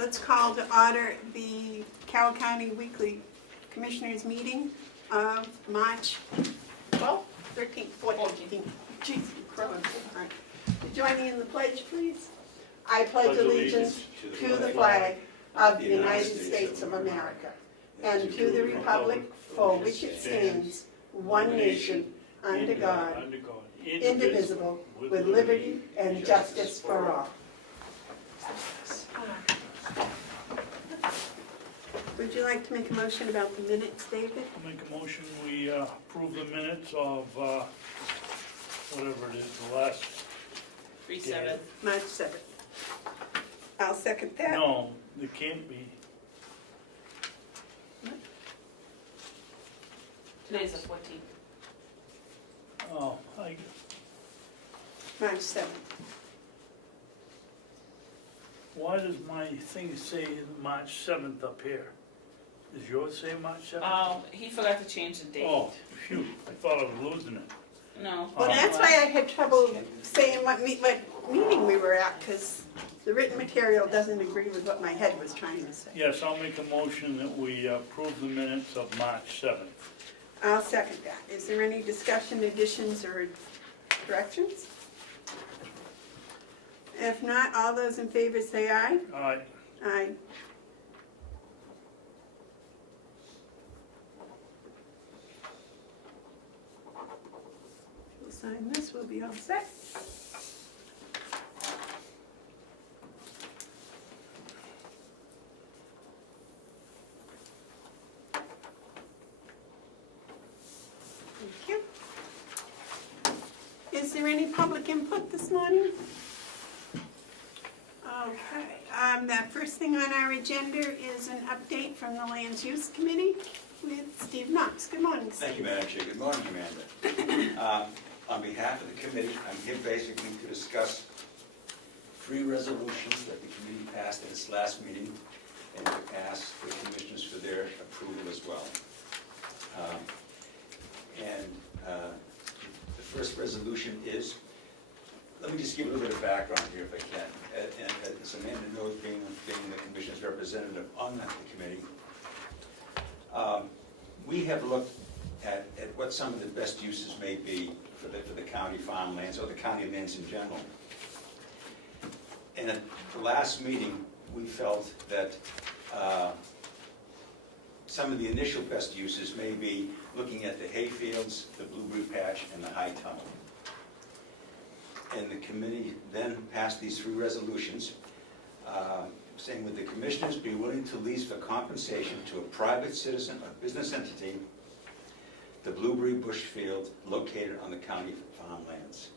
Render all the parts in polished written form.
Let's call to order the Carroll County Weekly Commissioners meeting of March 12th, 13th, 14th. Jeez, crowing so hard. Would you join me in the pledge, please? I pledge allegiance to the flag of the United States of America and to the republic for which it stands, one nation, under God, indivisible, with liberty and justice for all. Would you like to make a motion about the minutes, David? I'll make a motion, we approve the minutes of, whatever it is, the last... 3/7. March 7th. I'll second that. No, it can't be. Today's the 14th. Oh, March 7th. why does my thing say March 7th up here? Does yours say March 7th? Oh, he forgot to change the date. Oh, phew, I thought I was losing it. No. Well, that's why I had trouble saying what meeting we were at, because the written material doesn't agree with what my head was trying to say. Yes, I'll make a motion that we approve the minutes of March 7th. I'll second that. Is there any discussion, additions, or corrections? If not, all those in favor say aye. Aye. Aye. We'll sign this, we'll be all set. Thank you. Is there any public input this morning? Okay, the first thing on our agenda is an update from the Land Use Committee with Steve Knox. Good morning, Steve. Thank you, Madam Chair. Good morning, Amanda. On behalf of the committee, I'm here basically to discuss 3 resolutions that the committee passed at its last meeting and to ask the commissioners for their approval as well. The first resolution is, let me just give a little bit of background here if I can. And as Amanda knows, being the commissioner's representative on the committee, we have looked at what some of the best uses may be for the county farmlands or the county lands in general. And at the last meeting, we felt that some of the initial best uses may be looking at the hayfields, the blueberry patch, and the high tunnel. And the committee then passed these 3 resolutions saying, would the commissioners be willing to lease for compensation to a private citizen or business entity the blueberry bush field located on the county farmlands?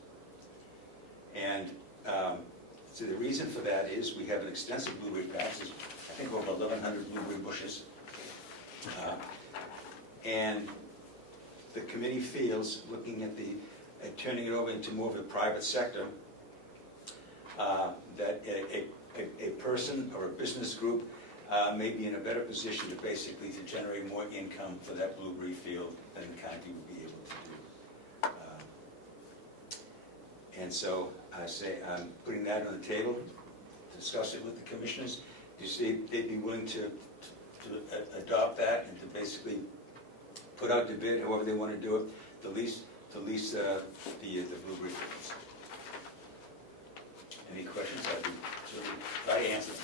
And so the reason for that is we have an extensive blueberry patch. There's, I think, over 1,100 blueberry bushes. And the committee feels, looking at turning it over into more of a private sector, that a person or a business group may be in a better position to basically to generate more income for that blueberry field than the county would be able to do. And so I say I'm putting that on the table to discuss it with the commissioners to see if they'd be willing to adopt that and to basically put out the bid, however they want to do it, to lease the blueberry fields. Any questions? I'd be certainly try to answer them.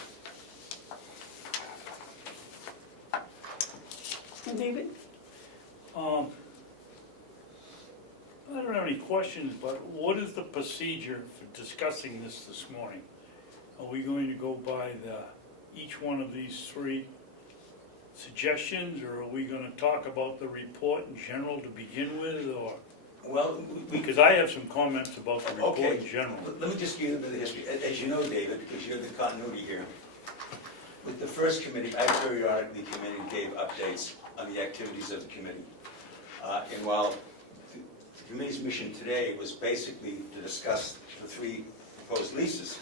David? I don't have any questions, but what is the procedure for discussing this morning? Are we going to go by each one of these 3 suggestions, or are we going to talk about the report in general to begin with, or? Well, Because I have some comments about the report okay. in general. Let me just give you a bit of the history. As you know, David, because you're the continuity here, with the first committee, I periodically came in and gave updates on the activities of the committee. And while the committee's mission today was basically to discuss the 3 proposed leases,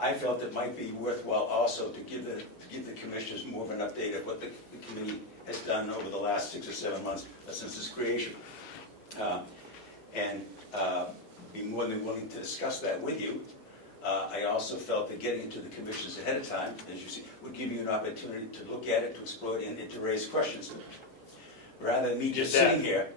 I felt it might be worthwhile also to give the commissioners more of an update of what the committee has done over the last 6 or 7 months since its creation. And be more than willing to discuss that with you I also felt that getting into the commissions ahead of time, as you see, would give you an opportunity to look at it, to explore it, and to raise questions. Rather than me just Did that. sitting here.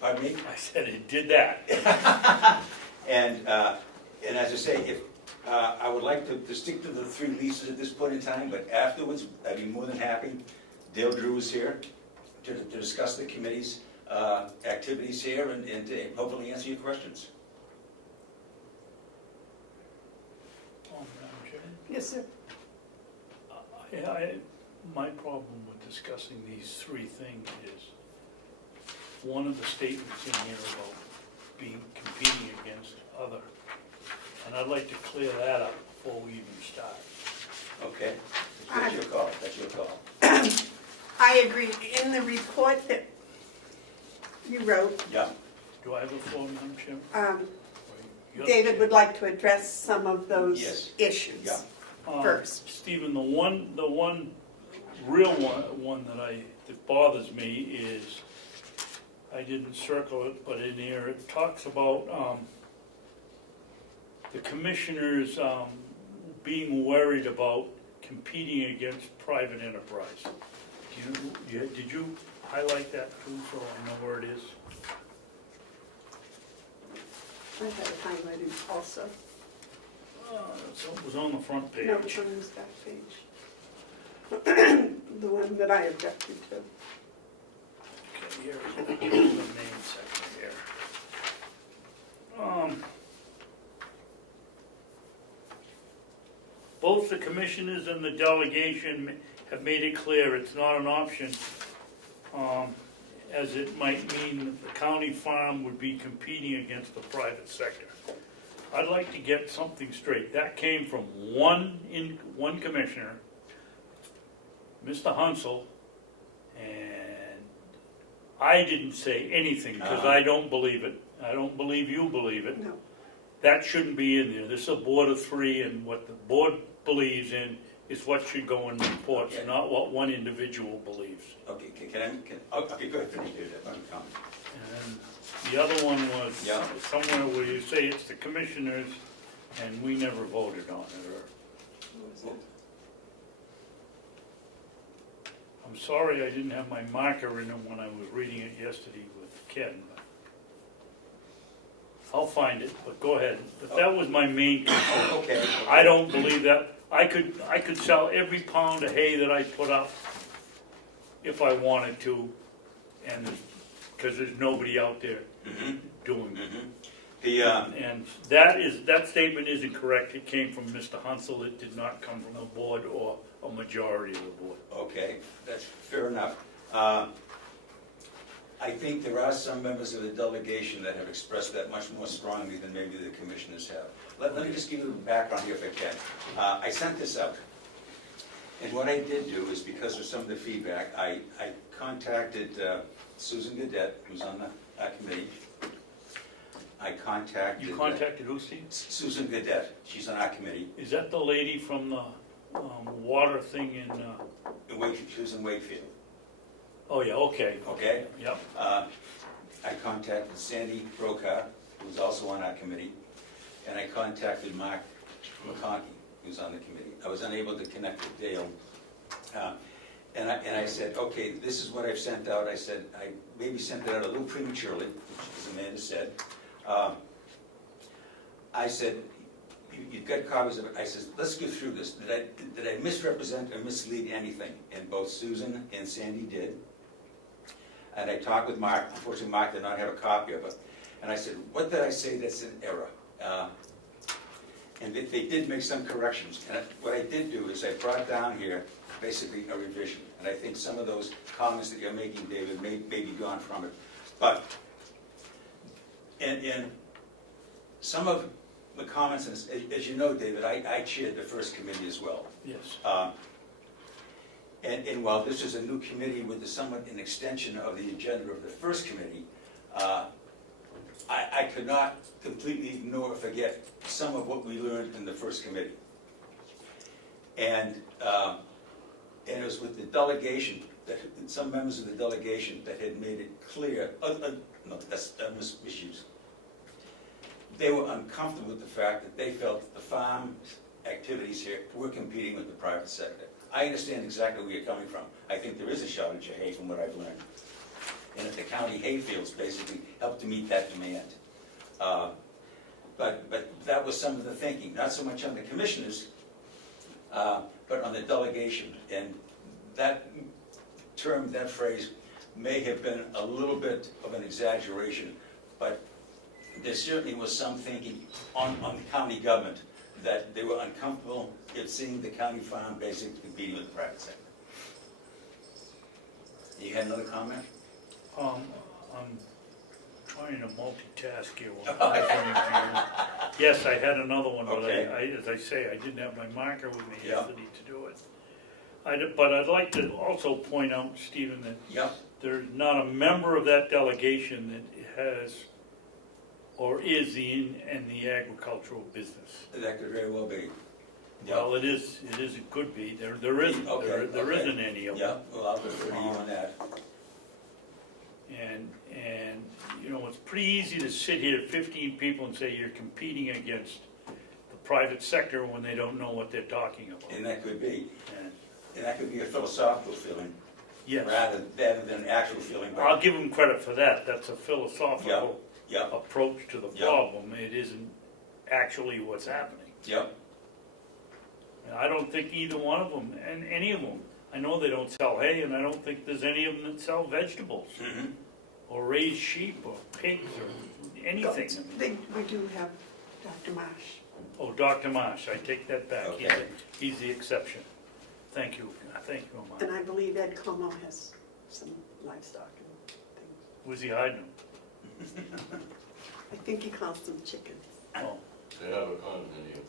Pardon me? I said it did that. And as I say, if, I would like to stick to the 3 leases at this point in time, but afterwards, I'd be more than happy. Dale Drew is here to discuss the committee's activities here and to hopefully answer your questions. Madam Chair. Yes, sir. My problem with discussing these 3 things is, one of the statements in here about being competing against other, and I'd like to clear that up before we even start. Okay? That's your call, that's your call. I agree. In the report that you wrote, Yeah? Do I have a floor, Madam Chairman? David would like to address some of those Yes. issues. Yeah. First. Stephen, the one real one that bothers me is, I didn't circle it, but in here it talks about the commissioners being worried about competing against private enterprise. Did you highlight that too, so I know where it is? I had it highlighted also. So it was on the front page. No, it's on this back page. The one that I objected to. Okay, here is the main section here. Both the commissioners and the delegation have made it clear it's not an option, as it might mean that the county farm would be competing against the private sector. I'd like to get something straight. That came from one commissioner, Mr. Hounsell, and I didn't say anything because I don't believe it. I don't believe you believe it. No. That shouldn't be in there. This is a board of 3, and what the board believes in is what should go in reports, Okay. not what one individual believes. Okay, okay, go ahead, finish it. And the other one was Yeah. somewhere where you say it's the commissioners, and we never voted on it, or, What was that? I'm sorry I didn't have my marker in it when I was reading it yesterday with Ken. But I'll find it, but go ahead. But that was my main concern. Okay. I don't believe that. I could sell every pound of hay that I put up if I wanted to, and because there's nobody out there doing it. The, And that statement isn't correct. It came from Mr. Hounsell. It did not come from the board or a majority of the board. okay, that's fair enough. I think there are some members of the delegation that have expressed that much more strongly than maybe the commissioners have. Let me just give you a background here if I can. I sent this out, and what I did do is, because of some of the feedback, I contacted Susan Gadet, who's on the committee. I contacted... You contacted who, Steve? Susan Gadet, she's on our committee. Is that the lady from the water thing in... She was in Wakefield, Oh, yeah, okay. okay? Yep. I contacted Sandy Brokaw, who's also on our committee, and I contacted Mark McConkey, who's on the committee. I was unable to connect with Dale. And I said, okay, this is what I've sent out. I said, I maybe sent it out a little prematurely, which, as Amanda said. I said, you've got copies of it. I said, let's go through this. Did I misrepresent or mislead anything? And both Susan and Sandy did. And I talked with Mark. Unfortunately, Mark did not have a copy of it. And I said, what did I say that's in error? And they did make some corrections. And what I did do is I brought down here basically a revision. And I think some of those comments that you're making, David, may be gone from it. But, and some of the comments, as you know, David, I chaired the first committee as well. Yes. And while this is a new committee with somewhat an extension of the agenda of the first committee, I could not completely ignore or forget some of what we learned in the first committee. And it was with the delegation, that some members of the delegation that had made it clear, no, that's misuse. they were uncomfortable with the fact that they felt that the farm activities here were competing with the private sector. I understand exactly where you're coming from. I think there is a shortage of hay from what I've learned. And that the county hayfields basically help to meet that demand. But that was some of the thinking, not so much on the commissioners, but on the delegation. And that term, that phrase, may have been a little bit of an exaggeration, but there certainly was some thinking on the county government that they were uncomfortable in seeing the county farm basically competing with the private sector. You had another comment? I'm trying to multitask here while I'm listening to you. Yes, I had another one, but Okay. as I say, I didn't have my marker with me Yeah. yesterday to do it. But I'd like to also point out, Stephen, that Yep. there's not a member of that delegation that has or is in the agricultural business. That could very well be. Well, it could be. There isn't. Okay, There okay. isn't any of Yeah, them. well, I'll defer to you on that. And, you know, it's pretty easy to sit here, 15 people, and say you're competing against the private sector when they don't know what they're talking about. And that could be. And, And that could be a philosophical feeling yes, rather than an actual feeling. But I'll give them credit for that. That's a philosophical yeah, approach to the Yeah. problem. It isn't actually what's happening. yeah, And I don't think either one of them, and any of them, I know they don't sell hay, and I don't think there's any of them that sell vegetables, mhm, or raise sheep, or pigs, or anything. We do have Dr. Marsh. Oh, Dr. Marsh, I take that back. Okay. He's the exception. Thank you, Mark. And I believe Ed Comeau has some livestock and things. Was he hiding them? I think he calls them chickens. Oh, They have a condominium.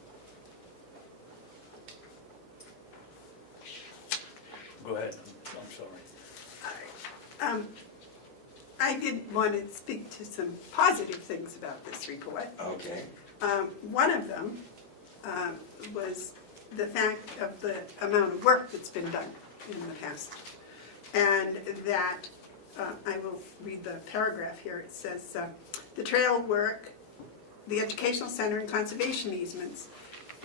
go ahead, I'm sorry. I did want to speak to some positive things about this report. okay, One of them was the fact of the amount of work that's been done in the past. And that, I will read the paragraph here, it says, the trail work, the educational center and conservation easements,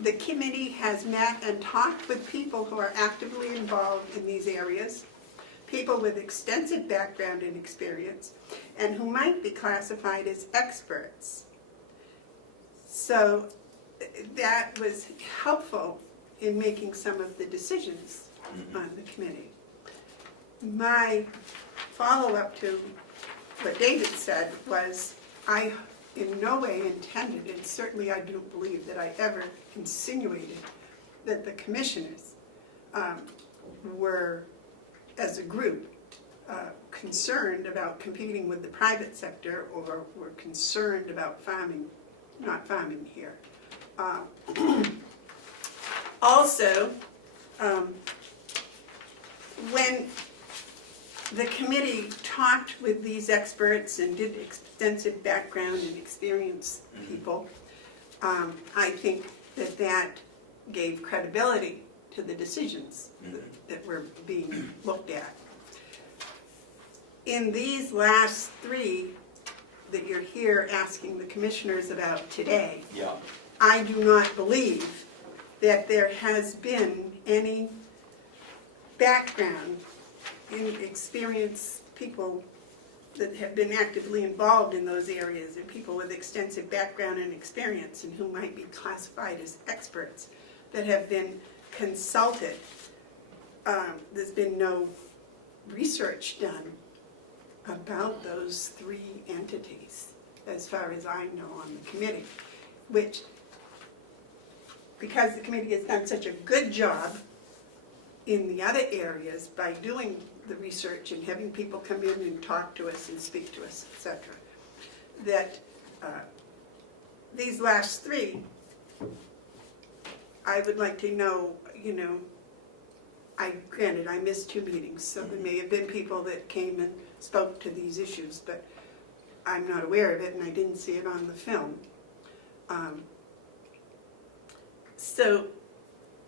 the committee has met and talked with people who are actively involved in these areas, people with extensive background and experience, and who might be classified as experts. So that was helpful in making some of the decisions on the committee. My follow-up to what David said was, I in no way intended, and certainly I don't believe that I ever insinuated that the commissioners were, as a group, concerned about competing with the private sector or were concerned about farming, not farming here. Also, when the committee talked with these experts and did extensive background and experience people, I think that that gave credibility to the decisions that were being looked at. In these last three that you're here asking the commissioners about today, yeah, I do not believe that there has been any background in experienced people that have been actively involved in those areas and people with extensive background and experience and who might be classified as experts that have been consulted. There's been no research done about those three entities, as far as I know, on the committee, which, because the committee has done such a good job in the other areas by doing the research and having people come in and talk to us and speak to us, etc., that these last three, I would like to know, you know, granted, I missed 2 meetings, so there may have been people that came and spoke to these issues, but I'm not aware of it and I didn't see it on the film. So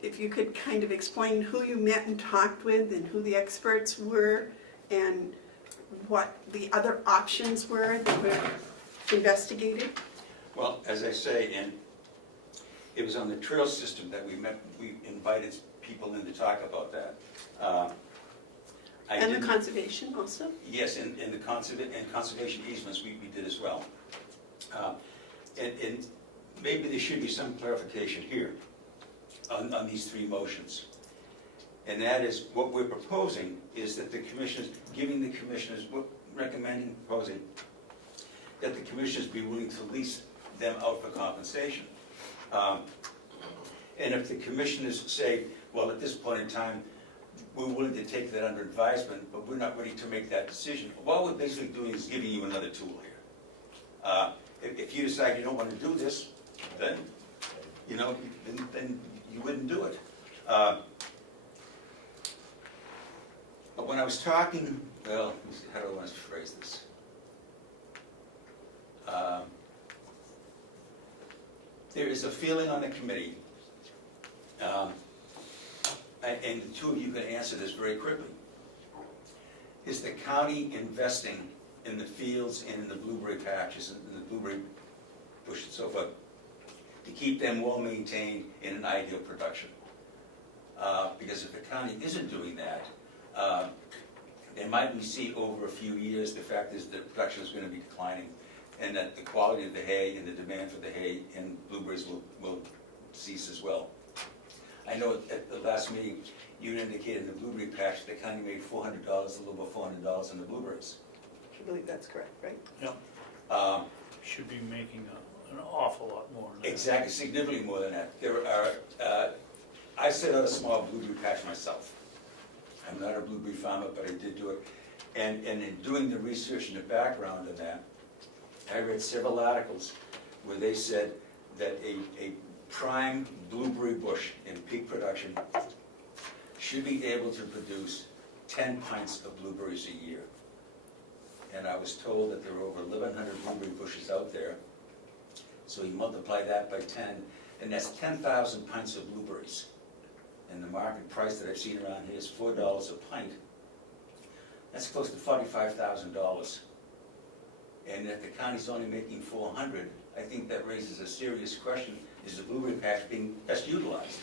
if you could kind of explain who you met and talked with and who the experts were and what the other options were that were investigated. Well, as I say, and it was on the trail system that we invited people in to talk about that. And the conservation also? Yes, and the conservation easements we did as well. And maybe there should be some clarification here on these three motions. And that is, what we're proposing is that the commissioners, proposing that the commissioners be willing to lease them out for compensation. And if the commissioners say, well, at this point in time, we're willing to take that under advisement, but we're not ready to make that decision, what we're basically doing is giving you another tool here. If you decide you don't want to do this, then, then you wouldn't do it. But when I was talking, well, let me see, how do I want to phrase this? There is a feeling on the committee, and the two of you can answer this very quickly. Is the county investing in the fields and in the blueberry patches and the blueberry bush and so forth to keep them well maintained in an ideal production? Because if the county isn't doing that, then might we see over a few years the fact is that production is going to be declining, and that the quality of the hay and the demand for the hay and blueberries will cease as well. I know at the last meeting, you indicated in the blueberry patch the county made $400, a little over $400 on the blueberries. I believe that's correct, right? Yeah. Should be making an awful lot more than that. Exactly, significantly more than that. There are, I set out a small blueberry patch myself. I'm not a blueberry farmer, but I did do it. And in doing the research and the background of that, I read several articles where they said that a prime blueberry bush in peak production should be able to produce 10 pints of blueberries a year. And I was told that there are over 1,100 blueberry bushes out there. So you multiply that by 10, and that's 10,000 pints of blueberries. And the market price that I've seen around here is $4 a pint. That's close to $45,000. And if the county's only making 400, I think that raises a serious question: is the blueberry patch being best utilized?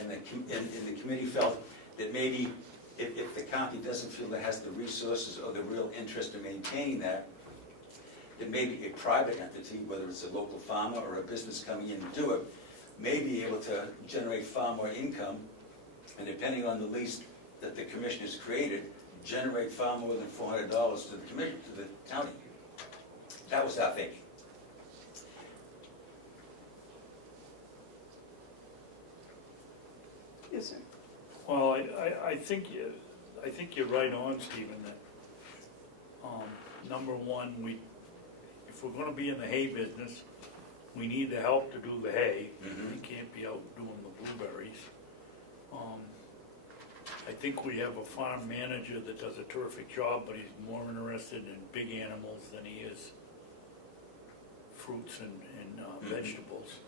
And the committee felt that maybe if the county doesn't feel it has the resources or the real interest in maintaining that, then maybe a private entity, whether it's a local farmer or a business coming in to do it, may be able to generate far more income, and depending on the lease that the commission has created, generate far more than $400 to the commission, to the county. That was our thinking. Yes, sir. Well, I think you're right on, Stephen, that, number one, if we're gonna be in the hay business, we need the help to do the hay. We can't be out doing the blueberries. I think we have a farm manager that does a terrific job, but he's more interested in big animals than he is fruits and vegetables.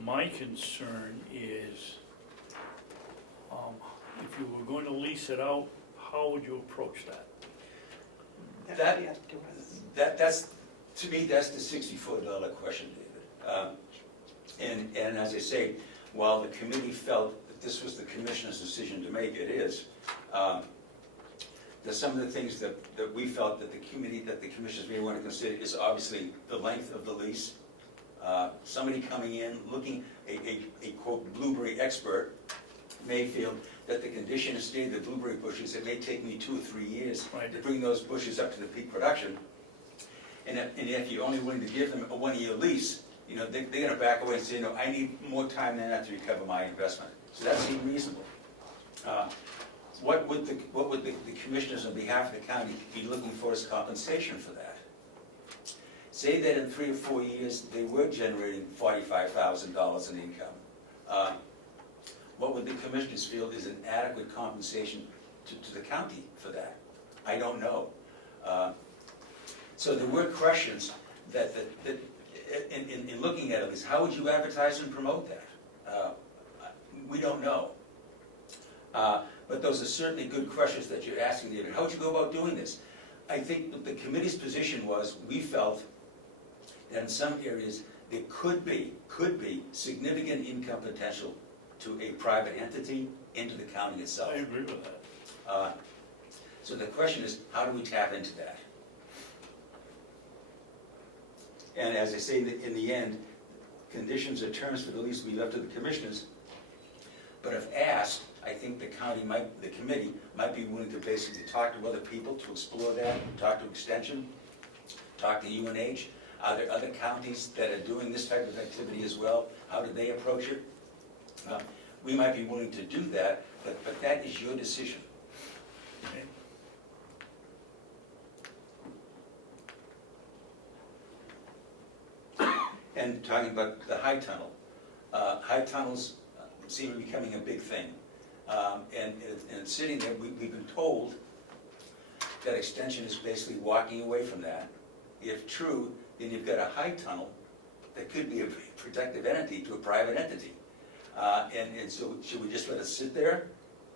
My concern is, if you were going to lease it out, how would you approach that? That- would be up to us. That's, to me, that's the $64 question, David. And as I say, while the committee felt that this was the commissioner's decision to make, it is. There's some of the things that we felt that the commissioners may want to consider is obviously the length of the lease. Somebody coming in, looking, a quote, blueberry expert may feel that the condition and state of the blueberry bushes, it may take me 2 or 3 years Right. to bring those bushes up to the peak production. And if you're only willing to give them a 1-year lease, they're going to back away and say, I need more time than that to recover my investment. So that seemed reasonable. What would the commissioners on behalf of the county be looking for as compensation for that? Say that in 3 or 4 years, they were generating $45,000 in income. What would the commissioners feel is an adequate compensation to the county for that? I don't know. So there were questions that in looking at it, how would you advertise and promote that? We don't know. But those are certainly good questions that you're asking, David. How would you go about doing this? I think that the committee's position was, we felt that in some areas, there could be significant income potential to a private entity into the county itself. I agree with that. So the question is, how do we tap into that? And as I say, in the end, conditions or terms for the lease will be left to the commissioners. But if asked, I think the committee might be willing to basically talk to other people to explore that, talk to Extension, talk to UNH. Are there other counties that are doing this type of activity as well? How do they approach it? We might be willing to do that, but that is your decision. Okay. And talking about the high tunnel, high tunnels seem to be becoming a big thing. And it's sitting there, we've been told that Extension is basically walking away from that. If true, then you've got a high tunnel that could be a protective entity to a private entity. And so should we just let it sit there?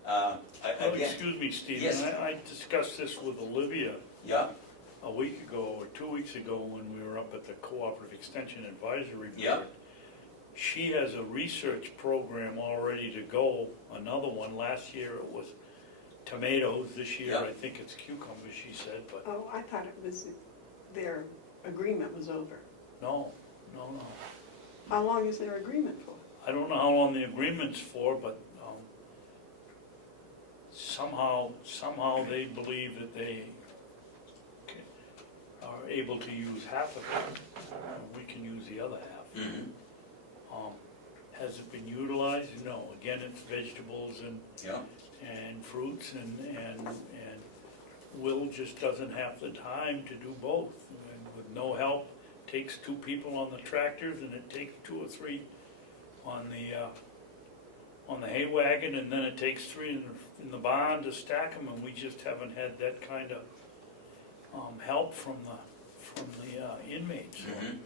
Again, Excuse me, Stephen, Yes. I discussed this with Olivia yeah, a week ago or 2 weeks ago when we were up at the Cooperative Extension Advisory Board. Yeah. She has a research program all ready to go, another one. Last year it was tomatoes, this year Yeah. I think it's cucumbers, she said, but Oh, I thought it was, their agreement was over. no. How long is their agreement for? I don't know how long the agreement's for, but somehow they believe that they are able to use half of it. We can use the other half. mhm, Has it been utilized? No. Again, it's vegetables yeah, and fruits, and Will just doesn't have the time to do both. And with no help, takes 2 people on the tractors, and it takes 2 or 3 on the hay wagon, and then it takes 3 in the barn to stack them, and we just haven't had that kind of help from the inmates. mhm.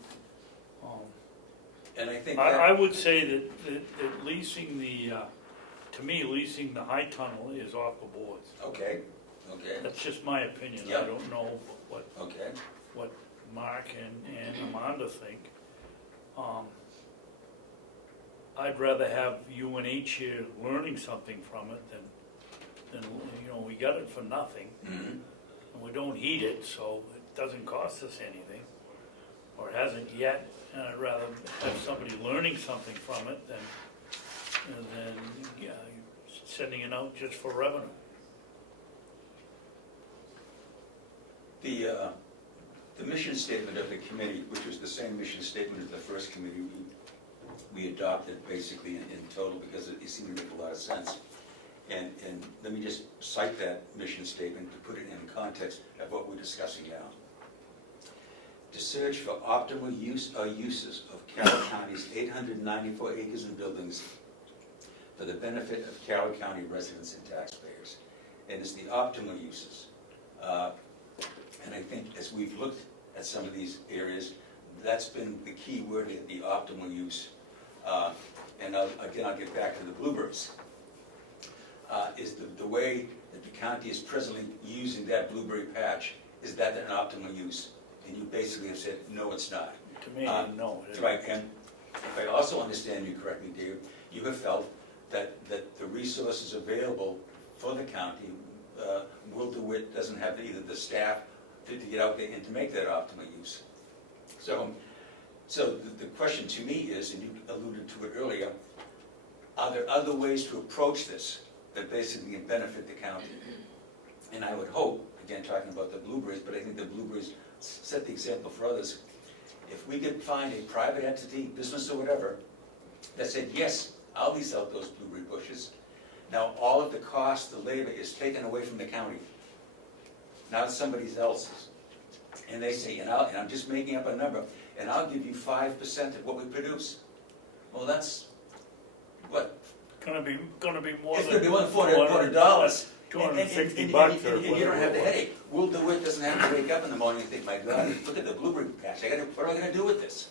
Um, And I think I that, would say that leasing to me, leasing the high tunnel is off the boards. okay, That's just my opinion. Yeah. I don't know what okay, Mark and Amanda think. I'd rather have UNH here learning something from it than, we got it for nothing. mhm, And we don't heat it, so it doesn't cost us anything, or it hasn't yet. And I'd rather have somebody learning something from it than sending it out just for revenue. The mission statement of the committee, which was the same mission statement as the first committee, we adopted basically in total because it seemed to make a lot of sense. And let me just cite that mission statement to put it in context of what we're discussing now. To search for optimal use or uses of Carroll County's 894 acres and buildings for the benefit of Carroll County residents and taxpayers. And it's the optimal uses. And I think as we've looked at some of these areas, that's been the key word, the optimal use. And I'll get back to the blueberries. Is the way that the county is presently using that blueberry patch, is that an optimal use? And you basically have said, no, it's not. To me, no. it That's isn't. right, and if I also understand you correctly, Dave, you have felt that the resources available for the county, Will DeWitt doesn't have either the staff to get out there and to make that optimal use. So the question to me is, and you alluded to it earlier, are there other ways to approach this that basically can benefit the county? And I would hope, again, talking about the blueberries, but I think the blueberries set the example for others. If we could find a private entity, business or whatever, that said, yes, I'll lease out those blueberry bushes. Now all of the cost, the labor is taken away from the county. Now it's somebody else's. And they say, and I'm just making up a number, and I'll give you 5% of what we produce. Well, that's, what? Gonna be more It's than gonna be $400. $260 bucks, or and you don't whatever have the it was. headache. Will DeWitt doesn't have to wake up in the morning and think, my God, look at the blueberry patch. What am I gonna do with this?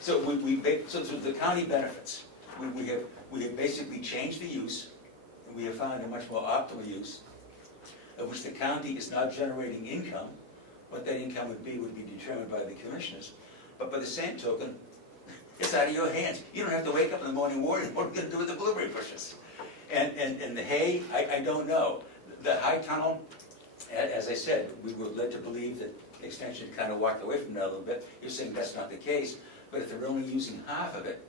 So the county benefits. We have basically changed the use, and we have found a much more optimal use. of which the county is now generating income. What that income would be determined by the commissioners. But by the same token, it's out of your hands. You don't have to wake up in the morning worrying what we're going to do with the blueberry bushes. And the hay, I don't know. The high tunnel, as I said, we were led to believe that the extension kind of walked away from that a little bit. You're saying that's not the case. But if they're only using half of it,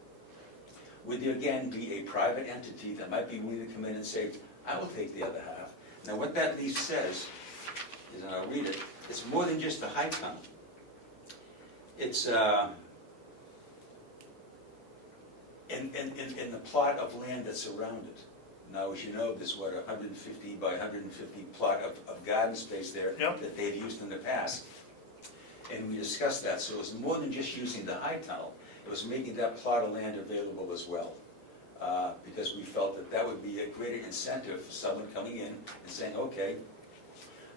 would there again be a private entity that might be willing to come in and say, I will take the other half? Now what that lease says is, and I'll read it, it's more than just the high tunnel. It's in the plot of land that's around it. Now, as you know, there's what, 150 by 150 plot of garden space there. Yep. That they've used in the past. And we discussed that, so it was more than just using the high tunnel. It was making that plot of land available as well. Because we felt that that would be a greater incentive for someone coming in and saying, okay,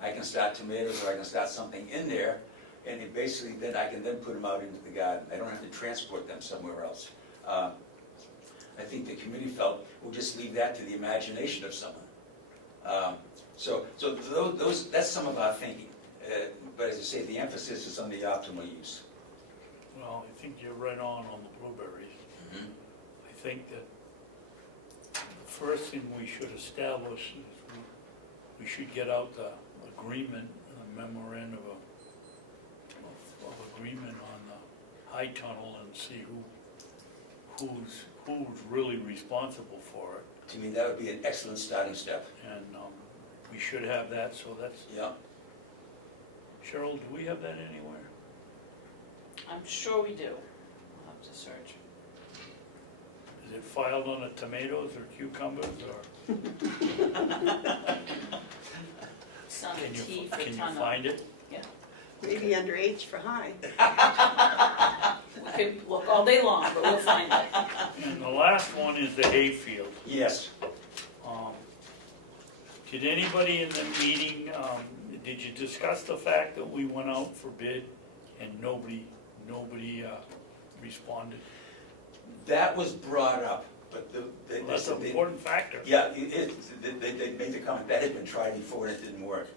I can start tomatoes or I can start something in there, and it basically then I can then put them out into the garden. I don't have to transport them somewhere else. I think the committee felt we'll just leave that to the imagination of someone. So that's some of our thinking. But as I say, the emphasis is on the optimal use. Well, I think you're right on the blueberries. Mm-hmm. I think that the first thing we should establish is we should get out the agreement, a memorandum of agreement on the high tunnel and see who's really responsible for it. To me, that would be an excellent starting step. And we should have that, so that's, Yeah. Cheryl, do we have that anywhere? I'm sure we do. I'll have to search. Is it filed on the tomatoes or cucumbers or? It's on Can the you, T for can you tunnel. find it? Maybe under H for high. We could look all day long, but we'll find it. And the last one is the hayfield. Yes. Did anybody in the meeting, did you discuss the fact that we went out for bid and nobody responded? That was brought up, but That's an important factor. Yeah, they made the comment that had been tried before and it didn't work.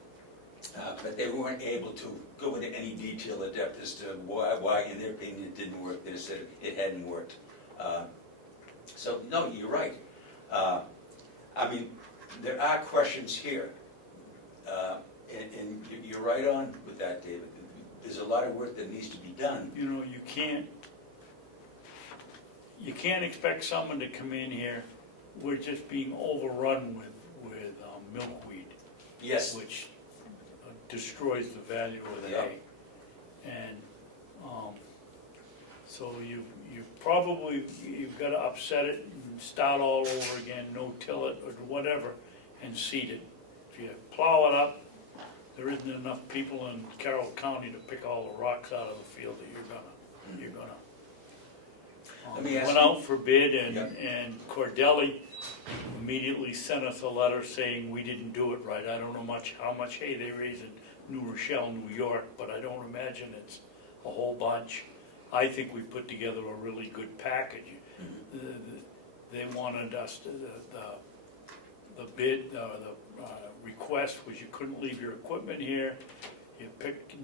But they weren't able to go into any detail or depth as to why, in their opinion, it didn't work. They just said it hadn't worked. So, no, you're right. I mean, there are questions here. And you're right on with that, David. There's a lot of work that needs to be done. You know, you can't expect someone to come in here, we're just being overrun with milkweed. Yes. Which destroys the value of the Yeah. hay. And so you've got to upset it and start all over again, no-till it or whatever, and seed it. If you plow it up, there isn't enough people in Carroll County to pick all the rocks out of the field that you're gonna. Let me ask Went you- out for bid Yep. and Cordelli immediately sent us a letter saying we didn't do it right. I don't know how much hay they raise in New Rochelle, New York, but I don't imagine it's a whole bunch. I think we put together a really good package. They wanted us to, the bid, the request was you couldn't leave your equipment here.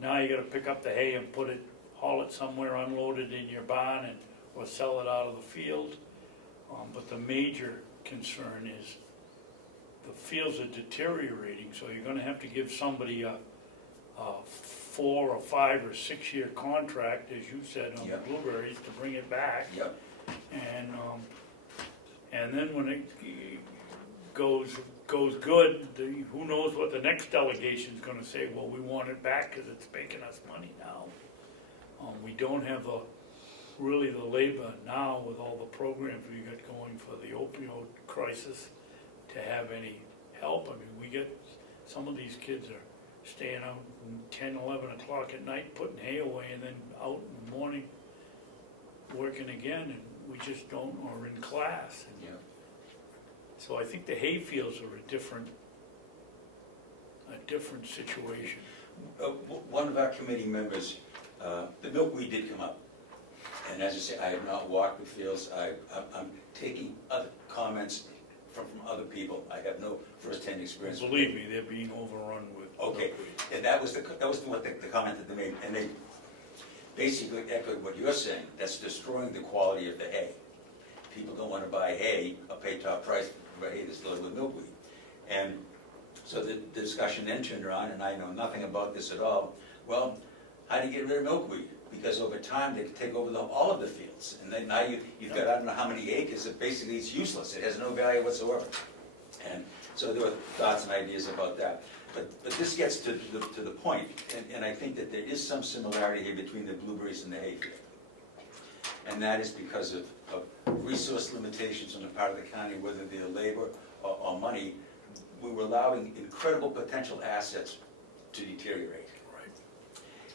Now you gotta pick up the hay and haul it somewhere, unload it in your barn or sell it out of the field. But the major concern is the fields are deteriorating, so you're gonna have to give somebody a 4 or 5 or 6 year contract, as you said, on the Yep. blueberries to bring it back. Yep. And then when it goes good, who knows what the next delegation's gonna say, well, we want it back because it's making us money now. We don't have really the labor now with all the programs we got going for the opioid crisis to have any help. I mean, some of these kids are staying out 10, 11 o'clock at night putting hay away and then out in the morning working again, and we just don't, or in class. Yeah. So I think the hay fields are a different situation. One of our committee members, the milkweed did come up. And as I say, I have not walked the fields. I'm taking other comments from other people. I have no first-hand experience. with Believe it. me, they're being overrun with. Okay, and that was the comment that they made, and they basically echoed what you're saying. That's destroying the quality of the hay. People don't want to buy hay, or pay top price for hay that's loaded with milkweed. And so the discussion then turned around, and I know nothing about this at all. Well, how do you get rid of milkweed? Because over time, they can take over all of the fields. And then now you've got, I don't know how many acres, that basically it's useless. It has no value whatsoever. And so there were thoughts and ideas about that. But this gets to the point, and I think that there is some similarity here between the blueberries and the hayfield. And that is because of resource limitations on the part of the county, whether they're labor or money. We were allowing incredible potential assets to deteriorate.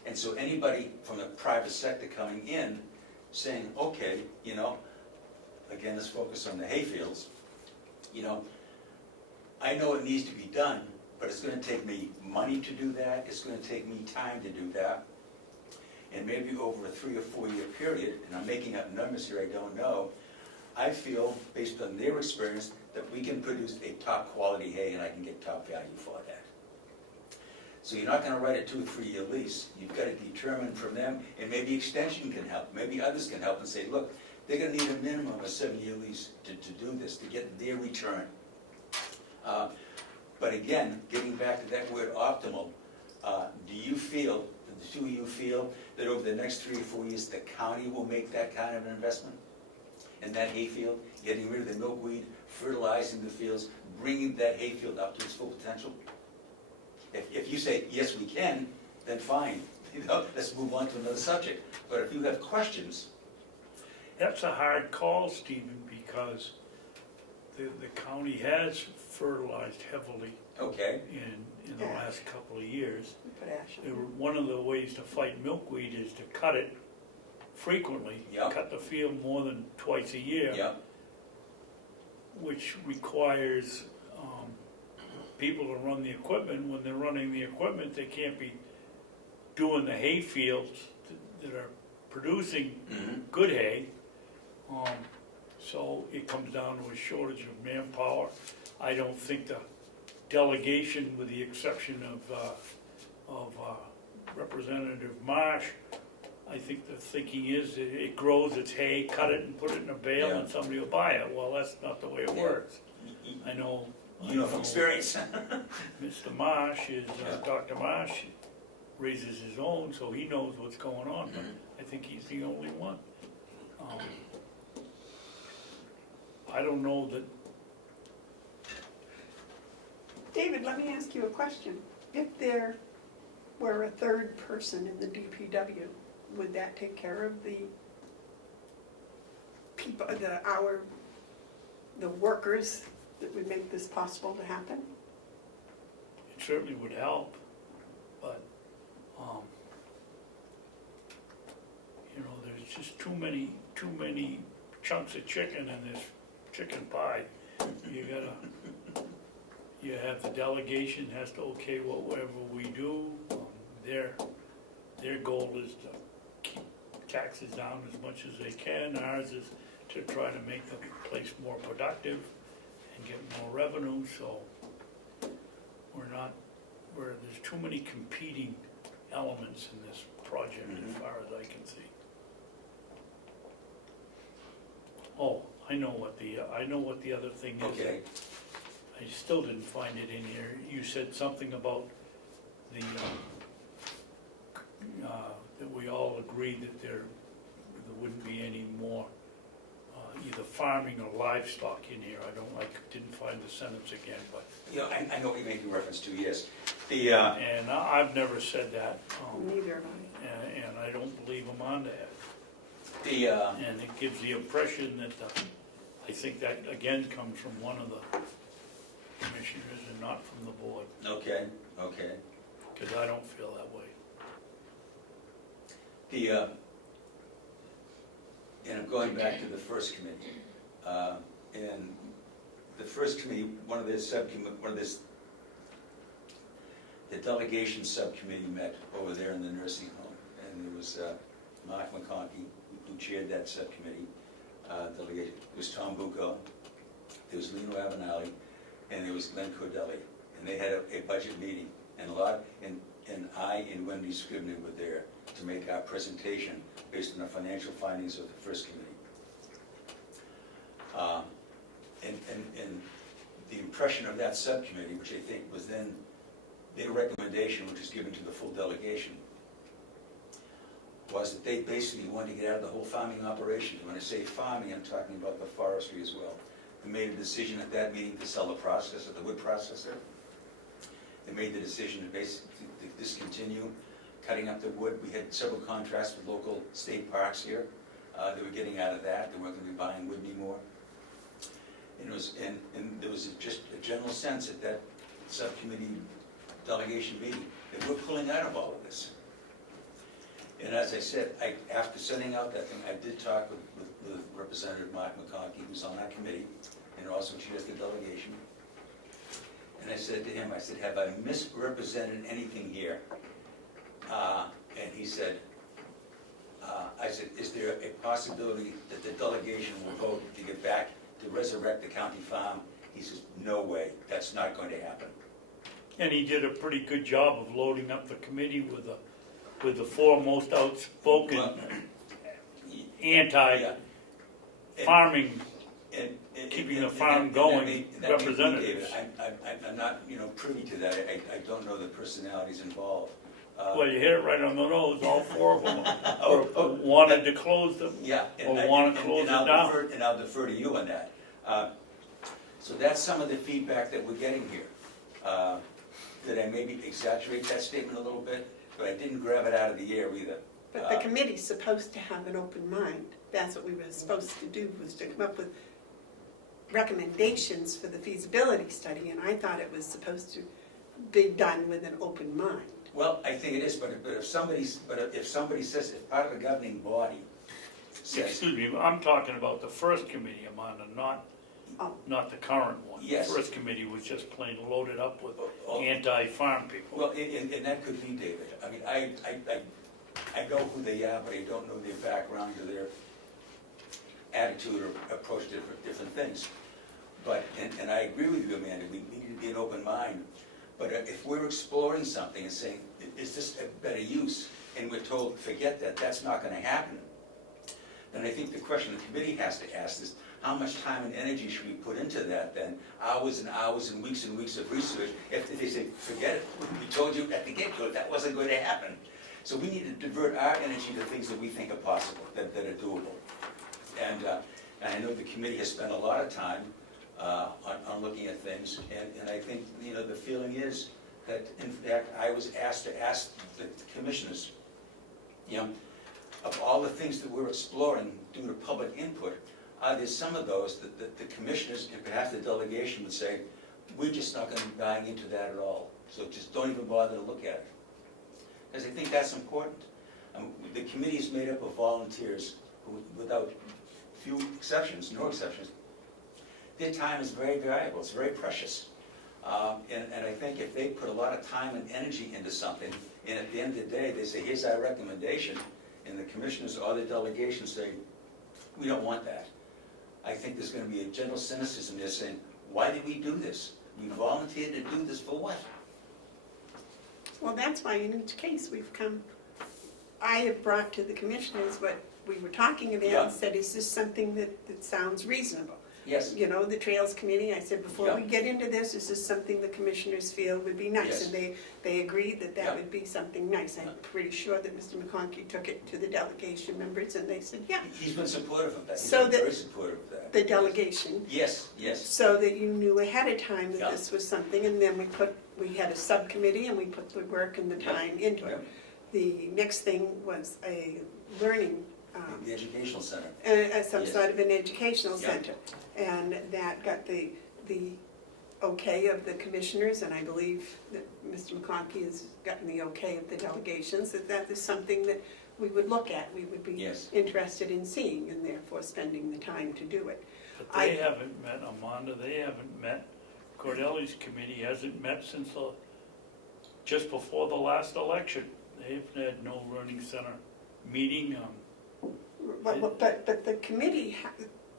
And so anybody from the private sector coming in saying, okay, you know, again, let's focus on the hayfields, you know, I know it needs to be done, but it's going to take me money to do that, it's going to take me time to do that, and maybe over a 3 or 4 year period, and I'm making up numbers here, I don't know, I feel, based on their experience, that we can produce a top quality hay and I can get top value for that. So you're not going to write a 2 or 3 year lease. You've got to determine from them, and maybe extension can help. Maybe others can help and say, look, they're going to need a minimum of a 7-year lease to do this, to get their return. But again, getting back to that word optimal, do you feel, the two of you feel, that over the next 3 or 4 years, the county will make that kind of an investment in that hayfield, getting rid of the milkweed, fertilizing the fields, bringing that hayfield up to its full potential? If you say, yes, we can, then fine. You know, let's move on to another subject. But if you have questions. That's a hard call, Stephen, because the county has fertilized heavily Okay. in the Yeah. last couple of years. Put ash on it. One of the ways to fight milkweed is to cut it frequently. Yep. Cut the field more than twice a year. Yeah. Which requires people to run the equipment. When they're running the equipment, they can't be doing the hay fields that are producing Mm-hmm. good hay. So it comes down to a shortage of manpower. I don't think the delegation, with the exception of Representative Marsh, I think the thinking is that it grows its hay, cut it and put it in a bale Yeah. and somebody will buy it. Well, that's not the way it Yeah. works. I know. You know from experience. Mr. Marsh is, Yeah. Dr. Marsh raises his own, so he knows what's going on, but Mhm. I think he's the only one. I don't know that, David, let me ask you a question. If there were a third person in the DPW, would that take care of the people, the workers that would make this possible to happen? it certainly would help, but, you know, there's just too many chunks of chicken in this chicken pie. You have the delegation has to okay whatever we do. Their goal is to keep taxes down as much as they can. Ours is to try to make the place more productive and get more revenue, so there's too many competing elements in this project as far as I can see. Oh, I know what the other thing is. Okay. I still didn't find it in here. You said something about the, that we all agreed that there wouldn't be any more either farming or livestock in here. Didn't find the sentence again, but. Yeah, I know what you're making reference to, yes. And I've never said that, Neither have I. and I don't believe I'm on that. And it gives the impression that, I think that again comes from one of the commissioners and not from the board, Okay. because I don't feel that way. And I'm going back to the first committee. And the first committee, the delegation subcommittee met over there in the nursing home. And there was Mark McConkey, who chaired that subcommittee. Delegation. It was Tom Bucco, there was Lino Avenali, and there was Glenn Cordelli, and they had a budget meeting, and I and Wendy Scribner were there to make our presentation based on the financial findings of the first committee. And the impression of that subcommittee, which I think was then their recommendation, which was given to the full delegation, was that they basically wanted to get out of the whole farming operation. When I say farming, I'm talking about the forestry as well. They made a decision at that meeting to sell the processor, the wood processor. They made the decision to basically discontinue cutting up the wood. We had several contracts with local state parks here. They were getting out of that. They weren't going to be buying wood anymore. And there was just a general sense at that subcommittee delegation meeting that we're pulling out of all of this. And as I said, after sending out that thing, I did talk with Representative Mark McConkey, who's on that committee, and also chairs the delegation. And I said to him, I said, have I misrepresented anything here? And he said, I said, is there a possibility that the delegation will vote to get back to resurrect the county farm? He says, no way, that's not going to happen. And he did a pretty good job of loading up the committee with the four most outspoken anti-farming, keeping the farm going representatives. I'm not, privy to that. I don't know the personalities involved. Well, you hit it right on the nose. All four of them wanted to close them, or want to close it down. And I'll defer to you on that. So that's some of the feedback that we're getting here. Did I maybe exaggerate that statement a little bit? But I didn't grab it out of the air either. But the committee's supposed to have an open mind. That's what we were supposed to do, was to come up with recommendations for the feasibility study, and I thought it was supposed to be done with an open mind. Well, I think it is, but if somebody says, if part of the governing body says... Excuse me, I'm talking about the first committee, Amanda, not the current one. Yes. The first committee was just plain loaded up with anti-farm people. Well, and that could be, David. I mean, I know who they are, but I don't know their background or their attitude or approach to different things. But, and I agree with you, Amanda, we need to be an open mind. But if we're exploring something and saying, is this a better use? And we're told, forget that, that's not going to happen. Then I think the question the committee has to ask is, how much time and energy should we put into that then? Hours and hours and weeks of research. If they say, forget it, we told you at the get-go that wasn't going to happen. So we need to divert our energy to things that we think are possible, that are doable. And I know the committee has spent a lot of time on looking at things, and I think the feeling is that in fact I was asked to ask the commissioners, of all the things that we're exploring due to public input, there's some of those that the commissioners and perhaps the delegation would say, we're just not going to be buying into that at all, so just don't even bother to look at it. Because I think that's important. The committee is made up of volunteers who, without few exceptions, no exceptions, their time is very valuable, it's very precious. And I think if they put a lot of time and energy into something, and at the end of the day they say, here's our recommendation, and the commissioners or the delegation say, we don't want that. I think there's going to be a general cynicism there saying, why did we do this? We volunteered to do this for what? Well, that's why in each case I have brought to the commissioners what we were talking about and said, is this something that sounds reasonable? Yes. The Trails Committee, I said, before we get into this, is this something the commissioners feel would be nice? Yes. And they agreed that would be something nice. I'm pretty sure that Mr. McConkey took it to the delegation members and they said, yeah. He's been supportive of that. He's So been very supportive of that. The delegation. Yes. So that you knew ahead of time that this was something, and then we had a subcommittee and we put the work and the time into it. The next thing was a learning the educational center. some sort of an educational center. And that got the okay of the commissioners, and I believe that Mr. McConkey has gotten the okay of the delegations, that is something that we would look at, we would be interested in seeing, and therefore spending the time to do it. But they haven't met, Amanda, they haven't met. Cordelli's committee hasn't met since just before the last election. They've had no learning center meeting. But the committee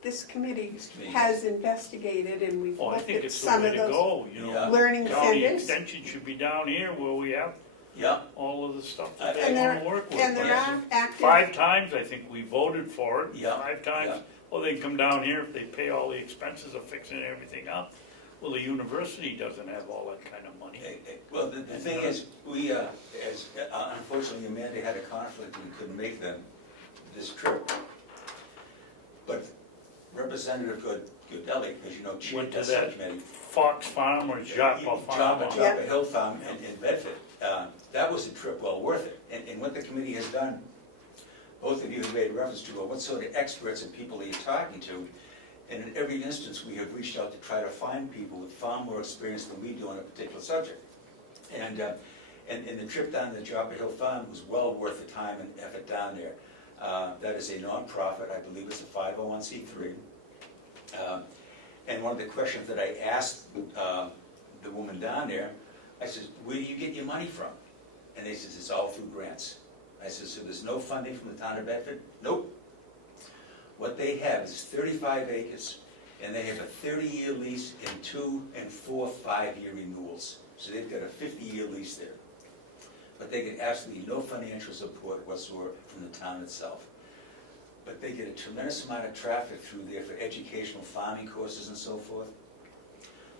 this committee This committee has investigated and we've Oh, I looked think at it's the some way of to those go, you know. Yeah. learning County centers. extension should be down here where we have Yeah, all of the stuff that And they there- wanna work with. And there Yes. are active, 5 times, I think we voted for it, Yeah, 5 times. yeah. Well, they can come down here if they pay all the expenses of fixing everything up. Well, the university doesn't have all that kind of money. well, the thing is, we, unfortunately, Amanda had a conflict and we couldn't make this trip. But Representative Godelli, as you know, chaired Went to that that subcommittee. Fox Farm or Joppa Farm. Joppa Hill Farm in Bedford. That was a trip well worth it. And what the committee has done, both of you have made reference to, what sort of experts and people that you're talking to. And in every instance, we have reached out to try to find people with far more experience than we do on a particular subject. And the trip down to the Joppa Hill Farm was well worth the time and effort down there. That is a nonprofit, I believe it's a 501c3. And one of the questions that I asked the woman down there, I said, where do you get your money from? And they said, it's all through grants. I said, so there's no funding from the town of Bedford? Nope. What they have is 35 acres, and they have a 30-year lease and 2 and 4 5-year renewals. So they've got a 50-year lease there. But they get absolutely no financial support whatsoever from the town itself. But they get a tremendous amount of traffic through there for educational farming courses and so forth.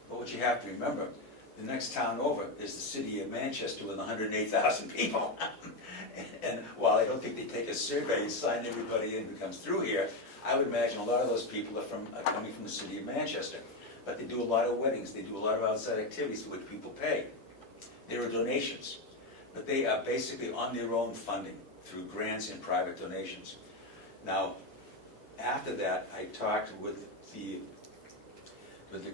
But what you have to remember, the next town over is the city of Manchester with 108,000 people. And while I don't think they take a survey and sign everybody in who comes through here, I would imagine a lot of those people are coming from the city of Manchester. But they do a lot of weddings, they do a lot of outside activities for which people pay. There are donations, but they are basically on their own funding through grants and private donations. Now, after that, I talked with the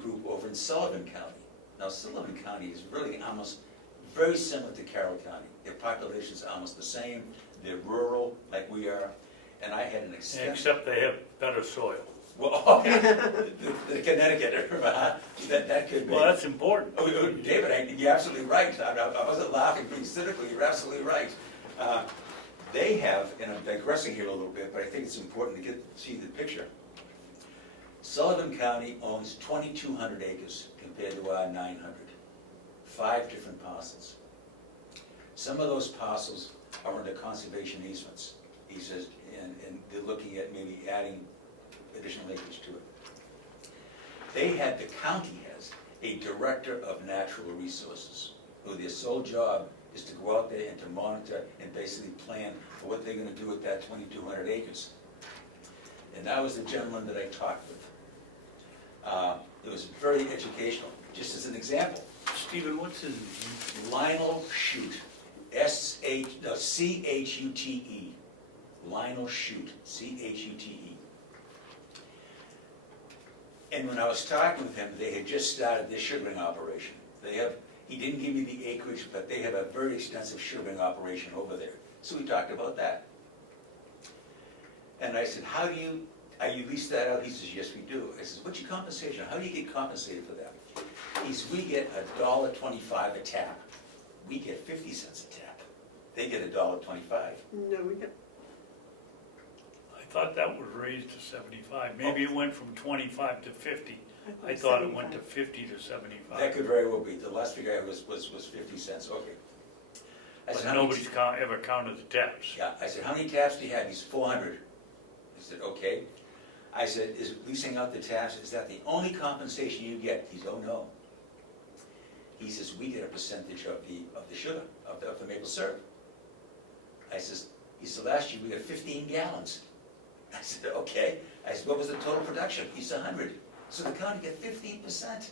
group over in Sullivan County. Now, Sullivan County is really almost very similar to Carroll County. Their population is almost the same. They're rural, like we are. And I had an extensive... Except they have better soil. Well, okay, the Connecticut, that could be... Well, that's important. Oh, David, you're absolutely right. I wasn't laughing being cynical, you're absolutely right. They have, and I'm digressing here a little bit, but I think it's important to see the picture. Sullivan County owns 2,200 acres compared to our 900. 5 different parcels. Some of those parcels are under conservation easements. He says, and they're looking at maybe adding additional acreage to it. The county has a director of natural resources, who their sole job is to go out there and to monitor and basically plan for what they're going to do with that 2,200 acres. And that was the gentleman that I talked with. It was very educational. Just as an example, Stephen, what's his name? Lionel Shute, C-H-U-T-E. Lionel Shute, C-H-U-T-E. And when I was talking with him, they had just started their sugaring operation. He didn't give me the acreage, but they have a very extensive sugaring operation over there. So we talked about that. And I said, are you leased that out? He says, yes, we do. I said, what's your compensation? How do you get compensated for that? He says, we get $1.25 a tap. We get 50 cents a tap. They get $1.25. no, we don't. I thought that was raised to 75. Maybe it went from 25 to 50. I it's thought it went 75. to 50 to 75. That could very well be. The last figure I was 50 cents. Okay. I But said, how many nobody's ever counted the taps. Yeah, I said, how many taps do you have? He's 400. He said, okay. I said, is leasing out the taps, is that the only compensation you get? He said, oh no. He says, we get a percentage of the sugar, of the maple syrup. He said, last year we got 15 gallons. I said, okay. I said, what was the total production? He said, 100. So the county get 15%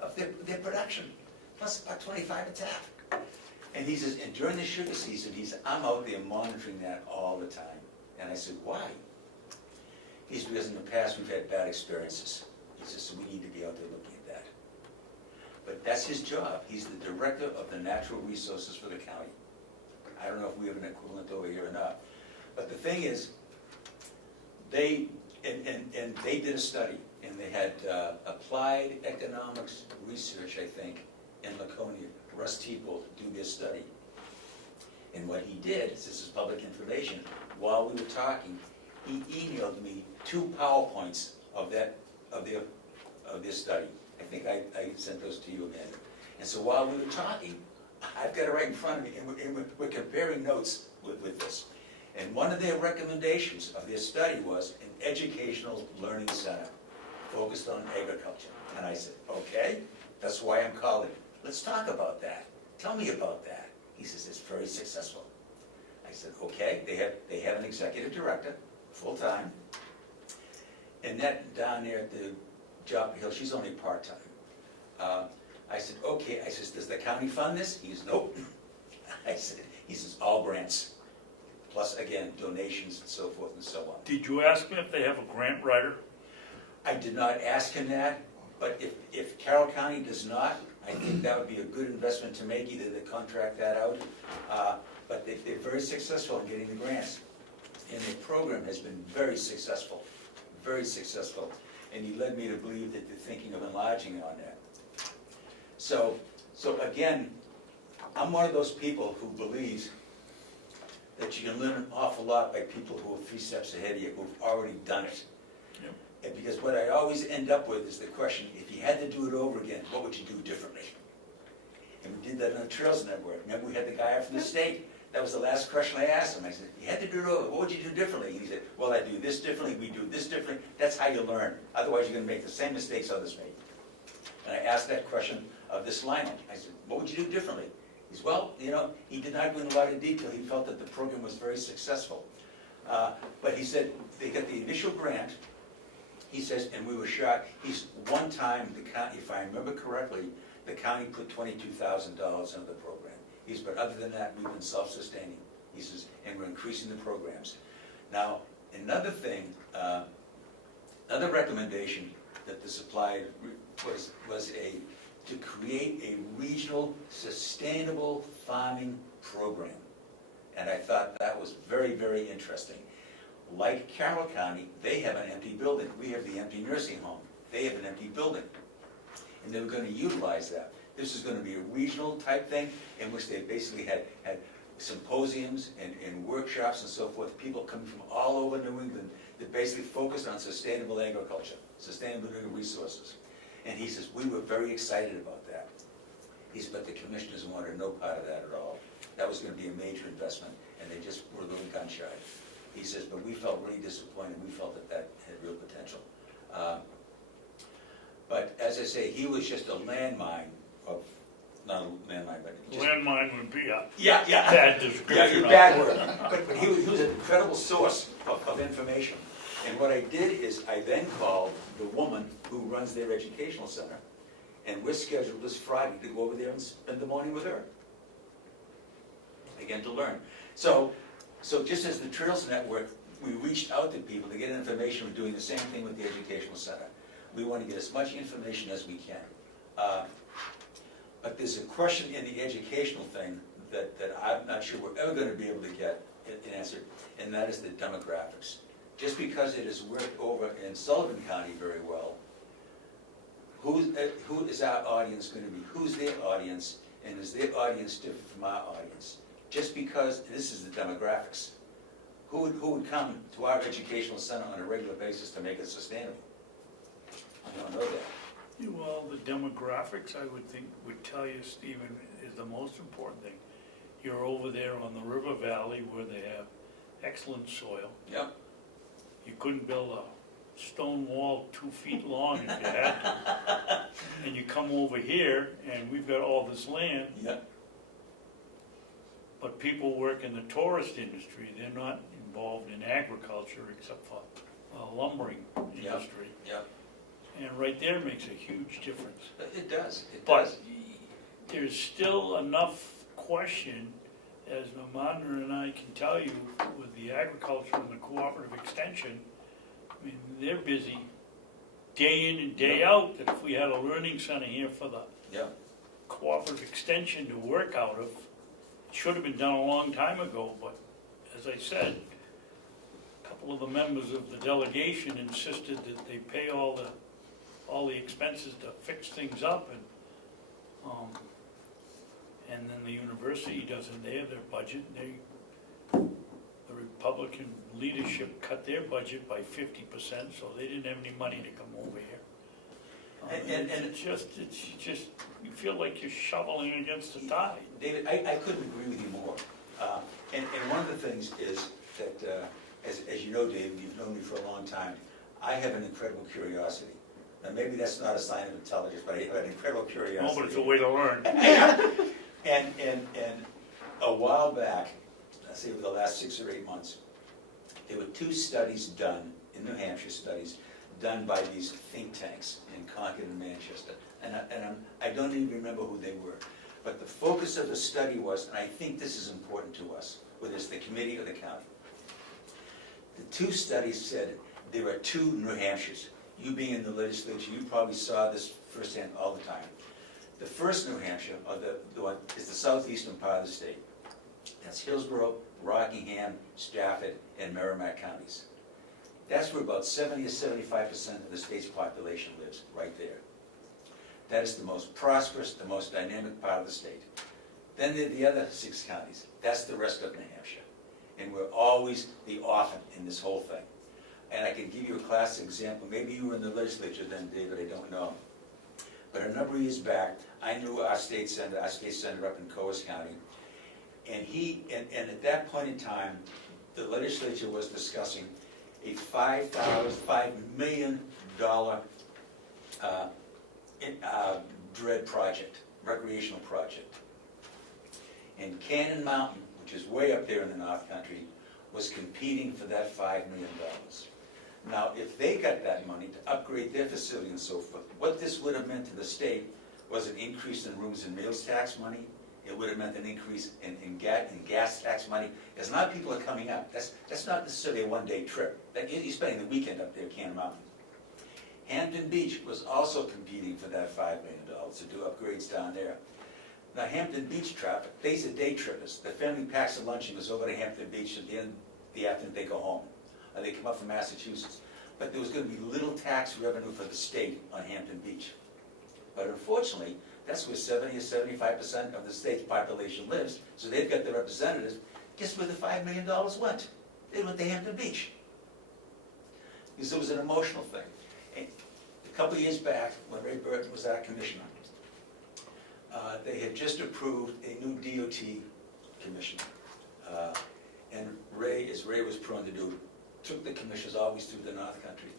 of their production, plus about 25 a tap. And he says, and during the sugar season, I'm out there monitoring that all the time. And I said, why? He said, because in the past we've had bad experiences. He says, so we need to be out there looking at that. But that's his job. He's the director of the natural resources for the county. I don't know if we have an equivalent over here or not. But the thing is, they did a study, and they had applied economics research, I think, in Laconia. Russ Teeple do their study. And what he did, this is public information, while we were talking, he emailed me 2 PowerPoints of this study. I think I sent those to you, Amanda. And so while we were talking, I've got it right in front of me, and we're comparing notes with this. And one of their recommendations of their study was an educational learning center focused on agriculture. And I said, okay, that's why I'm calling. Let's talk about that. Tell me about that. He says, it's very successful. I said, okay, they have an executive director, full-time. And that down there at the Job Hill, she's only part-time. I said, okay. I says, does the county fund this? He says, nope. He says, all grants. Plus, again, donations and so forth and so on. Did you ask him if they have a grant writer? I did not ask him that, but if Carroll County does not, I think that would be a good investment to make, either to contract that out. But they're very successful in getting the grants. And their program has been very successful, very successful. And he led me to believe that they're thinking of enlarging on that. So again, I'm one of those people who believes that you can learn an awful lot by people who are 3 steps ahead of you, who've already done it. Yep. And because what I always end up with is the question, if you had to do it over again, what would you do differently? And we did that on the Trails Network. Remember, we had the guy from the state. That was the last question I asked him. I said, if you had to do it over, what would you do differently? And he said, well, I do this differently, we do this differently. That's how you learn. Otherwise, you're going to make the same mistakes others made. And I asked that question of this lineman. I said, what would you do differently? He said, well, he did not go into a lot of detail. He felt that the program was very successful. But he said, they got the initial grant. He says, and we were shocked. One time, the county, if I remember correctly, the county put $22,000 into the program. He says, but other than that, we've been self-sustaining. He says, and we're increasing the programs. Now, another thing, another recommendation that this applied was to create a regional sustainable farming program. And I thought that was very, very interesting. Like Carroll County, they have an empty building. We have the empty nursing home. They have an empty building. And they were going to utilize that. This is going to be a regional type thing in which they basically had symposiums and workshops and so forth, people coming from all over New England that basically focused on sustainable agriculture, sustainable resources. And he says, we were very excited about that. He said, but the commissioners wanted no part of that at all. That was going to be a major investment, and they just were a little gun shy. He says, but we felt really disappointed. We felt that had real potential. But as I say, he was just a landmine of, not a landmine, but just... Landmine would be a Yeah. bad description. Yeah, bad word. But he was an incredible source of information. And what I did is I then called the woman who runs their educational center, and we're scheduled this Friday to go over there and spend the morning with her. Again, to learn. So just as the Trails Network, we reached out to people to get information. We're doing the same thing with the educational center. We want to get as much information as we can. But there's a question in the educational thing that I'm not sure we're ever going to be able to get an answer, and that is the demographics. Just because it has worked over in Sullivan County very well, who is our audience going to be? Who's their audience, and is their audience different from our audience? Just because this is the demographics. Who would come to our educational center on a regular basis to make it sustainable? I don't know that. Well, the demographics, I would think, would tell you, Stephen, is the most important thing. You're over there on the river valley where they have excellent soil. Yep. You couldn't build a stone wall 2 feet long if you had to. And you come over here, and we've got all this land. Yep. But people work in the tourist industry. They're not involved in agriculture except for lumbering industry. Yep. And right there makes a huge difference. It does. It But does. there's still enough question, as Amanda and I can tell you, with the agriculture and the cooperative extension. I mean, they're busy day in and day out, that if we had a learning center here for the Yep. cooperative extension to work out of, it should have been done a long time ago, but as I said, a couple of the members of the delegation insisted that they pay all the expenses to fix things up, and then the university doesn't, they have their budget, the Republican leadership cut their budget by 50%, so they didn't have any money to come over here. And- It's just, you feel like you're shoveling against the tide. David, I couldn't agree with you more. And one of the things is that, as you know, David, you've known me for a long time, I have an incredible curiosity. Now, maybe that's not a sign of intelligence, but I have an incredible curiosity. No, but it's a way to learn. And a while back, let's say over the last 6 or 8 months, there were 2 studies done, in New Hampshire studies, done by these think tanks in Concord and Manchester. And I don't even remember who they were. But the focus of the study was, and I think this is important to us, whether it's the committee or the county. The 2 studies said there are 2 New Hampshires. You being in the legislature, you probably saw this firsthand all the time. The first New Hampshire, or the one, is the southeastern part of the state. That's Hillsborough, Rockingham, Stafford, and Merrimack counties. That's where about 70 or 75% of the state's population lives, right there. That is the most prosperous, the most dynamic part of the state. Then there are the other 6 counties. That's the rest of New Hampshire. And we're always the orphan in this whole thing. And I can give you a classic example. Maybe you were in the legislature then, David, I don't know. But a number of years back, I knew our state senator up in Comeau County. And at that point in time, the legislature was discussing a $5 million DRED project, recreational project. And Cannon Mountain, which is way up there in the North Country, was competing for that $5 million. Now, if they got that money to upgrade their facility and so forth, what this would have meant to the state was an increase in rooms and meals tax money. It would have meant an increase in gas tax money. Because now people are coming up. That's not necessarily a one-day trip. You're spending the weekend up there at Cannon Mountain. Hampton Beach was also competing for that $5 million to do upgrades down there. Now, Hampton Beach traffic, these are day trippers. The family packs a lunch and goes over to Hampton Beach at the end of the afternoon, they go home. Or they come up from Massachusetts. But there was going to be little tax revenue for the state on Hampton Beach. But unfortunately, that's where 70 or 75% of the state's population lives, so they've got their representatives. Guess where the $5 million went? They went to Hampton Beach. Because it was an emotional thing. And a couple of years back, when Ray Burton was our commissioner, they had just approved a new DOT commissioner. And Ray, as Ray was prone to do, took the commissioners always through the North Country.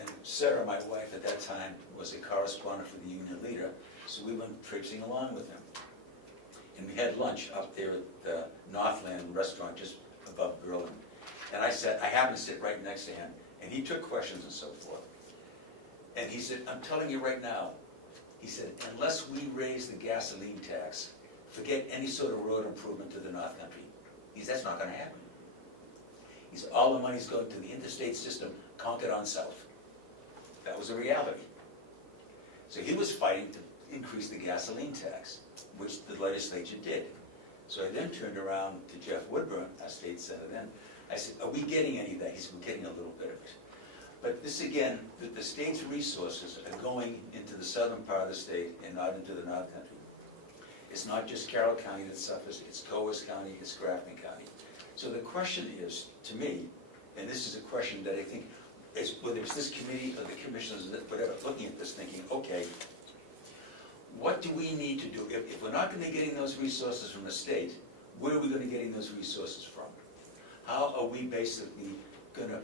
And Sarah, my wife at that time, was a correspondent for the union leader, so we went traipsing along with him. And we had lunch up there at the Northland restaurant just above Berlin. And I happened to sit right next to him, and he took questions and so forth. And he said, I'm telling you right now, he said, unless we raise the gasoline tax, forget any sort of road improvement to the North Country. He said, that's not going to happen. He said, all the money's going to the interstate system, Concord on south. That was a reality. So he was fighting to increase the gasoline tax, which the legislature did. So I then turned around to Jeff Woodburn, our state senator then. I said, are we getting any of that? He said, we're getting a little bit of it. But this again, the state's resources are going into the southern part of the state and not into the North Country. It's not just Carroll County that suffers, it's Comeau County, it's Grafton County. So the question is, to me, and this is a question that I think, is whether it's this committee or the commissioners, whatever, looking at this thinking, okay, what do we need to do? If we're not going to be getting those resources from the state, where are we going to be getting those resources from? How are we basically going to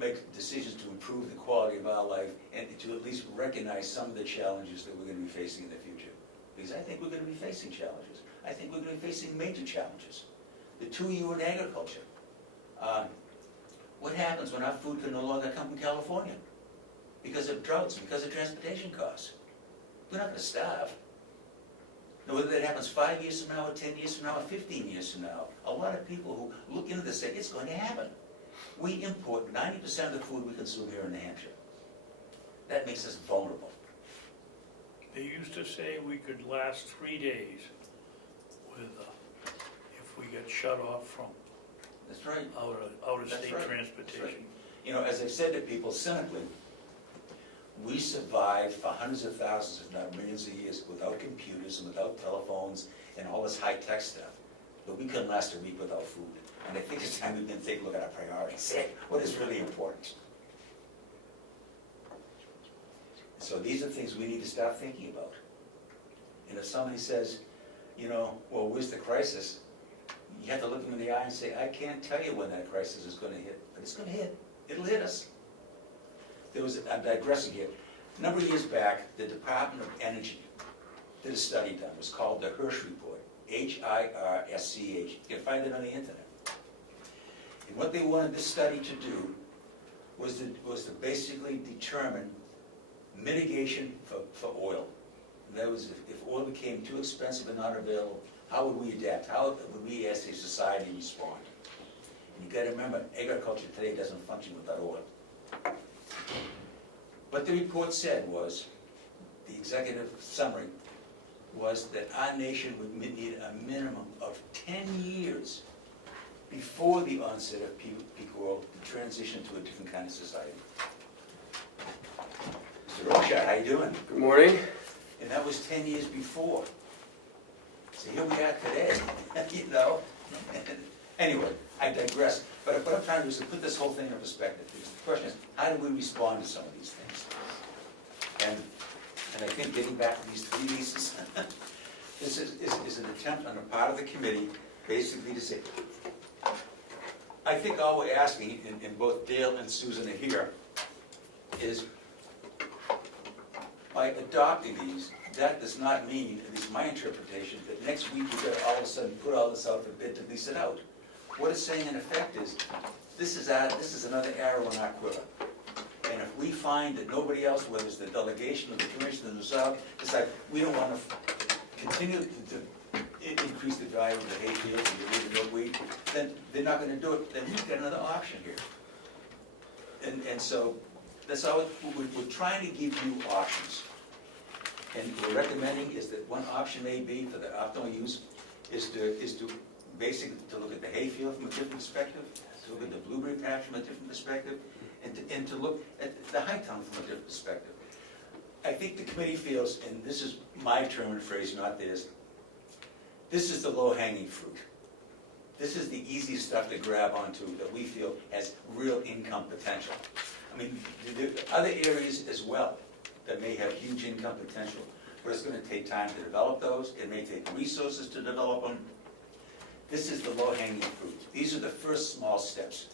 make decisions to improve the quality of our life and to at least recognize some of the challenges that we're going to be facing in the future? Because I think we're going to be facing challenges. I think we're going to be facing major challenges. The 2 of you in agriculture. What happens when our food can no longer come from California? Because of droughts, because of transportation costs. We're not going to starve. Now, whether that happens 5 years from now, or 10 years from now, or 15 years from now, a lot of people who look into this say, it's going to happen. We import 90% of the food we consume here in New Hampshire. That makes us vulnerable. They used to say we could last 3 days with, if we get shut off from That's right. out-of-state That's right. transportation. That's right. You know, as I've said to people cynically, we survived for hundreds of thousands, if not millions of years, without computers and without telephones and all this high-tech stuff. but we couldn't last a week without food. And I think it's time we can take a look at our priorities, say what is really important. So these are things we need to start thinking about. And if somebody says, you know, well, where's the crisis? You have to look them in the eye and say, I can't tell you when that crisis is going to hit, but it's going to hit. It'll hit us. I'm digressing here. A number of years back, the Department of Energy did a study done. It was called the Hirsch Report, H-I-R-S-C-H. You can find it on the internet. And what they wanted this study to do was to basically determine mitigation for oil. And that was if oil became too expensive and not available, how would we adapt? How would we as a society respond? And you got to remember, agriculture today doesn't function without oil. What the report said was, the executive summary was that our nation would need a minimum of 10 years before the onset of peak oil to transition to a different kind of society. Mr. Rocha, how you doing? Good morning. And that was 10 years before. So here we are today, you know? Anyway, I digress. But what I'm trying to do is to put this whole thing in perspective. Because the question is, how do we respond to some of these things? And I think getting back to these 3 leases, this is an attempt on the part of the committee basically to say, I think all we're asking, and both Dale and Susan are here, is by adopting these, that does not mean, at least my interpretation, that next week we're going to all of a sudden put all this out for bid to lease it out. What it's saying in effect is, this is another arrow in our quiver. And if we find that nobody else, whether it's the delegation or the commission themselves, decide we don't want to continue to increase the value of the hayfield and get rid of the milkweed, then they're not going to do it. Then we've got another option here. And so that's all we're trying to give you options. And we're recommending is that one option may be for the optimal use is to basically to look at the hayfield from a different perspective, to look at the blueberry patch from a different perspective, and to look at the high town from a different perspective. I think the committee feels, and this is my term and phrase, not theirs, this is the low-hanging fruit. This is the easy stuff to grab onto that we feel has real income potential. I mean, there are other areas as well that may have huge income potential, but it's going to take time to develop those. It may take resources to develop them. This is the low-hanging fruit. These are the first small steps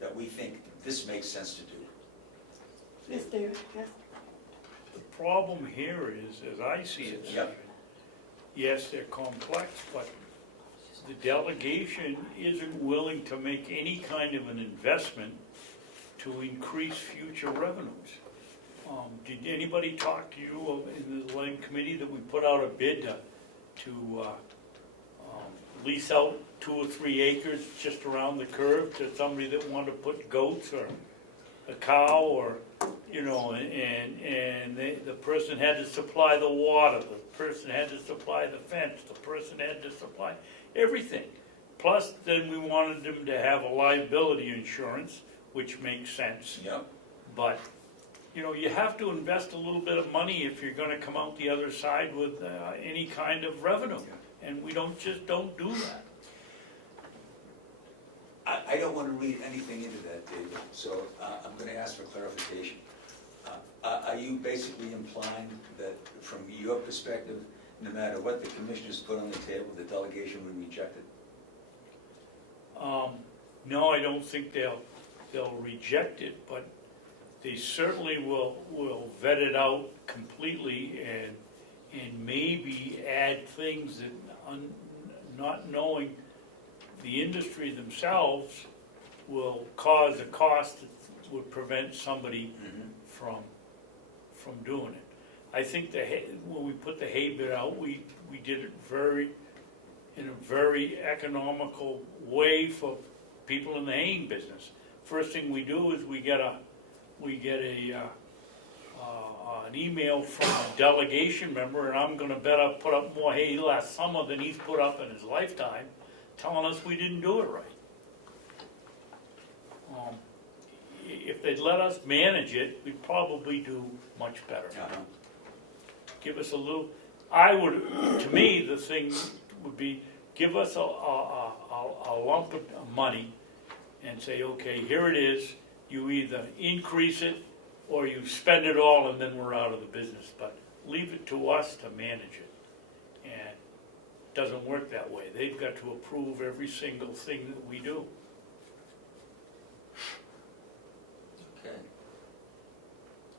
that we think this makes sense to do. Mr. Yes. The problem here is, as I see it, Stephen, Yep. yes, they're complex, but the delegation isn't willing to make any kind of an investment to increase future revenues. Did anybody talk to you in the land committee that we put out a bid to lease out 2 or 3 acres just around the curve to somebody that wanted to put goats or a cow or, you know, and the person had to supply the water, the person had to supply the fence, the person had to supply everything. Plus, then we wanted them to have a liability insurance, which makes sense. Yep. But, you know, you have to invest a little bit of money if you're going to come out the other side with any kind of revenue. And we don't do that. I don't want to read anything into that, David, so I'm going to ask for clarification. Are you basically implying that from your perspective, no matter what the commissioners put on the table, the delegation would reject it? No, I don't think they'll reject it, but they certainly will vet it out completely and maybe add things that not knowing the industry themselves will cause a cost that would prevent somebody from doing it. I think when we put the hay bid out, we did it in a very economical way for people in the haying business. First thing we do is we get an email from a delegation member, and I'm going to bet I put up more hay last summer than he's put up in his lifetime, telling us we didn't do it right. If they'd let us manage it, we'd probably do much better. Give us a little, to me, the thing would be, give us a lump of money and say, okay, here it is, you either increase it or you spend it all and then we're out of the business, but leave it to us to manage it. And it doesn't work that way. They've got to approve every single thing that we do. Okay.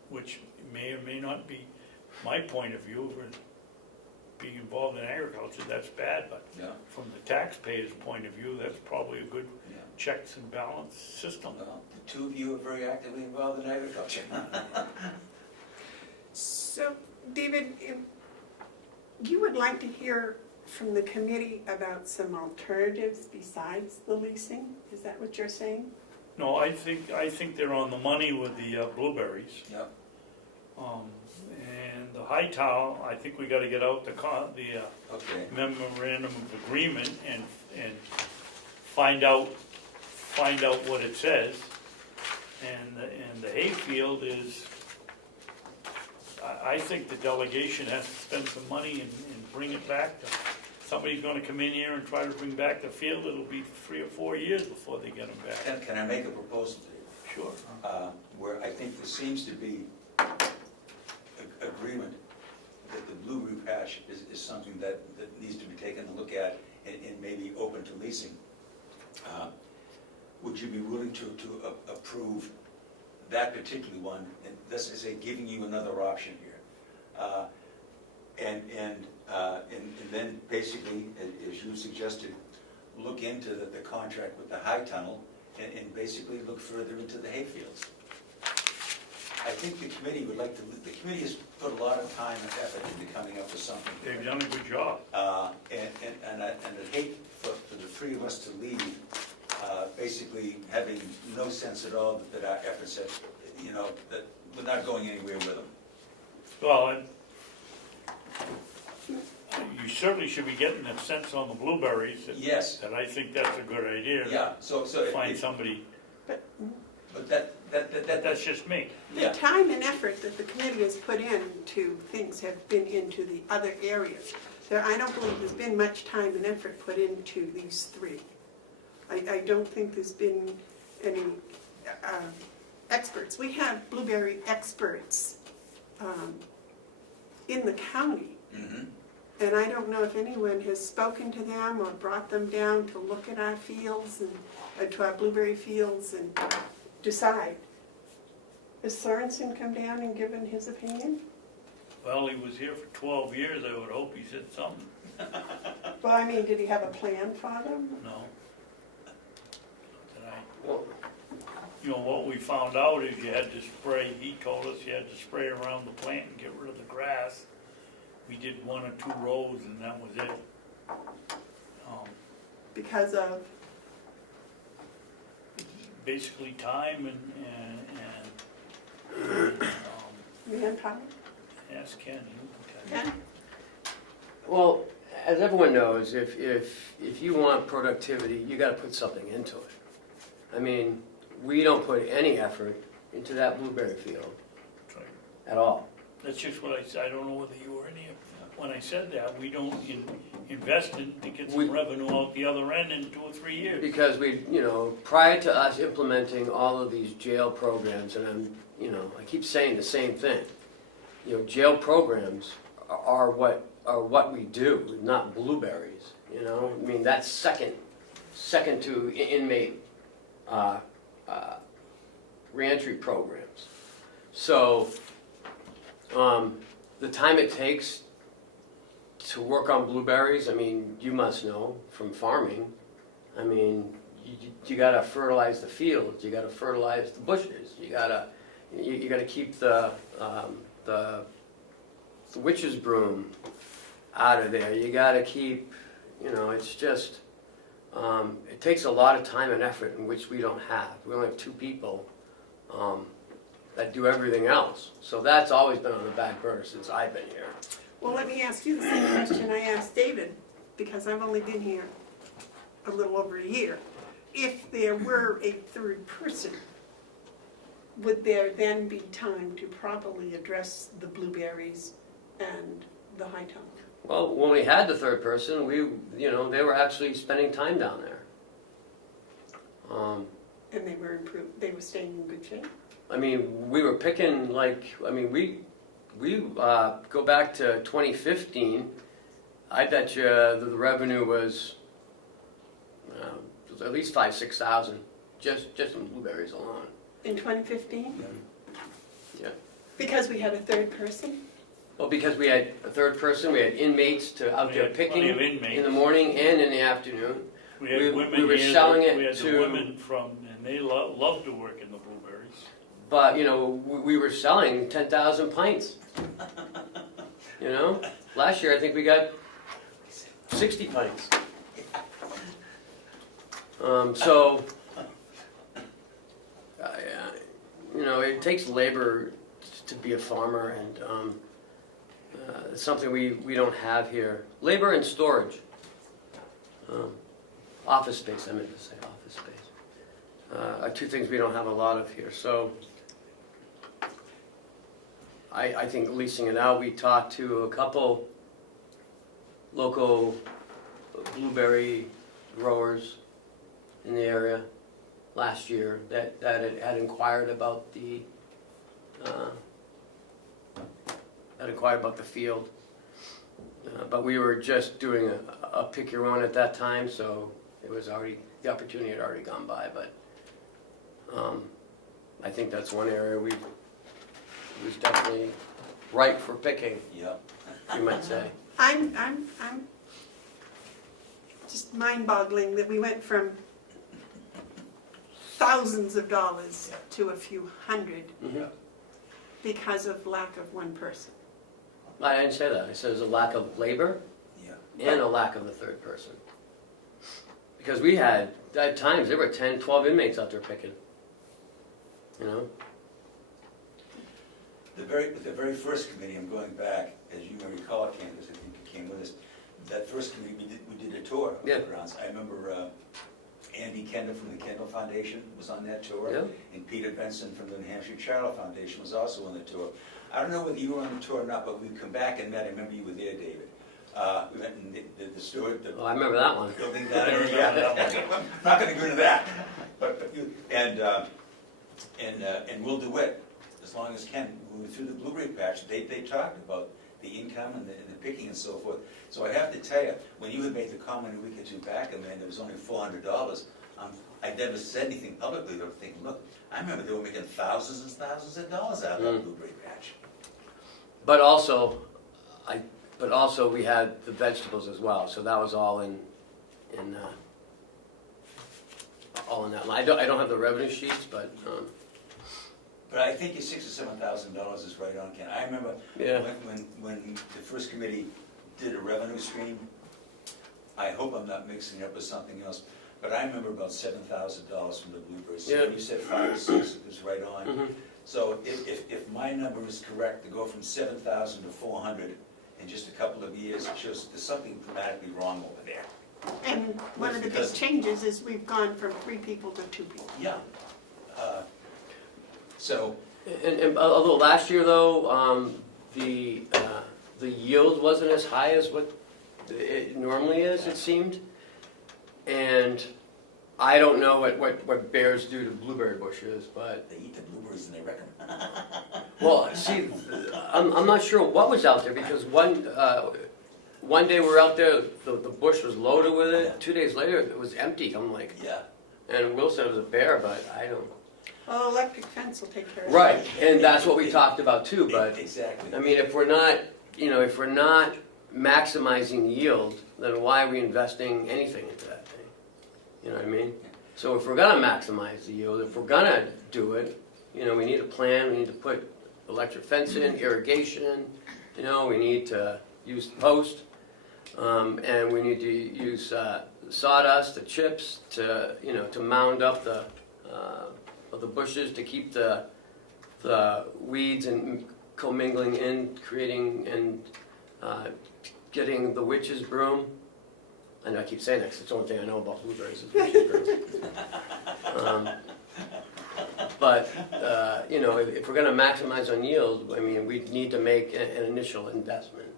Which may or may not be my point of view. For being involved in agriculture, that's bad, but Yeah. from the taxpayer's point of view, that's probably a good Yeah. checks and balance system. Well, the two of you are very actively involved in agriculture. So, David, you would like to hear from the committee about some alternatives besides the leasing? Is that what you're saying? No, I think they're on the money with the blueberries. Yep. And the high towel, I think we gotta get out the Okay. memorandum of agreement and find out what it says. And the hayfield is, I think the delegation has to spend some money and bring it back. Somebody's gonna come in here and try to bring back the field, it'll be 3 or 4 years before they get them back. Can I make a proposal to you? Sure. Where I think there seems to be agreement that the blueberry patch is something that needs to be taken a look at and maybe open to leasing. Would you be willing to approve that particular one, and this is giving you another option here? And then basically, as you suggested, look into the contract with the high tunnel and basically look further into the hayfields. I think the committee would like to, the committee has put a lot of time and effort into coming up with something. They've done a good job. And I'd hate for the three of us to leave, basically having no sense at all that our efforts have, that we're not going anywhere with them. Well, you certainly should be getting a sense on the blueberries. Yes. That I think that's a good idea. Yeah, so. Find somebody, But that's just me. The yeah. time and effort that the committee has put into things have been into the other areas. I don't believe there's been much time and effort put into these three. I don't think there's been any experts. We have blueberry experts in the county. Mm-hmm. And I don't know if anyone has spoken to them or brought them down to look at our fields and to our blueberry fields and decide. Has Sorensen come down and given his opinion? Well, he was here for 12 years, I would hope he said something. Well, I mean, did he have a plan for them? No. What we found out is you had to spray, he told us you had to spray around the plant and get rid of the grass. We did 1 or 2 rows and that was it. Because of? Basically time and Manpower? ask Ken. Ken? Well, as everyone knows, if you want productivity, you got to put something into it. I mean, we don't put any effort into that blueberry field at all. That's just what I said. I don't know whether you were in here when I said that. We don't invest in to get some revenue out the other end in 2 or 3 years. Because prior to us implementing all of these jail programs, and I keep saying the same thing. Jail programs are what we do, not blueberries. I mean, that's second to inmate reentry programs. So the time it takes to work on blueberries, I mean, you must know from farming. I mean, you got to fertilize the fields, you got to fertilize the bushes, you got to keep the witch's broom out of there. You got to keep, it's just. It takes a lot of time and effort in which we don't have. We only have 2 people that do everything else. So that's always been on the back burner since I've been here. Well, let me ask you the same question I asked David, because I've only been here a little over a year. If there were a third person, would there then be time to properly address the blueberries and the high tunnel? Well, when we had the third person, they were actually spending time down there. And they were improved, they were staying in good shape? I mean, we were picking we go back to 2015, I bet you the revenue was at least 5,000-6,000, just in blueberries alone. In 2015? Yeah. Because we had a third person? Well, because we had a third person, we had inmates out We there had picking plenty of inmates. in the morning and in the afternoon. We had we women were here, selling it we had the to- women from, and they love to work in the blueberries. But, we were selling 10,000 pints. Last year I think we got 60 pints. It takes labor to be a farmer, and it's something we don't have here. Labor and storage. Office space, I meant to say office space. Are two things we don't have a lot of here. So I think leasing it out, we talked to a couple local blueberry growers in the area last year that had inquired about the field. But we were just doing a pick your own at that time, so the opportunity had already gone by. But I think that's one area it was definitely ripe for picking, Yep. you might say. I'm just mind-boggling that we went from thousands of dollars to a few hundred Mhm. because of lack of one person. I didn't say that. I said there's a lack of labor Yeah. and a lack of the third person. Because we had, at times, there were 10, 12 inmates out there picking. The very first committee, I'm going back, as you may recall, Candace, I think you came with us, that first committee, we did a tour of Yeah. the grounds. I remember Andy Kendall from the Kendall Foundation was on that tour, Yeah. and Peter Benson from the New Hampshire Charitable Foundation was also on the tour. I don't know whether you were on the tour or not, but we come back and met, I remember you were there, David. We went and did the store, Oh, I remember that one. building down there, yeah. I'm not gonna go into that, but you, and Will DeWitt, as long as Ken, we were through the blueberry patch, they talked about the income and the picking and so forth. So I have to tell you, when you had made the comment a week or two back, and then it was only $400, I never said anything publicly, but I'm thinking, look, I remember they were making thousands and thousands of dollars out of that blueberry patch. But also we had the vegetables as well, so that was all in that line. I don't have the revenue sheets, but But I think your $6,000 or $7,000 is right on, Ken. I remember Yeah. when the first committee did a revenue stream, I hope I'm not mixing it up with something else, but I remember about $7,000 from the blueberries. So when you said 5 or 6, it was right on. Mhm. So if my number is correct, to go from 7,000 to 400 in just a couple of years, it shows there's something dramatically wrong over there. And one of the big changes is we've gone from 3 people to 2 people. Yeah. So, and although last year though, the yield wasn't as high as what it normally is, it seemed. And I don't know what bears do to blueberry bushes, but they eat the blueberries and they wreck them. well, see, I'm not sure what was out there because one day we were out there, the bush was loaded with it. Yeah. 2 days later, it was empty. I'm like, Yeah. and Will said it was a bear, but I don't. Oh, electric fence will take care of it. Right, and that's what we talked about too. But Exactly. I mean, if we're not maximizing yield, then why are we investing anything into that thing? You know what I mean? So if we're gonna maximize the yield, if we're gonna do it, we need a plan. We need to put electric fence in, irrigation. We need to use post, and we need to use sawdust, the chips, to mound up the bushes to keep the weeds and commingling in, creating and getting the witch's broom. I know I keep saying that 'cause it's the only thing I know about blueberries is witch's broom. But if we're going to maximize on yield, I mean, we need to make an initial investment,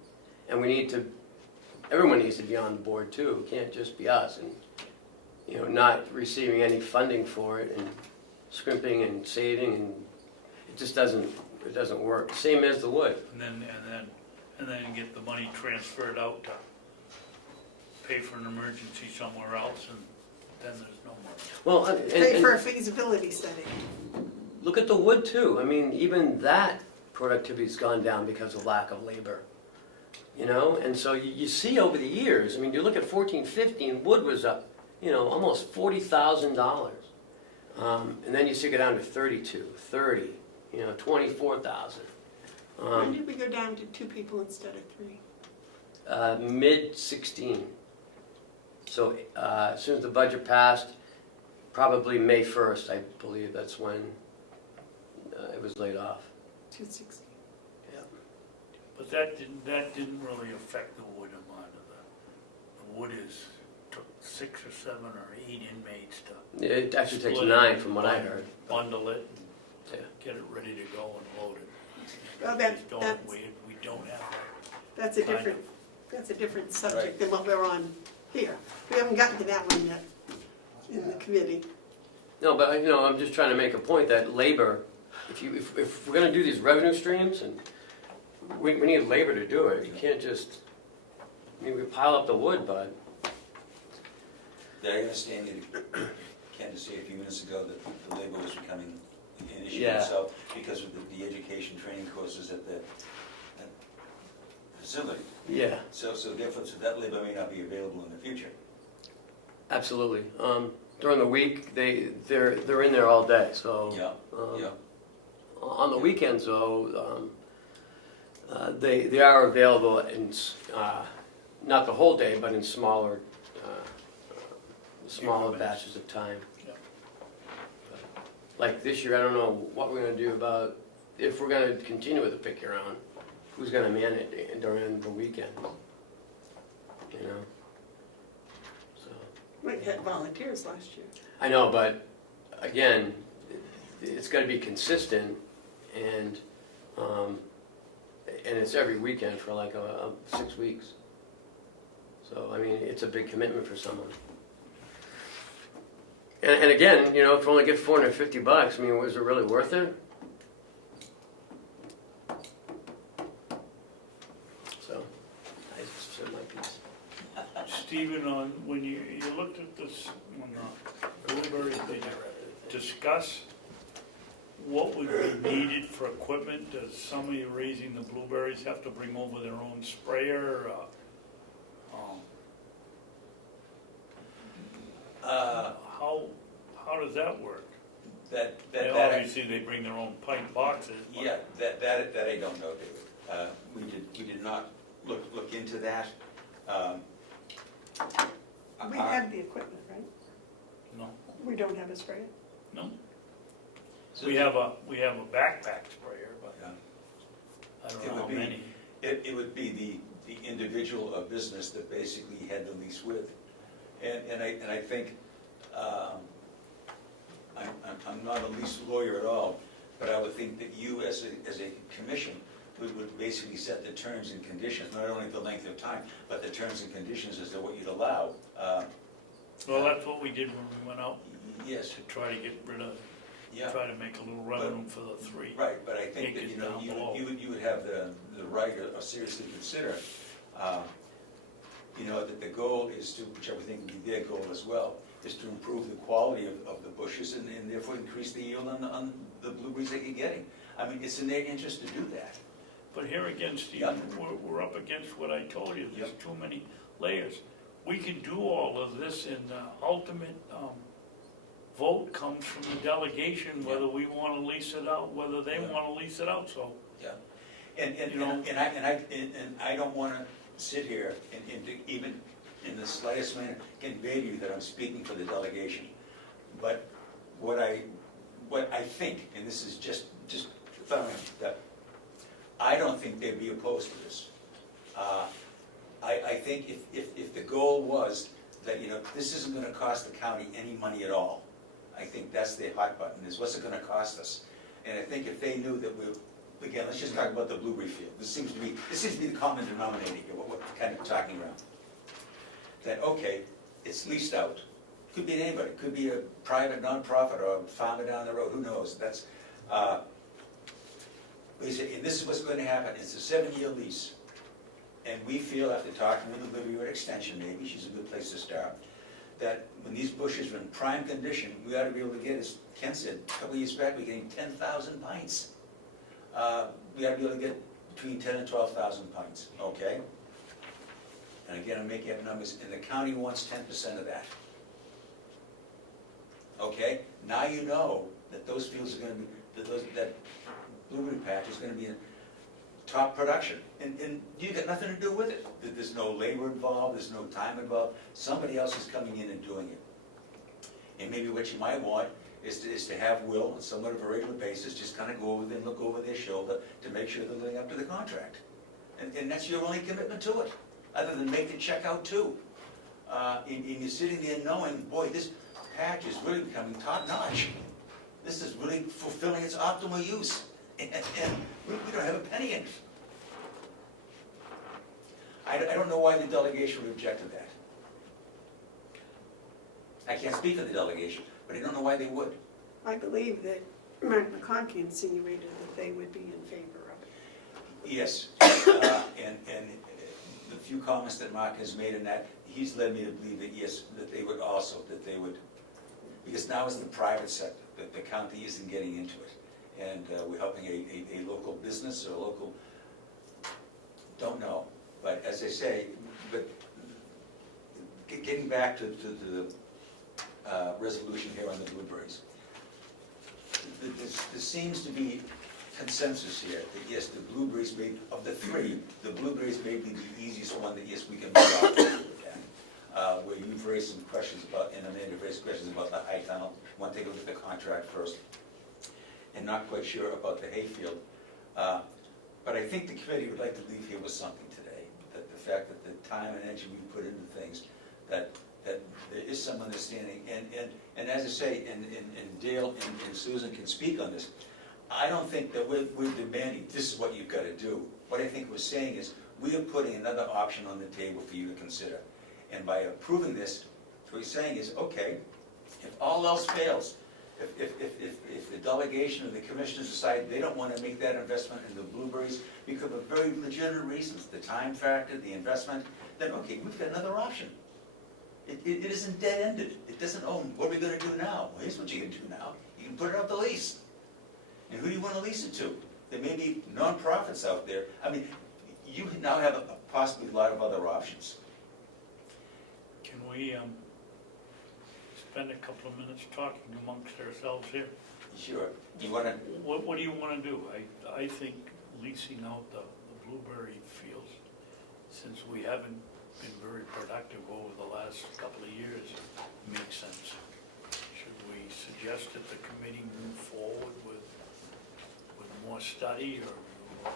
and we need to everyone needs to be on the board too. It can't just be us and, you know, not receiving any funding for it and scrimping and saving, and it just doesn't work. Same as the wood. And then get the money transferred out to pay for an emergency somewhere else, and then there's no money. Well, Pay for a feasibility study. look at the wood too. I mean, even that productivity's gone down because of lack of labor. You know, and so you see over the years, I mean, you look at 14, 15, wood was up, you know, almost $40,000. And then you see it go down to 32, 30, you know, 24,000. When did we go down to 2 people instead of 3? Mid-16. So as soon as the budget passed, probably May 1st, I believe that's when it was laid off. 260. But that didn't really affect the wood amount of the wood took 6 or 7 or 8 inmates to It actually takes split it, 9 from what I heard. bundle it, and Yeah. get it ready to go and load it. Well, We don't have that. That's a different subject than what we're on here. We haven't gotten to that one yet in the committee. No, but you know, I'm just trying to make a point that labor, if we're going to do these revenue streams, and we need labor to do it. You can't just, I mean, we pile up the wood, but Did I understand you, Candace, say a few minutes ago that the labor was becoming an issue Yeah. itself because of the education training courses at the facility? yeah, So therefore, that labor may not be available in the future. absolutely. During the week, they're in there all day. So Yeah. on the weekends, though, they are available in not the whole day, but in smaller batches of time. Yeah. Like this year, I don't know what we're going to do about if we're going to continue with the pick your own. Who's going to man it during the weekend? You know. So We had volunteers last year. I know, but again, it's got to be consistent, and it's every weekend for like 6 weeks. So I mean, it's a big commitment for someone. And again, you know, if we only get $450, I mean, was it really worth it? So, I just said my piece. Stephen, when you looked at this, when Blueberry, they discuss what would be needed for equipment? Does somebody raising the blueberries have to bring over their own sprayer? How does that work? Obviously, they bring their own pint boxes. But Yeah, that I don't know, David. We did not look into that. We have the equipment, right? No, We don't have a sprayer. no. We have a backpack sprayer, but Yeah. I don't It know would how be- many. It would be the individual or business that basically had the lease with. And I think, I'm not a lease lawyer at all, but I would think that you as a commission would basically set the terms and conditions, not only the length of time, but the terms and conditions as to what you'd allow. Well, that's what we did when we went out Yes, to try to get rid of, yeah. try to make a little revenue for the 3. Right, but I think that, Take it you know, down below. you would have the right or seriously consider, you know, that the goal is to, which I would think would be their goal as well, is to improve the quality of the bushes and therefore increase the yield on the blueberries that you're getting. I mean, it's in their interest to do that. But here again, Steve, Yeah. we're up against what I told you, there's Yep. too many layers. We can do all of this, and the ultimate vote comes from the delegation, whether we want to lease it out, whether they Yeah. want to lease it out, so. Yeah. And You know- I don't want to sit here and to even in the slightest manner convey to you that I'm speaking for the delegation. But what I think, and this is just throwing that, I don't think they'd be opposed to this. I think if the goal was that, you know, this isn't gonna cost the county any money at all, I think that's the hot button, is what's it gonna cost us? And I think if they knew that again, let's just talk about the blueberry field. This seems to be the common denominator here, what we're kind of talking around. that, okay, it's leased out. Could be anybody, could be a private nonprofit or a farmer down the road, who knows? That's, we say, and this is what's going to happen, it's a 7-year lease. And we feel, after talking with the Liberty Extension, maybe she's a good place to start, that when these bushes are in prime condition, we ought to be able to get, as Ken said, a couple of years back, we getting 10,000 pints. We ought to be able to get between 10 and 12,000 pints, okay? And again, I'm making up numbers, and the county wants 10% of that. Okay, now you know that those fields are gonna be, that blueberry patch is gonna be in top production. And you got nothing to do with it. There's no labor involved, there's no time involved. Somebody else is coming in and doing it. And maybe what you might want is to have Will, on somewhat of a regular basis, just kind of go over there and look over their shoulder to make sure they're living up to the contract. And that's your only commitment to it, other than make the check out too. And you're sitting there knowing, boy, this patch is really becoming top-notch. This is really fulfilling its optimal use. And we don't have a penny in it. I don't know why the delegation would object to that. I can't speak for the delegation, but I don't know why they would. I believe that Mark McConkie insinuated that they would be in favor of it. Yes, and the few comments that Mark has made in that, he's led me to believe that yes, that they would also, because now it's the private sector, that the county isn't getting into it. And we're helping a local business or a local, don't know. But as I say, but getting back to the resolution here on the blueberries, there seems to be consensus here that yes, the blueberries may, of the three, the blueberries may be the easiest one that yes, we can move on with that. Where you've raised some questions about, and Amanda raised questions about the high tunnel. Want to take a look at the contract first. And not quite sure about the hayfield. But I think the committee would like to leave here with something today. That the fact that the time and energy we put into things, that there is some understanding. And as I say, and Dale and Susan can speak on this, I don't think that we're demanding this is what you've got to do. What I think we're saying is we are putting another option on the table for you to consider. And by approving this, what we're saying is, okay, if all else fails, if the delegation or the commissioners decide they don't want to make that investment in the blueberries because of very legitimate reasons, the time factor, the investment, then okay, we've got another option. It isn't dead-ended. It doesn't, oh, what are we going to do now? Well, here's what you can do now. You can put it out the lease. And who do you want to lease it to? There may be nonprofits out there. I mean, you now have possibly a lot of other options. Can we spend a couple of minutes talking amongst ourselves here? Sure. You want to? What do you want to do? I think leasing out the blueberry fields, since we haven't been very productive over the last couple of years, makes sense. Should we suggest that the committee move forward with more study, or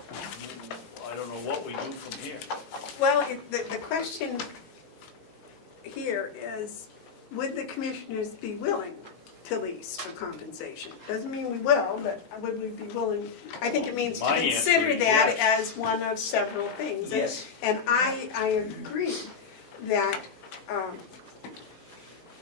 I don't know what we do from here? Well, the question here is, would the commissioners be willing to lease for compensation? Doesn't mean we will, but would we be willing? I think it means to My consider answer is that yes. as one of several things. Yes. And I agree that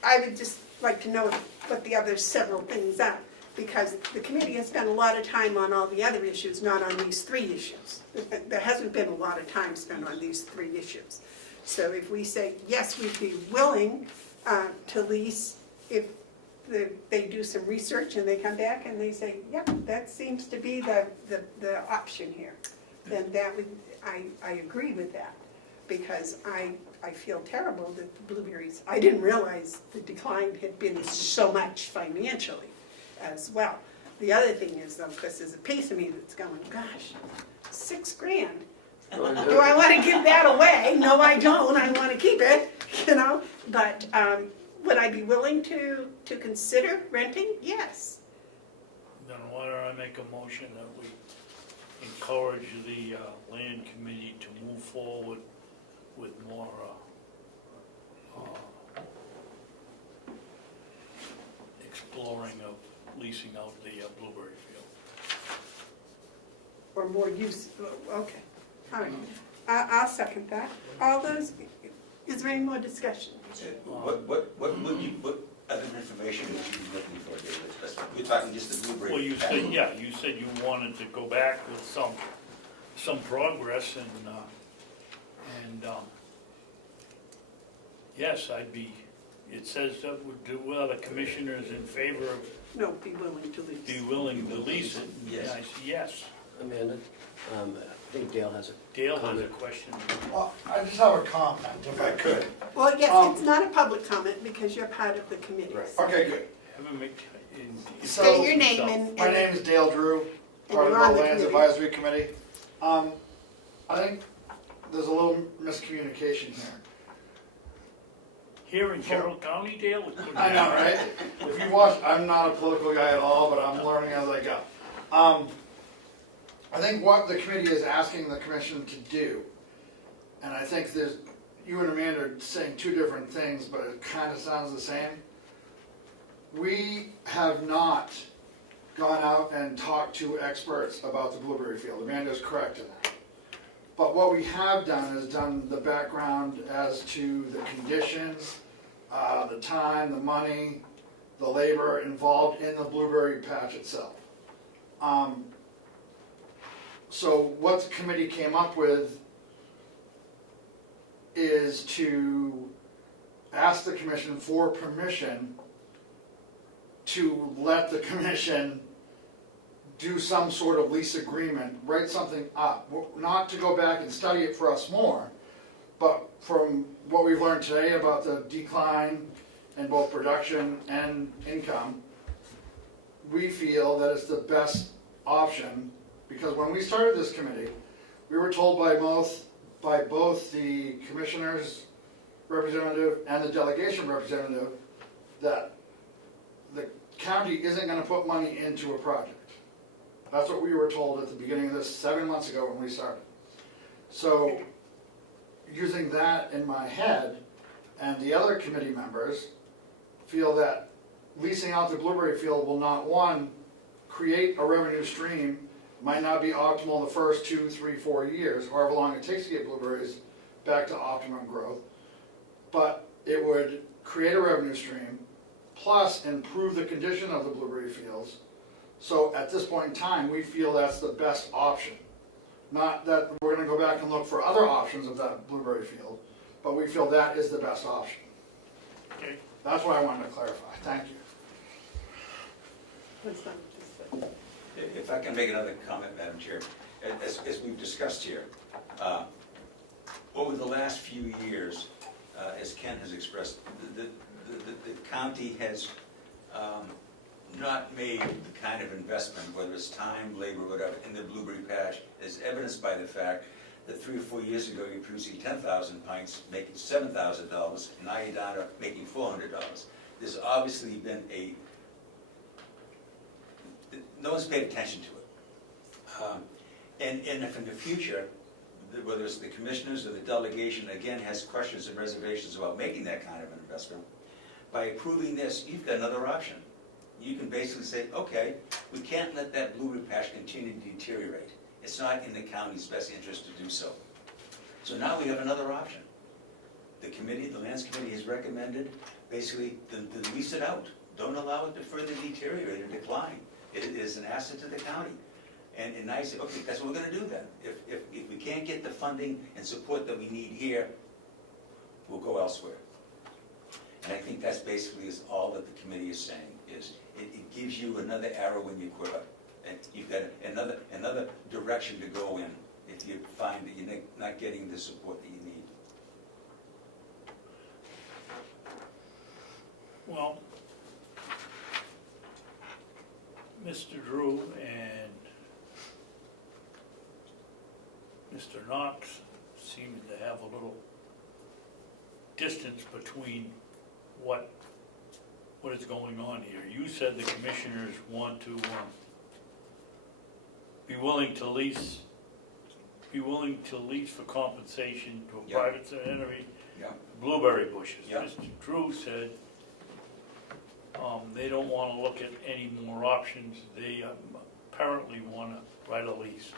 I would just like to know what the other several things are, because the committee has spent a lot of time on all the other issues, not on these three issues. There hasn't been a lot of time spent on these three issues. So if we say, yes, we'd be willing to lease, if they do some research and they come back and they say, yep, that seems to be the option here, then that would, I agree with that, because I feel terrible that the blueberries, I didn't realize the decline had been so much financially as well. The other thing is, though, because there's a piece of me that's going, gosh, $6,000. Do I want to give that away? No, I don't. I want to keep it, you know. But would I be willing to consider renting? Yes. Then why don't I make a motion that we encourage the land committee to move forward with more exploring of leasing out the blueberry field. Or more use, okay. All right. I'll second that. All those, is Is there any more discussion? What other information would you be looking for, David? We're talking just the blueberry. Well, you said you wanted to go back with some progress and yes, it says that do the commissioners in favor of No, be willing to lease. be willing to lease it? Yes. And I said, yes. Amanda, I think Dale has a Dale has a comment. question. Well, I just have a comment, if I could. Well, yes, it's not a public comment because you're part of the committee. Right. Okay, good. Have him make- So- State your name and. My name is Dale Drew, And part of you're on the the Lands committee. Advisory Committee. I think there's a little miscommunication here. Here in Carroll County, Dale? I know, right? If you watch, I'm not a political guy at all, but I'm learning as I go. I think what the committee is asking the commission to do, and I think there's, you and Amanda are saying two different things, but it kind of sounds the same. We have not gone out and talked to experts about the blueberry field. Amanda's correct in that. But what we have done is done the background as to the conditions, the time, the money, the labor involved in the blueberry patch itself. So what the committee came up with is to ask the commission for permission to let the commission do some sort of lease agreement, write something up, not to go back and study it for us more, but from what we've learned today about the decline in both production and income, we feel that it's the best option, because when we started this committee, we were told by both the commissioners representative and the delegation representative that the county isn't gonna put money into a project. That's what we were told at the beginning of this 7 months ago when we started. So, using that in my head, and the other committee members feel that leasing out the blueberry field will not, one, create a revenue stream, might not be optimal the first 2, 3, 4 years, however long it takes to get blueberries back to optimum growth, but it would create a revenue stream, plus improve the condition of the blueberry fields. So at this point in time, we feel that's the best option. Not that we're gonna go back and look for other options of that blueberry field, but we feel that is the best option. Okay. That's what I wanted to clarify. Thank you. Let's not just- If I can make another comment, Madam Chair, as we've discussed here, over the last few years, as Ken has expressed, the county has not made the kind of investment, whether it's time, labor, whatever, in the blueberry patch, as evidenced by the fact that 3 or 4 years ago, you're producing 10,000 pints, making $7,000, and now you're down to making $400. There's obviously been no one's paid attention to it. And if in the future, whether it's the commissioners or the delegation, again, has questions and reservations about making that kind of an investment, by approving this, you've got another option. You can basically say, okay, we can't let that blueberry patch continue to deteriorate. It's not in the county's best interest to do so. So now we have another option. The committee, the Lands Committee has recommended basically to lease it out. Don't allow it to further deteriorate or decline. It is an asset to the county. And I say, okay, that's what we're gonna do then. If we can't get the funding and support that we need here, we'll go elsewhere. And I think that's basically is all that the committee is saying, is it gives you another arrow in your quiver. And you've got another direction to go in if you find that you're not getting the support that you need. Well, Mr. Drew and Mr. Knox seem to have a little distance between what is going on here. You said the commissioners want to be willing to lease for compensation to a Yeah. private entity, Yeah. blueberry bushes. Yeah. Mr. Drew said they don't want to look at any more options. They apparently want to write a lease.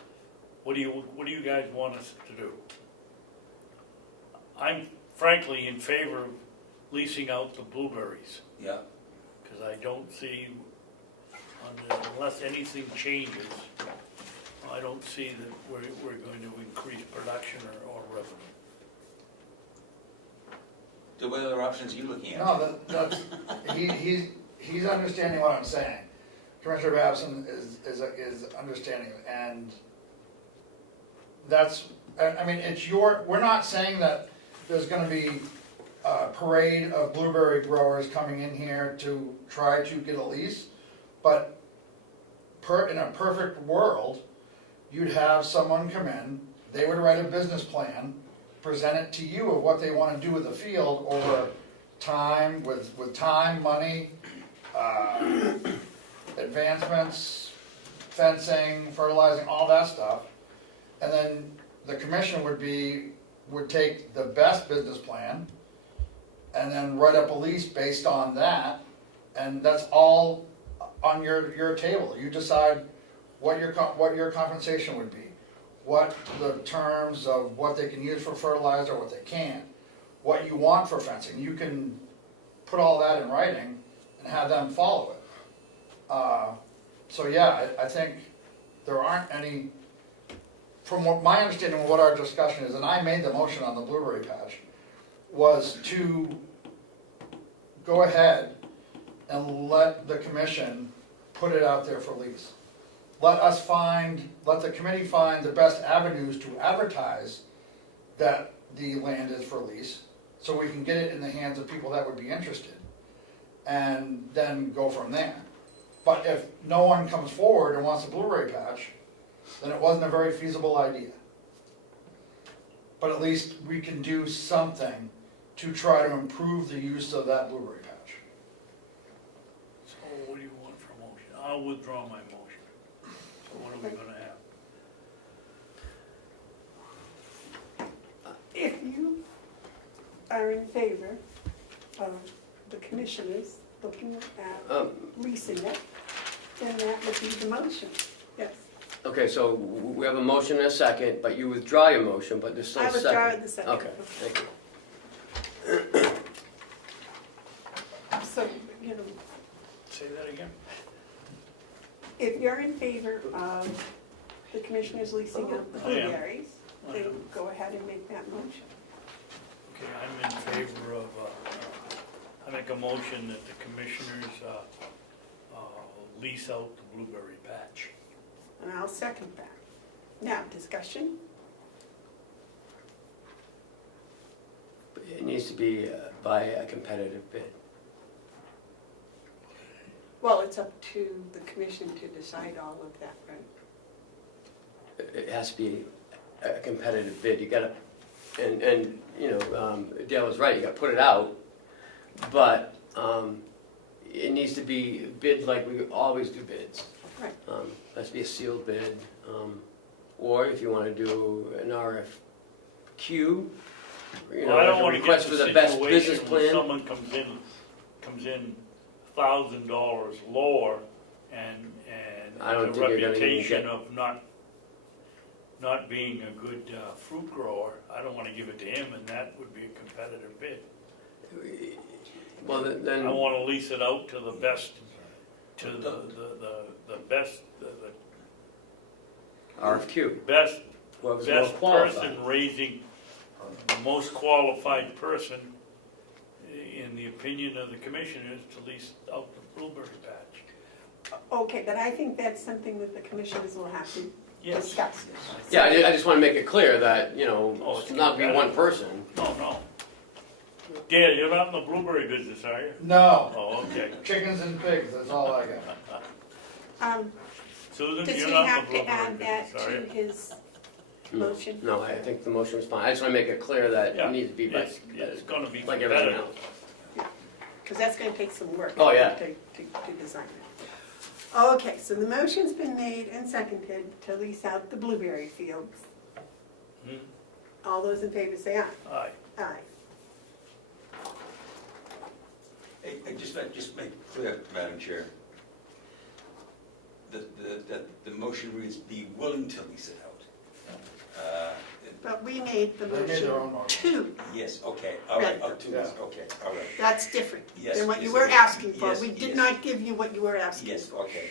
What do you guys want us to do? I'm frankly in favor of leasing out the blueberries, Yeah. because I don't see, unless anything changes, I don't see that we're going to increase production or revenue. So what other options are you looking at? No, he's understanding what I'm saying. Commissioner Babson is understanding, and that's, I mean, we're not saying that there's gonna be a parade of blueberry growers coming in here to try to get a lease, but in a perfect world, you'd have someone come in, they would write a business plan, present it to you of what they wanna do with the field over time, with time, money, advancements, fencing, fertilizing, all that stuff. And then the commission would take the best business plan and then write up a lease based on that. And that's all on your table. You decide what your compensation would be, what the terms of what they can use for fertilizer, what they can't, what you want for fencing. You can put all that in writing and have them follow it. So yeah, I think there aren't any, from what my understanding of what our discussion is, and I made the motion on the blueberry patch, was to go ahead and let the commission put it out there for lease. Let the committee find the best avenues to advertise that the land is for lease, so we can get it in the hands of people that would be interested, and then go from there. But if no one comes forward and wants a blueberry patch, then it wasn't a very feasible idea. But at least we can do something to try to improve the use of that blueberry patch. So what do you want for a motion? I'll withdraw my motion. So what are we gonna have? If you are in favor of the commissioners looking at leasing it, then that would be the motion, yes. Okay, so we have a motion and a second, but you withdraw your motion, but there's still I a second. withdraw the second. Okay, thank you. So, you know, Say that again? if you're in favor of the commissioners leasing out the I am. blueberries, I then am. go ahead and make that motion. Okay, I'm in favor of, I make a motion that the commissioners lease out the blueberry patch. And I'll second that. Now, discussion? It needs to be by a competitive bid. Well, it's up to the commission to decide all of that, right? It has to be a competitive bid. You gotta, and you know, Dale was right, you gotta put it out, but it needs to be bid like we always do bids. Right. Has to be a sealed bid, or if you wanna do an RFQ, you Well, I don't know, wanna get request to for the the best business situation where plan. someone comes in $1,000 lower and I don't a think you're gonna even reputation get- of not being a good fruit grower. I don't wanna give it to him, and that would be a competitive bid. Well, then. I wanna lease it out to the best, to the best, the RFQ, best whoever's more best qualified. person raising, the most qualified person, in the opinion of the commissioners, to lease out the blueberry patch. Okay, but I think that's something that the commissioners will have to Yes. discuss. Yeah, I just wanna make it clear that, you know, Oh, it's not be one person. No. Dale, you're not in the blueberry business, are you? No, Oh, okay. chickens and pigs, that's all I got. Susan, Does you're he not in have the to add blueberry that business, are to you? his motion? No, I think the motion was fine. I just wanna make it clear that Yeah, it needs to be by, it's gonna be like everything competitive. else. Because that's going to take some work. Oh, yeah. To design it. Okay, so the motion's been made and seconded to lease out the blueberry fields. Hmm? All those in favor say aye. Aye. Aye. Hey, just make clear, Madam Chair, that the motion reads, be willing to lease it out. But we made the They made their own motion motion. to, Yes, okay, all right, Right. two is, okay, all right. that's different Yes, than what you yes, were yes, asking for. yes, We did yes. not give you what you were asking Yes, for. okay,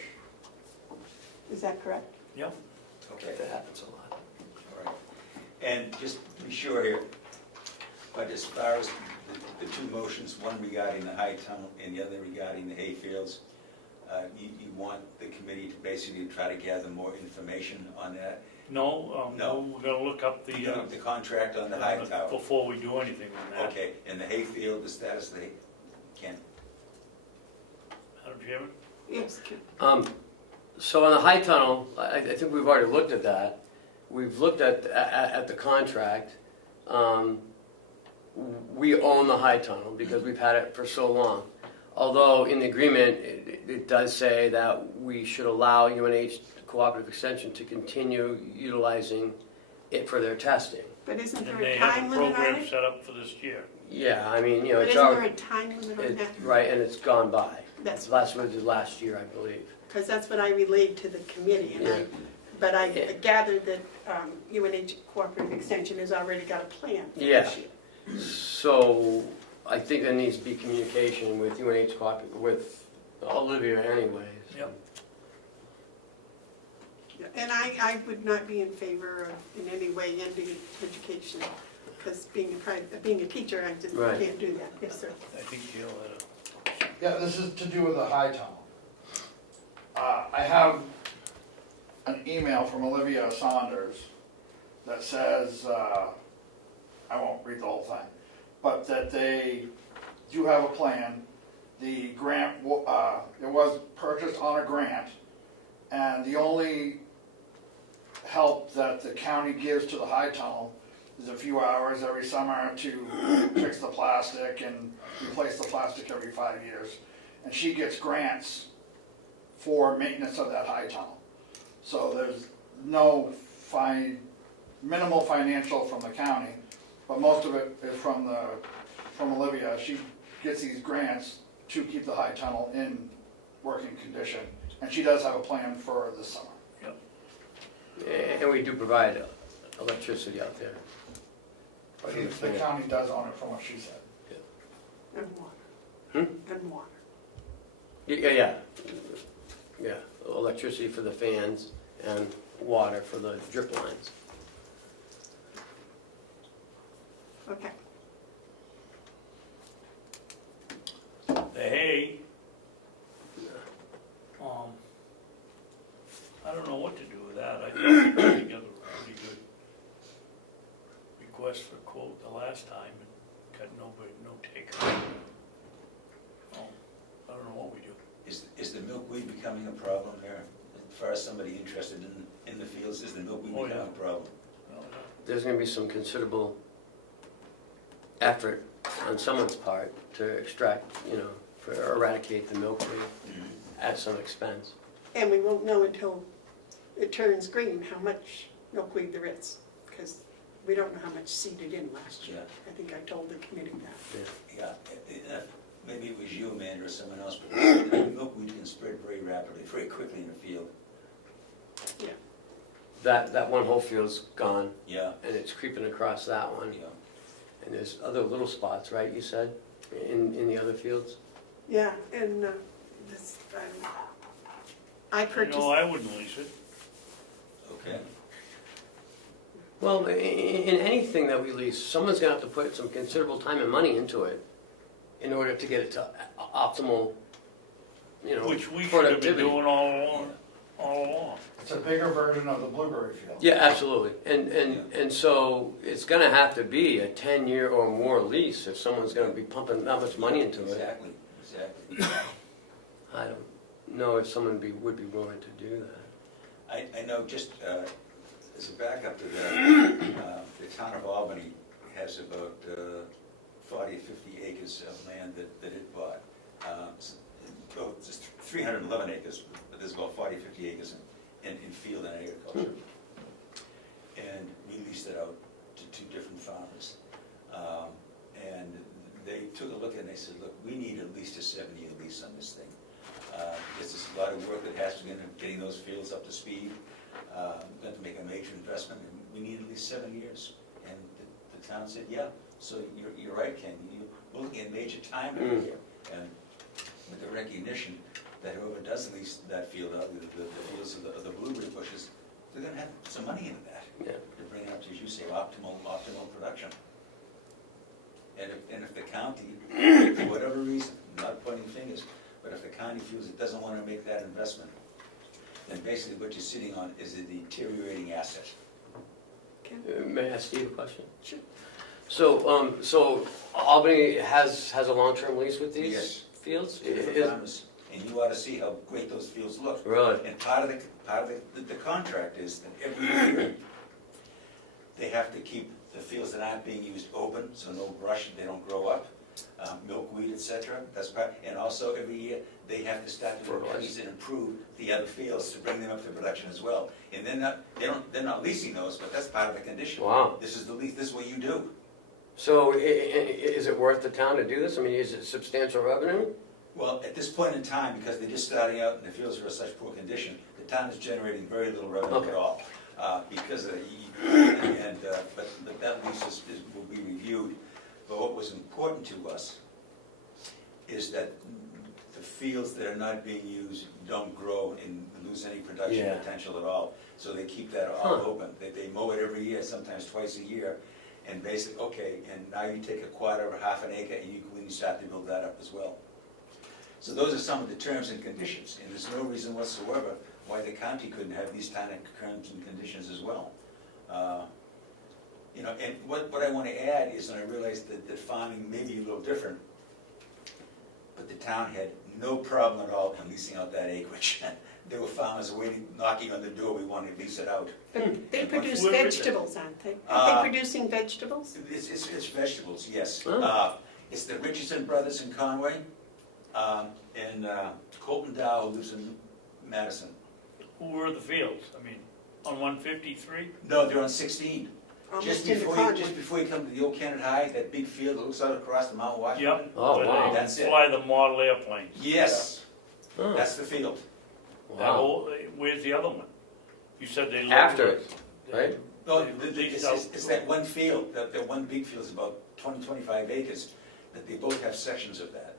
Is that correct? Yep. okay. That happens a lot. All right. And just to be sure here, but as far as the two motions, one regarding the high tunnel and the other regarding the hayfields, you want the committee to basically try to gather more information on that? No, No. we're gonna look up the, The contract on the high tower? before we do anything on that. Okay, and the hayfield, the status of the hay, Ken? Madam Chairman? Yes, Kim. So on the high tunnel, I think we've already looked at that. We've looked at the contract. We own the high tunnel because we've had it for so long. Although in the agreement, it does say that we should allow UNH Cooperative Extension to continue utilizing it for their testing. But isn't there And a they time have a limit on program it? set up for this year. Yeah, I mean, But it's isn't there our, a time limit on that? right, and it's gone by. That's, Last was last year, I believe. because that's what I relayed to the committee, and Yeah. but I Yeah. gathered that UNH Cooperative Extension has already got a plan for Yeah. this year. So I think there needs to be communication with UNH Cooperative, with Olivia anyways. Yep. And I would not be in favor of in any way ending education, because being a teacher, I just Right. can't do that. Yes, sir. I think Gail had Yeah, this is to do with the high tunnel. I have an email from Olivia Saunders that says, I won't read the whole thing, but that they do have a plan. The grant, it was purchased on a grant, and the only help that the county gives to the high tunnel is a few hours every summer to fix the plastic and replace the plastic every 5 years. And she gets grants for maintenance of that high tunnel. So there's no minimal financial from the county, but most of it is from Olivia. She gets these grants to keep the high tunnel in working condition, and she does have a plan for this summer. And we do provide electricity out there. The county does own it from what she said. And water. And water. Yeah. Electricity for the fans and water for the drip lines. Okay. the hay. I don't know what to do with that. I think we put together a pretty good request for quote the last time and got no take. I don't know what we do. Is the milkweed becoming a problem there? As far as somebody interested in the fields, is the milkweed Oh, becoming yeah. a problem? There's gonna be some considerable effort on someone's part to extract, for eradicate the milkweed at some expense. And we won't know until it turns green how much milkweed there is, because we don't know how much seeded in last year. Yeah. I think I told the committee that. Yeah, maybe it was you, Amanda, or someone else, but milkweed can spread very rapidly, very quickly in the field. Yeah. That one whole field's gone, Yeah, and it's creeping across that one. yeah. And there's other little spots, right, you said, in the other fields? Yeah, and this, I purchased. No, I wouldn't lease it. Okay. Well, in anything that we lease, someone's gonna have to put some considerable time and money into it in order to get it to optimal, Which we should have been productivity. doing all along. It's a bigger version of the blueberry field. Yeah, absolutely. And so it's gonna have to be a 10-year or more lease if someone's gonna be pumping that much money into it. Exactly. I don't know if someone would be willing to do that. I know, just as a backup to that, the town of Albany has about 40 or 50 acres of land that it bought. Just 311 acres, but there's about 40, 50 acres in field and agriculture. And we leased it out to two different farmers. And they took a look and they said, look, we need at least a 7-year lease on this thing. Because there's a lot of work that has to be in getting those fields up to speed. We're going to make a major investment, and we need at least 7 years. the town said, yeah, so you're right, Ken, we're looking at major time over here. And with the recognition that whoever does lease that field out, the fields of the blueberry bushes, they're gonna have some money into that. Yeah. To bring it up, as you say, optimal production. And if the county, for whatever reason, not pointing fingers, but if the county feels it doesn't want to make that investment, then basically what you're sitting on is a deteriorating asset. May I ask Steve a question? Sure. So Albany has a long-term lease with these Yes. fields? For farmers, and you ought to see how great those fields look. Really? And part of the contract is that every year, they have to keep the fields that aren't being used open, so no brush, they don't grow up, milkweed, etc. That's part, and also every year, they have to start to increase and improve the other fields to bring them up to production as well. And they're not leasing those, but that's part of the condition. Wow. This is the lease, this is what you do. So is it worth the town to do this? I mean, is it substantial revenue? Well, at this point in time, because they're just starting out and the fields are in such poor condition, the town is generating very little revenue Okay. at all. Because of but that lease will be reviewed. But what was important to us is that the fields that are not being used don't grow and lose any production Yeah. potential at all. So they keep that all Huh. open. They mow it every year, sometimes twice a year. And basically, okay, and now you take a quarter or half an acre and you can start to build that up as well. So those are some of the terms and conditions, and there's no reason whatsoever why the county couldn't have these kind of terms and conditions as well. You know, and what I want to add is, and I realize that farming may be a little different, but the town had no problem at all in leasing out that acreage. There were farmers waiting, knocking on the door, we want to lease it out. But they And produce where is it? vegetables, aren't they? Are they producing vegetables? It's vegetables, yes. Oh. It's the Richardson brothers in Conway, and Colton Dow, who lives in Madison. Who were the fields? I mean, on 153? No, they're on 16. Almost Just in the before you come to the old Canada High, that big field that looks out across the Mount Washington. Yep. Oh, Where wow. they That's it. fly the model airplanes. Yes, Huh. that's the field. That Wow. whole, where's the other one? You said they. After looked- it, right? No, they leased it's that one field, that one big field is about 25 acres, that they both have sections of that.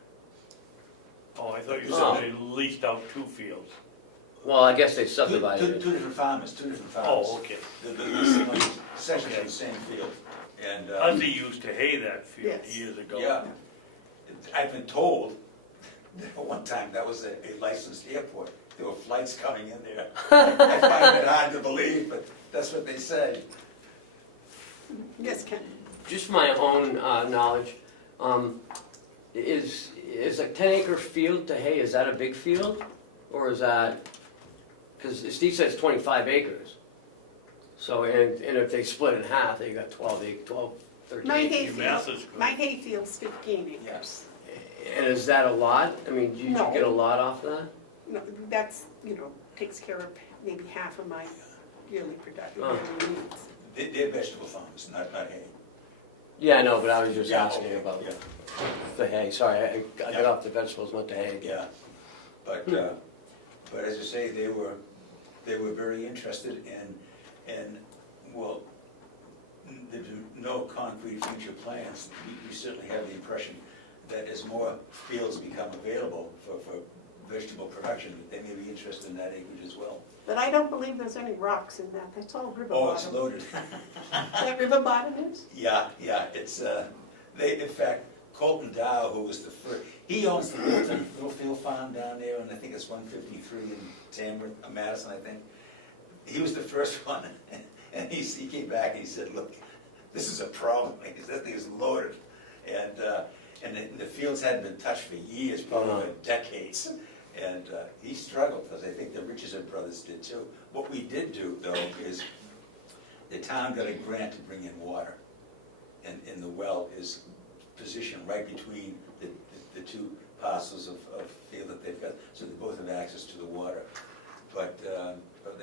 Oh, I thought you Oh. said they leased out 2 fields. Well, I guess they Two subdivided it. different farmers, two different farmers. Oh, okay. The leasing on sections of the same field. And, Ozzy used to hay that field Yes. years ago. yeah, I've been told that one time that was a licensed airport. There were flights coming in there. I find it hard to believe, but that's what they said. Yes, Ken. Just my own knowledge, is a 10-acre field to hay, is that a big field? Or is that, because Steve says 25 acres. So, and if they split in half, they got 13 My acres. Massa's good. hayfield's 15 acres. And is that a lot? I mean, do you No. get a lot off of that? No, that's, takes care of maybe half of my yearly production, Oh. yearly needs. They're vegetable farmers, not hay. Yeah, I know, but I was just Yeah, asking okay, about yeah. the hay. Sorry, I got Yeah. off the vegetables, went to hay again. Yeah, but as I say, they were very interested and well, there's no concrete future plans. We certainly have the impression that as more fields become available for vegetable production, that they may be interested in that acreage as well. But I don't believe there's any rocks in that, that's all river Oh, it's bottom. loaded. That river bottom is? Yeah, it's, in fact, Colton Dow, who was the first, he owns the Littlefield Farm down there, and I think it's 153 in Tamworth, Madison, I think. He was the first one, and he came back and he said, look, this is a problem, because that thing is loaded. And the fields hadn't been touched for years, probably for decades. And he struggled, because I think the Richardson brothers did too. What we did do, though, is the town got a grant to bring in water. And the well is positioned right between the two parcels of field that they've got, so they both have access to the water. But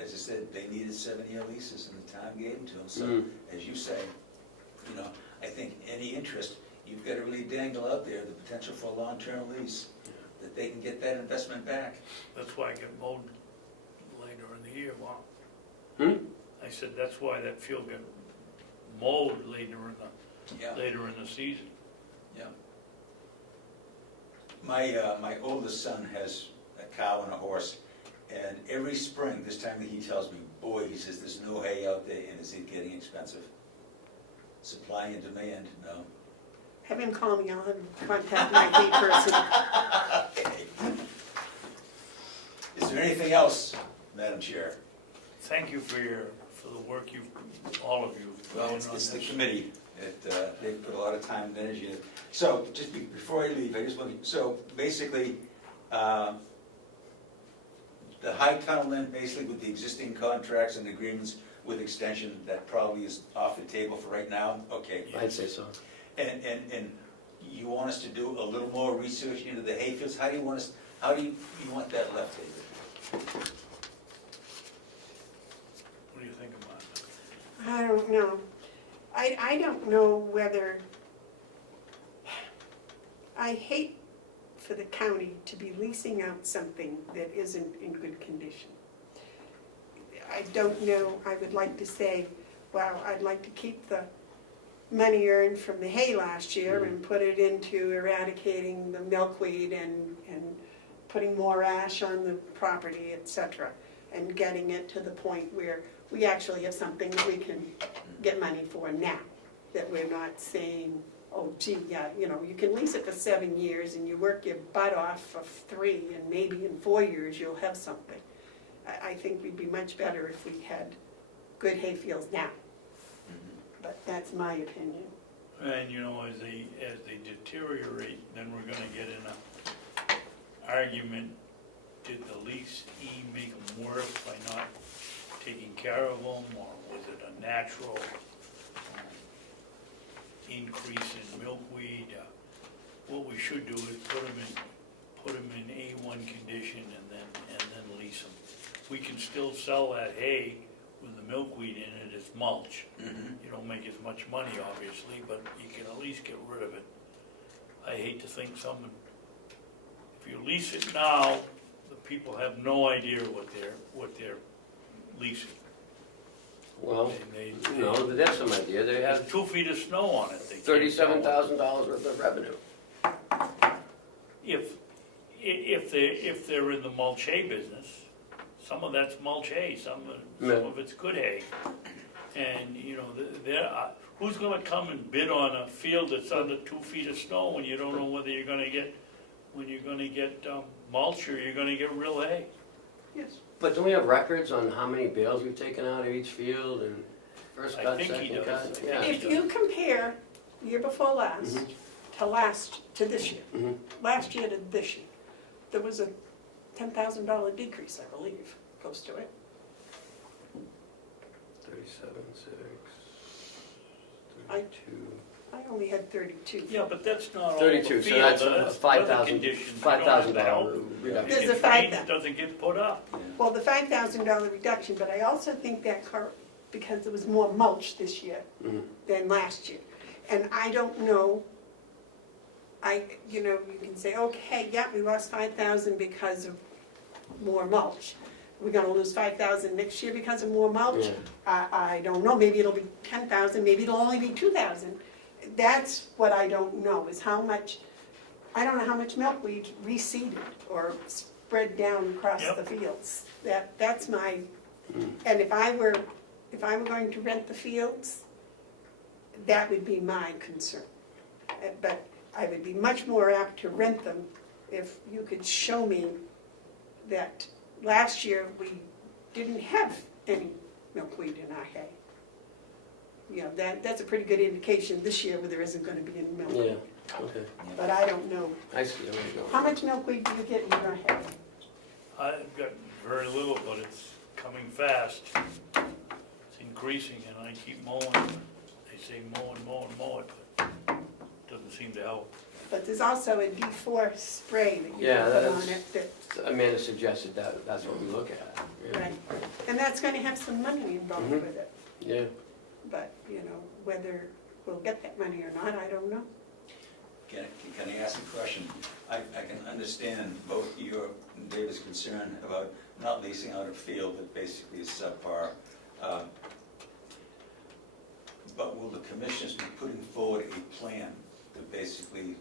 as I said, they needed 7-year leases, and the town gave them to them. So, as you say, I think any interest, you've got to really dangle out there the potential for a long-term lease, that they can get that investment back. That's why I get mowed later in the year, wow. Hmm? I said, that's why that field got mowed later in Yeah, later in the season. yeah. My oldest son has a cow and a horse, and every spring, this time he tells me, boy, he says, there's no hay out there, and is it getting expensive? Supply and demand, no. Have him call me, I'll have him contact my hay person. Okay. Is there anything else, Madam Chair? Thank you for the work all of you. Well, done it's on the this. committee, they've put a lot of time and energy in it. So, just before I leave, I just want to, so basically, the high tunnel then, basically with the existing contracts and agreements with extension, that probably is off the table for right now? Okay. I'd say so. And you want us to do a little more research into the hayfields? How do you want you want that left, David? What do you think about it? I don't know. I don't know whether, I hate for the county to be leasing out something that isn't in good condition. I don't know, I would like to say, well, I'd like to keep the money earned from the hay last year and put it into eradicating the milkweed and putting more ash on the property, etc. And getting it to the point where we actually have something that we can get money for now. That we're not saying, oh gee, yeah, you know, you can lease it for 7 years and you work your butt off for 3 and maybe in 4 years you'll have something. I think we'd be much better if we had good hayfields now. But that's my opinion. And you know, as they deteriorate, then we're gonna get in a argument, did the lease make them worse by not taking care of them, or was it a natural increase in milkweed? What we should do is put them in A1 condition and then lease them. We can still sell that hay with the milkweed in it as mulch. You don't make as much money, obviously, but you can at least get rid of it. I hate to think if you lease it now, the people have no idea what they're leasing. Well, They no, but that's some idea. They have have 2 feet of snow on it. They can't tell $37,000 worth of revenue. If they're in the mulch hay business, some of that's mulch hay, some of it's good hay. And, you know, who's gonna come and bid on a field that's under 2 feet of snow when you don't know whether you're gonna get mulch or you're gonna get real hay? Yes. But don't we have records on how many bales we've taken out of each field and first I cut, think he second does. cut? Yeah. If you compare year before last to this year, last year to this year, there was a $10,000 decrease, I believe, close to it. 37.6, I- 32. I only had 32. Yeah, but that's not all the 32, field, so that's that's $5,000 other conditions. You don't have to help. reduction. There's a If rain, $5,000. it doesn't get put up. Well, the $5,000 reduction, but I also think that because there was more mulch this year than last year. And I don't know, you know, you can say, okay, yeah, we lost 5,000 because of more mulch. We're gonna lose 5,000 next year because of more mulch? Yeah. I don't know, maybe it'll be 10,000, maybe it'll only be 2,000. That's what I don't know, is how much, I don't know how much milkweed reseeded or spread down across Yep. the fields. That's my, and if I were going to rent the fields, that would be my concern. But I would be much more apt to rent them if you could show me that last year we didn't have any milkweed in our hay. You know, that's a pretty good indication this year where there isn't gonna be any Yeah, milkweed. okay. But I don't know. I see where you're How going. much milkweed do you get in your hay? I've got very little, but it's coming fast. It's increasing and I keep mowing. They say mow it, but it doesn't seem to help. But there's also a D4 spray that you Yeah, can put on that's- it Amanda suggested that's what we look at. Yeah. right. And that's gonna have some money involved with it. Yeah. But, you know, whether we'll get that money or not, I don't know. Can I ask a question? I can understand both your and David's concern about not leasing out a field that basically is subpar. But will the commissioners be putting forward a plan to basically,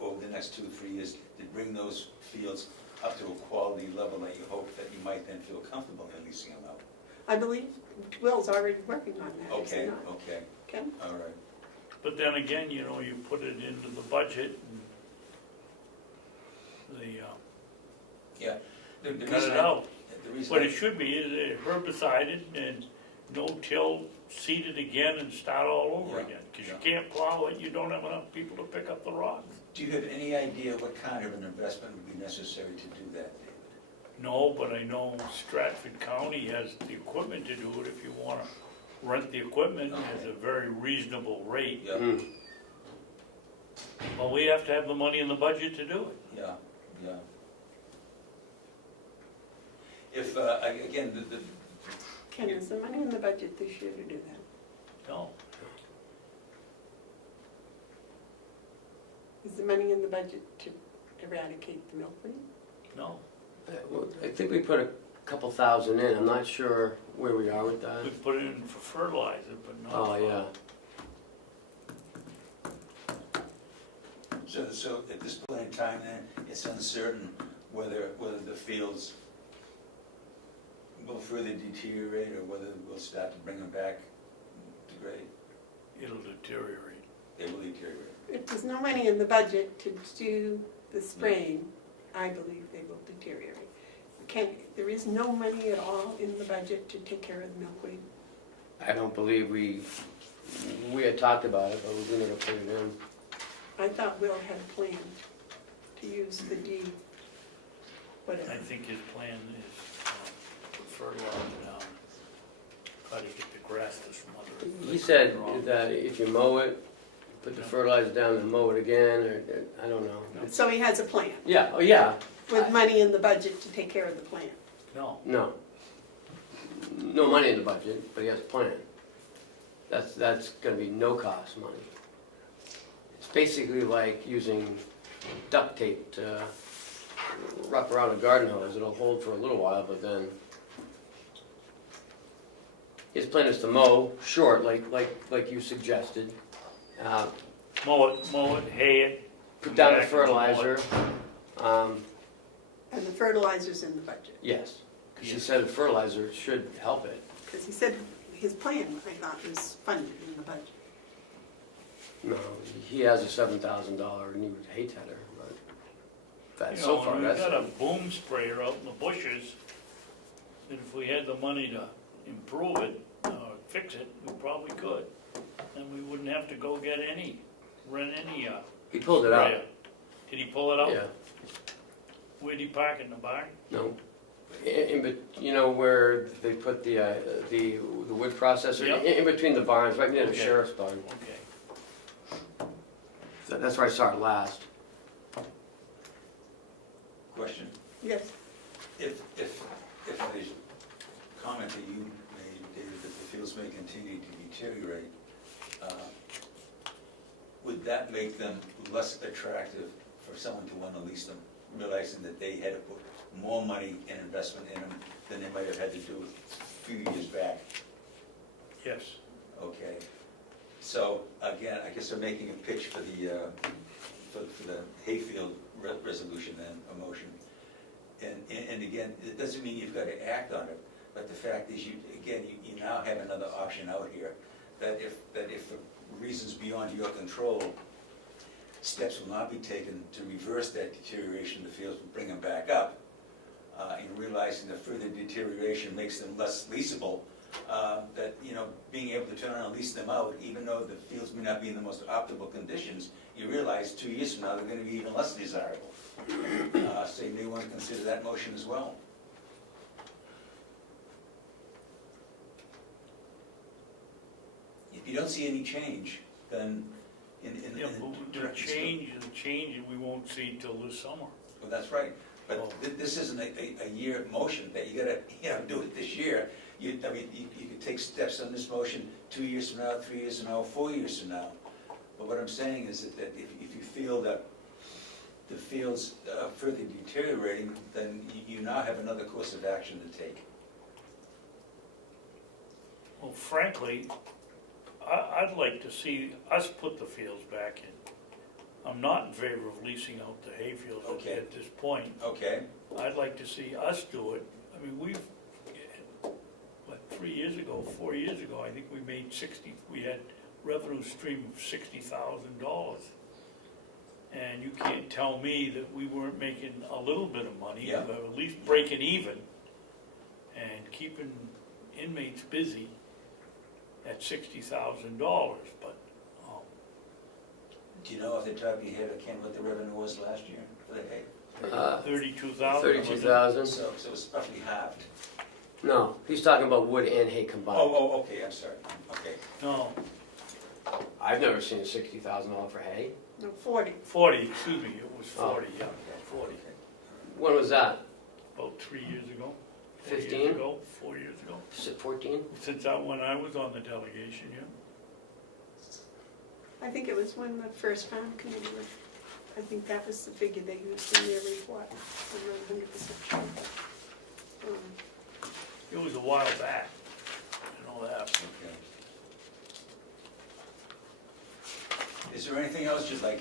over the next 2 or 3 years, to bring those fields up to a quality level that you hope that you might then feel comfortable in leasing them out? I believe Will's already working on that, is he Okay, not? okay, Ken? all right. But then again, you know, you put it into the budget and Yeah. The cut reason it I- out. The reason What I- it should be is herbicided and no-till, seeded again and start all over Yeah, again. Because you yeah. can't plow it, you don't have enough people to pick up the rocks. Do you have any idea what kind of an investment would be necessary to do that, David? No, but I know Stratford County has the equipment to do it. If you wanna rent the equipment at a very reasonable rate. Yeah, Hmm. Well, we have to have the money in the budget to do it. yeah, yeah. If, again, the Ken, is the money in the budget this year to do that? No, Is the money in the budget to eradicate the milkweed? no. Well, I think we put a couple thousand in, I'm not sure where we are with that. We put it in for fertilizer, but not Oh, for. yeah. So at this point in time then, it's uncertain whether the fields will further deteriorate or whether we'll start to bring them back to grade. It'll deteriorate. They will deteriorate. If there's no money in the budget to do the spraying, I believe they will deteriorate. Ken, there is no money at all in the budget to take care of the milkweed? I don't believe we had talked about it, but we never put it in. I thought Will had a plan to use the D, whatever. I think his plan is put fertilizer down, try to get the grass to smother it. He said that if you mow it, put the fertilizer down and mow it again, or, I don't know. So he has a plan, Yeah, oh, yeah, with money in the budget to take care of the plant. No, no. No money in the budget, but he has a plan. That's gonna be no cost money. It's basically like using duct tape to wrap around a garden hose. It'll hold for a little while, but then his plan is to mow short, like you suggested. mow it, hay it. Put down the come back and mow it. fertilizer. And the fertilizer's in the budget, Yes, because she said fertilizer should help it. because he said his plan, I thought, was funded in the budget. No, he has a $7,000 new hay tedder, but You that's so know, far, and we've that's. got a boom sprayer out in the bushes, and if we had the money to improve it, fix it, we probably could. And we wouldn't have to go get rent any He pulled it out, sprayer. Did he pull it out? yeah, Where'd he park it, in the barn? no. You know where they put the wood processor? Yep. In between the barns, right near the Okay. sheriff's barn. Okay. That's where I saw it last. Question? Yes, If the comment that you made, David, that the fields may continue to deteriorate, would that make them less attractive for someone to want to lease them, realizing that they had to put more money and investment in them than they might have had to do a few years back? Yes. Okay. So again, I guess I'm making a pitch for the hayfield resolution then, a motion. And again, it doesn't mean you've got to act on it, but the fact is, you now have another option out here, that if for reasons beyond your control, steps will not be taken to reverse that deterioration of the fields, bring them back up, and realizing that further deterioration makes them less leasable, that, being able to turn around and lease them out, even though the fields may not be in the most optimal conditions, you realize 2 years from now, they're gonna be even less desirable. So you may want to consider that motion as well. If you don't see any change, then Yeah, but the change, and we won't see till this summer. Well, that's right, but this isn't a year motion that you gotta, do it this year. You could take steps on this motion 2 years from now, 3 years from now, 4 years from now. But what I'm saying is that if you feel that the field's further deteriorating, then you now have another course of action to take. Well, frankly, I'd like to see us put the fields back in. I'm not in favor of leasing out the hayfields Okay. at this point. Okay, I'd like to see us do it. I mean, we've, what, 3 years ago, 4 years ago, I think we made we had revenue stream of $60,000. And you can't tell me that we weren't making a little bit of money, Yeah. but at least breaking even and keeping inmates busy at $60,000, but, do you know off the top of your head, I can't remember what the revenue was last year for the hay? 32,000. 32,000? So it's roughly halved. No, he's talking about wood and hay combined. Oh, okay, I'm sorry, okay. No, I've never seen a $60,000 for hay. No, 40. 40, excuse me, it was Oh. 40, yeah, 40. When was that? About 3 years ago. 4 years 15? ago, 4 years ago. Is it 14? Since when I was on the delegation, yeah. I think it was when the first farm committee was, I think that was the figure they used in their report. I'm not 100% sure. It was a while back, you know that. Okay. Is there anything else you'd like?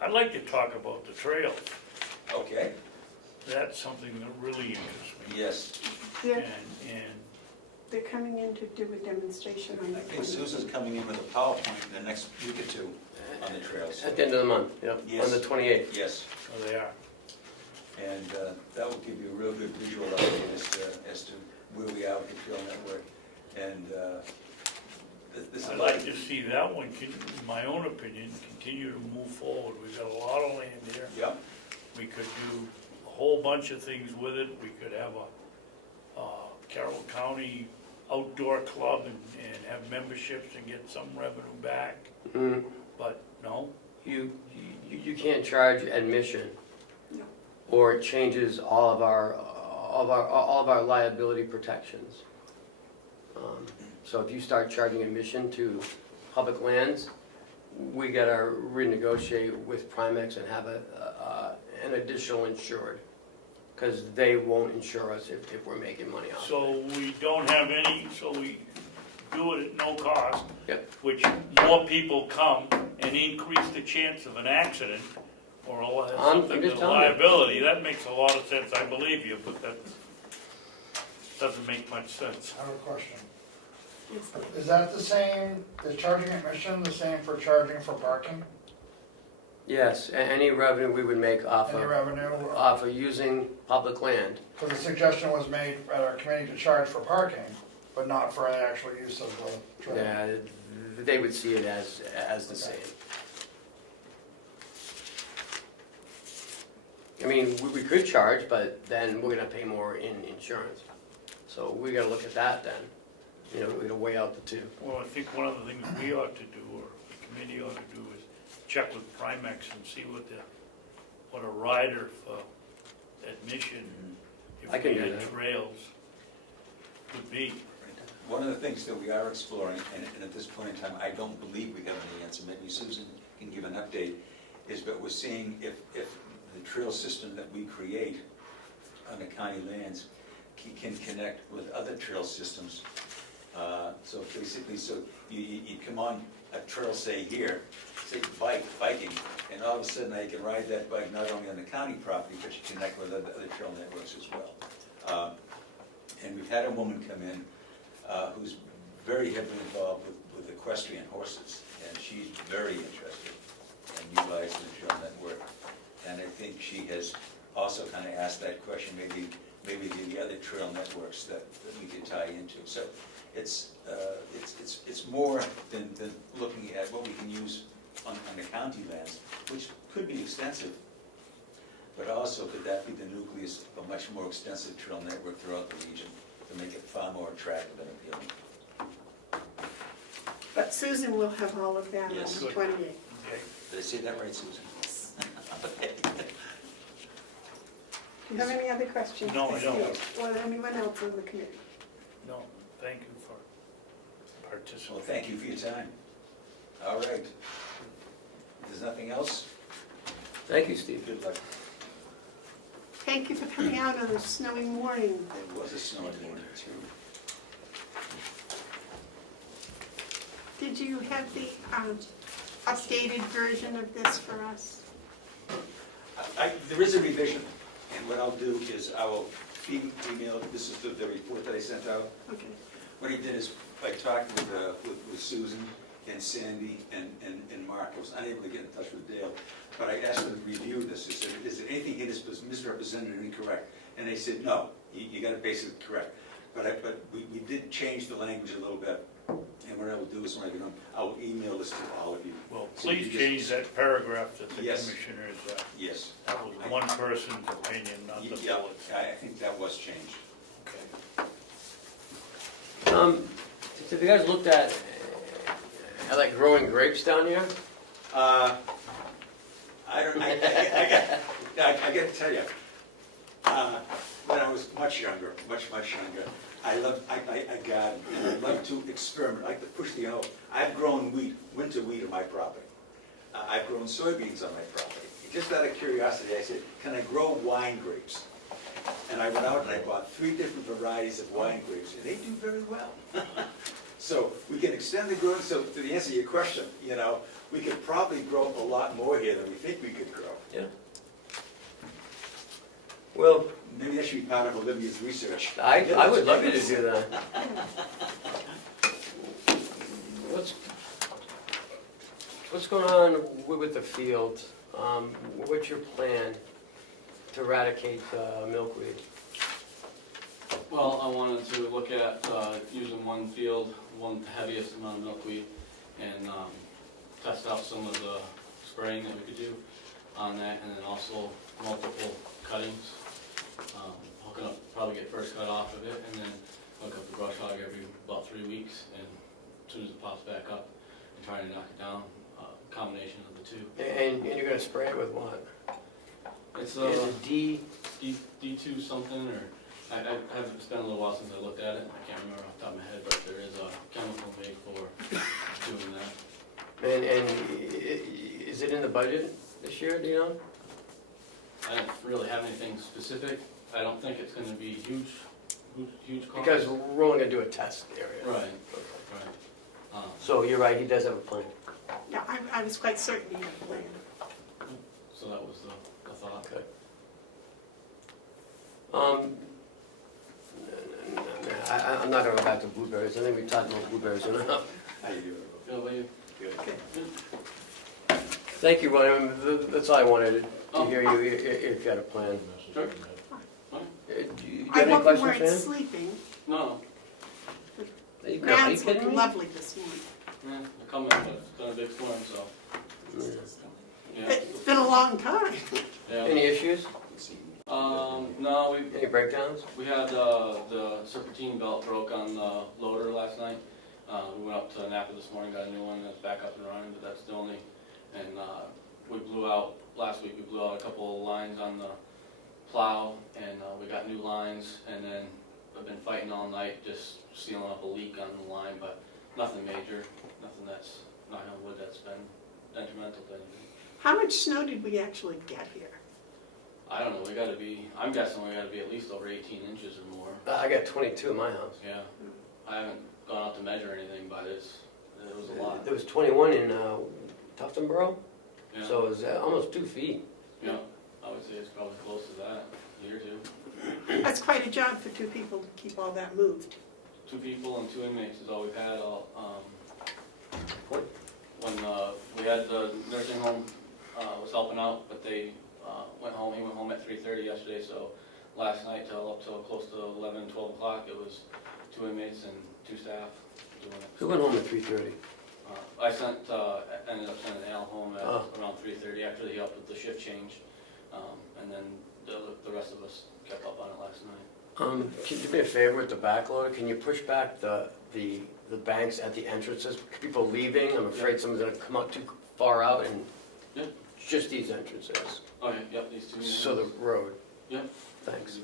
I'd like to talk about the trails. Okay, That's something that really interests me. yes. They're, And they're coming in to do a demonstration on the I think 20th. Susan's coming in with a PowerPoint in the next week or two on the trails. At the end of the month, yep, Yes. on the 28th. Yes, so they are. and that will give you a real good visual update as to where we are with the trail network. And this is I'd like to see that one, in my own opinion, continue to move forward. We've got a lot of land here. Yeah, We could do a whole bunch of things with it. We could have a Carroll County outdoor club and have memberships and get some revenue back. Mm, But no, You can't charge admission. No. Or it changes all of our liability protections. So if you start charging admission to public lands, we gotta renegotiate with Primex and have an additional insured, because they won't insure us if we're making money off it. so we don't have any, so we do it at no cost. Yep. Which more people come and increase the chance of an accident or something just with telling you. liability. That makes a lot of sense, I believe you, but that doesn't make much sense. I have a question. Yes. Is that the same, is charging admission the same for charging for parking? Yes, any revenue we would make off Any of, revenue? using public land. Because the suggestion was made at our committee to charge for parking, but not for the actual use of the trail. Yeah, they would see it as the same. I mean, we could charge, but then we're gonna pay more in insurance. So we gotta look at that then. You know, we gotta weigh out the two. Well, I think one of the things we ought to do, or the committee ought to do, is check with Primex and see what a rider for admission, I if can we do had that. trails, would be. one of the things that we are exploring, and at this point in time, I don't believe we have any answer, maybe Susan can give an update, is that we're seeing if the trail system that we create on the county lands can connect with other trail systems. So basically, you come on a trail, say here, say biking, and all of a sudden I can ride that bike not only on the county property, but you connect with other trail networks as well. And we've had a woman come in who's very heavily involved with equestrian horses, and she's very interested in utilizing the trail network. And I think she has also kind of asked that question, maybe the other trail networks that we could tie into. So it's more than looking at what we can use on the county lands, which could be extensive, but also could that be the nucleus of a much more extensive trail network throughout the region to make it far more attractive and appealing. But Susan will have all of that on Yes. the Good. 28th. Okay. Did I say that right, Susan? Do you have any other questions? No, I don't. Or anyone else on the committee? No, thank you for Well, participating. thank you for your time. All right. If there's nothing else, Thank you, Steve. good luck. Thank you for coming out on a snowy morning. It was a snowy morning too. Did you have the updated version of this for us? There is a revision, and what I'll do is I will email, this is the report that I sent out. Okay. What he did is, I talked with Susan and Sandy and Mark. I was unable to get in touch with Dale, but I asked them to review this. I said, is there anything in this misrepresented or incorrect? And they said, no, you got it basically correct. But we did change the language a little bit. And what I will do is, when I get home, I will email this to all of you. Well, So you please just- change that paragraph that the Yes. commissioners, Yes. that was one person's opinion, not the Yeah, board. I think that was changed. Okay. Have you guys looked at like growing grapes down here? I got to tell you, when I was much younger, much younger, I garden, and I love to experiment, I like to push the envelope. I've grown wheat, winter wheat on my property. I've grown soybeans on my property. Just out of curiosity, I said, can I grow wine grapes? And I went out and I bought 3 different varieties of wine grapes, and they do very well. So we can extend the growth, so to answer your question, we could probably grow a lot more here than we think we could grow. Yeah. Well, Maybe that should be part of Olivia's research. I would love you to do that. What's going on with the field? What's your plan to eradicate milkweed? Well, I wanted to look at using one field, one heaviest amount of milkweed, and test out some of the spraying that we could do on that, and then also multiple cuttings. Hooking up, probably get first cut off of it, and then hook up the brush hog every about 3 weeks, and as soon as it pops back up, and try to knock it down. Combination of the two. And you're going to spray it with what? It's Is it D2 something, or I haven't spent a little while since I looked at it. I can't remember off the top of my head, but there is a chemical made for doing that. And is it in the budget this year, do you know? I don't really have anything specific. I don't think it's going to be huge cost. Because we're only going to do a test area. Right. So you're right, he does have a plan. Yeah, I was quite certain you had a plan. So that was the thought. Okay. I'm not going to go back to blueberries. I think we've talked about blueberries enough. How you doing? How about you? Good. Thank you, William. That's all I wanted to hear you, Oh. if you had a plan. Sure. Do you I have any hope you questions, weren't man? sleeping. No. Are you Ground's kidding looking me? lovely this morning. Yeah, they're coming, but it's been a big storm, so. Yeah. It's been a long time. Yeah. Any issues? No, Any breakdowns? we had the serpentine belt broke on the loader last night. We went up to Napa this morning, got a new one that's back up and running, but that's the only. And we blew out last week. We blew out a couple of lines on the plow, and we got new lines. And then I've been fighting all night, just sealing up a leak on the line, but nothing major, nothing that's knock on wood that's been detrimental to anything. How much snow did we actually get here? I don't know. I'm guessing we got to be at least over 18 inches or more. I got 22 in my house. Yeah, I haven't gone out to measure anything, but it was a lot. There was 21 in Tuftonboro, Yeah. so it was almost 2 feet. Yeah, I would say it's probably close to that, a year or two. That's quite a job for 2 people to keep all that moved. 2 people and 2 inmates is all we've had. When we had the nursing home was helping out, but they went home. He went home at 3:30 yesterday, so last night till up till close to 11, 12 o'clock, it was 2 inmates and 2 staff doing it. Who went home at 3:30? I ended up sending Al home at Oh. around 3:30 after he helped with the shift change, and then the rest of us kept up on it last night. Can you do me a favor with the backloader? Can you push back the banks at the entrances? People leaving, I'm afraid someone's gonna come out too far out and Yeah. just these entrances. Okay, yep, these 2 inmates. So the road. Yep. Thanks.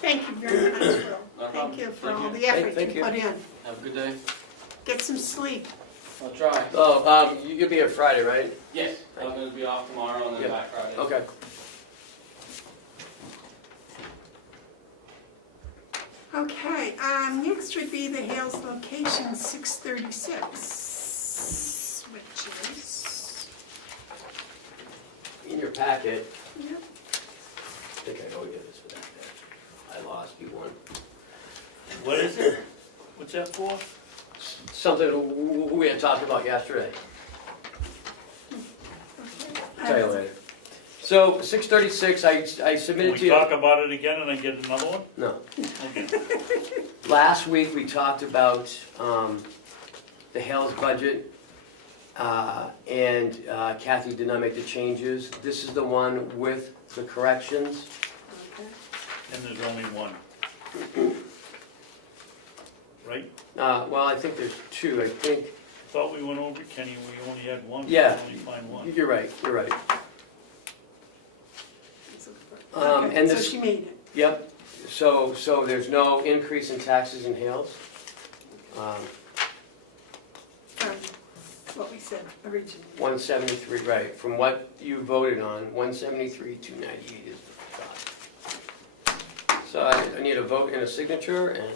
Thank you very much, Will. No Thank problem. you for Thank all you. the effort Thank you you. put in. Have a good day. Get some sleep. I'll try. Oh, you'll be here Friday, right? Yes, I'm gonna be off tomorrow and then Yeah. back Friday. Okay. Okay, next would be the Hales location 636, which is, In your packet, yep, I think I owe you this for that day. I lost you one. What is it? What's that for? Something we had talked about yesterday. okay. Tell you later. So 636, I Can submitted we to you. talk about it again and I get another one? No. Okay. Last week, we talked about the Hales budget, and Kathy did not make the changes. This is the one with the corrections. Okay. And there's only one. Right? Well, I think there's two, I think. Thought we went over, Kenny, we only had one. Yeah. We only find one. You're right, you're right. Okay, And so this- she made it. Yep, so there's no increase in taxes in Hales. From what we said originally. 173, right, from what you voted on, 173, 298 is the top. So I need a vote and a signature, and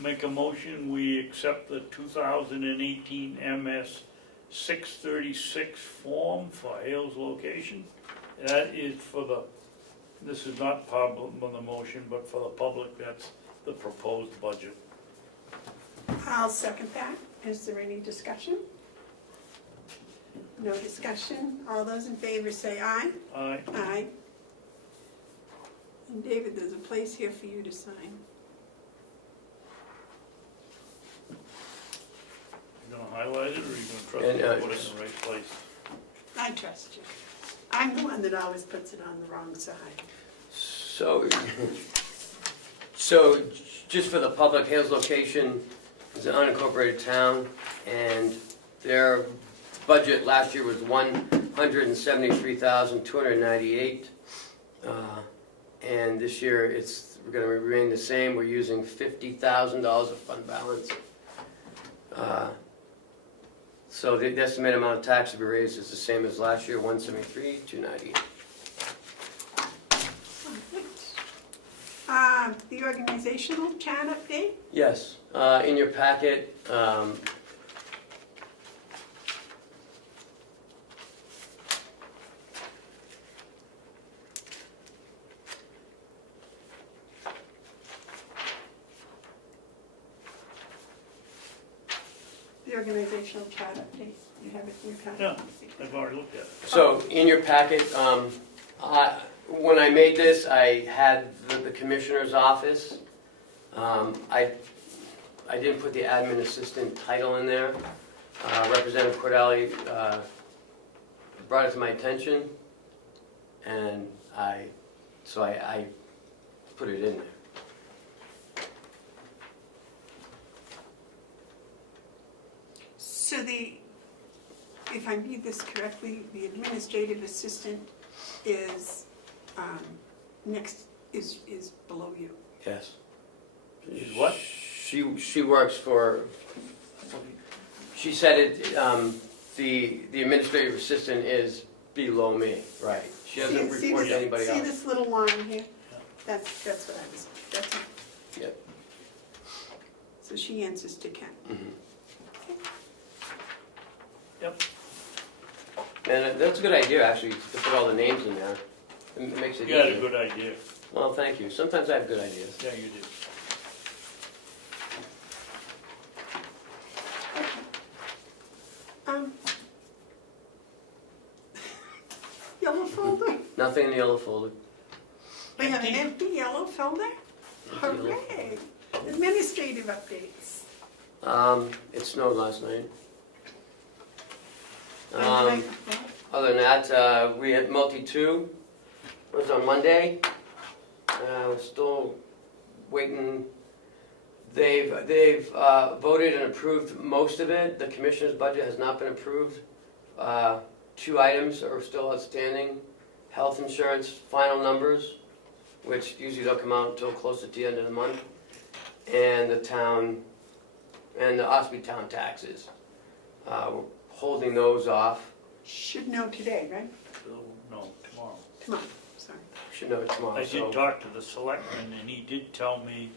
Make a motion, we accept the 2018 MS 636 form for Hales location. That is for the, this is not part of the motion, but for the public, that's the proposed budget. I'll second that. Is there any discussion? No discussion. All those in favor say aye. Aye. Aye. And David, there's a place here for you to sign. You gonna highlight it, or are you gonna trust And, me to put it in the right place? I trust you. I'm the one that always puts it on the wrong side. so just for the public, Hales location is an unincorporated town, and their budget last year was $173,298. And this year, we're gonna remain the same, we're using $50,000 of fund balance. So the estimated amount of tax to be raised is the same as last year, $173,298. The organizational chat update? Yes, in your packet, The organizational chat update. You have it in your packet? Yeah. I've already looked at it. so in your packet, when I made this, I had the commissioner's office. I didn't put the admin assistant title in there. Representative Cordelli brought it to my attention, and I put it in there. So if I read this correctly, the administrative assistant is is below you. Yes. Is what? She works for, she said it, the administrative assistant is below me, right. She doesn't See report to this- anybody See else. this little line here? That's what I was, that's it. Yep. So she answers to Ken. Mhm. Yep. And that's a good idea, actually, to put all the names in there. It makes it You had a easier. good idea. Well, thank you. Sometimes I have good ideas. Yeah, you did. Yellow folder? Nothing in the yellow folder. We have an empty yellow folder? Empty yellow Hooray! Administrative updates. It snowed last night. Well, Other than that, we had multi-2, it was on Monday. We're still waiting. They've voted and approved most of it. The commissioner's budget has not been approved. 2 items are still outstanding. Health insurance, final numbers, which usually don't come out until close to the end of the month. And the town, and the Ossipee town taxes. We're holding those off. Should know today, right? So, no, tomorrow. Tomorrow. sorry. Should know it tomorrow, I so. did talk to the selectman, and he did tell me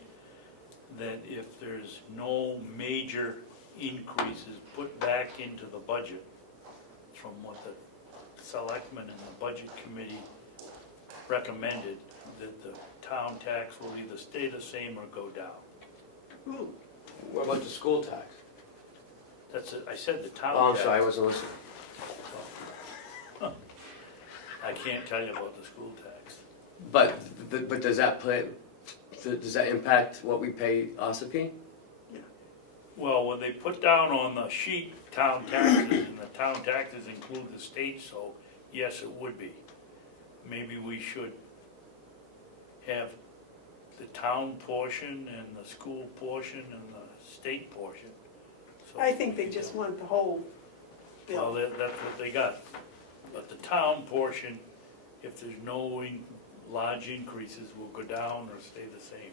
that if there's no major increases put back into the budget from what the selectmen and the budget committee recommended, that the town tax will either stay the same or go down. Ooh, What about the school tax? That's it, I said the town Oh, I'm tax. sorry, I wasn't listening. I can't tell you about the school tax. But does that impact what we pay Ossipee? Well, when they put down on the sheet, town taxes, and the town taxes include the state, so yes, it would be. Maybe we should have the town portion and the school portion and the state portion. So- I think they just want the whole Well, bill. that's what they got. But the town portion, if there's no large increases, will go down or stay the same.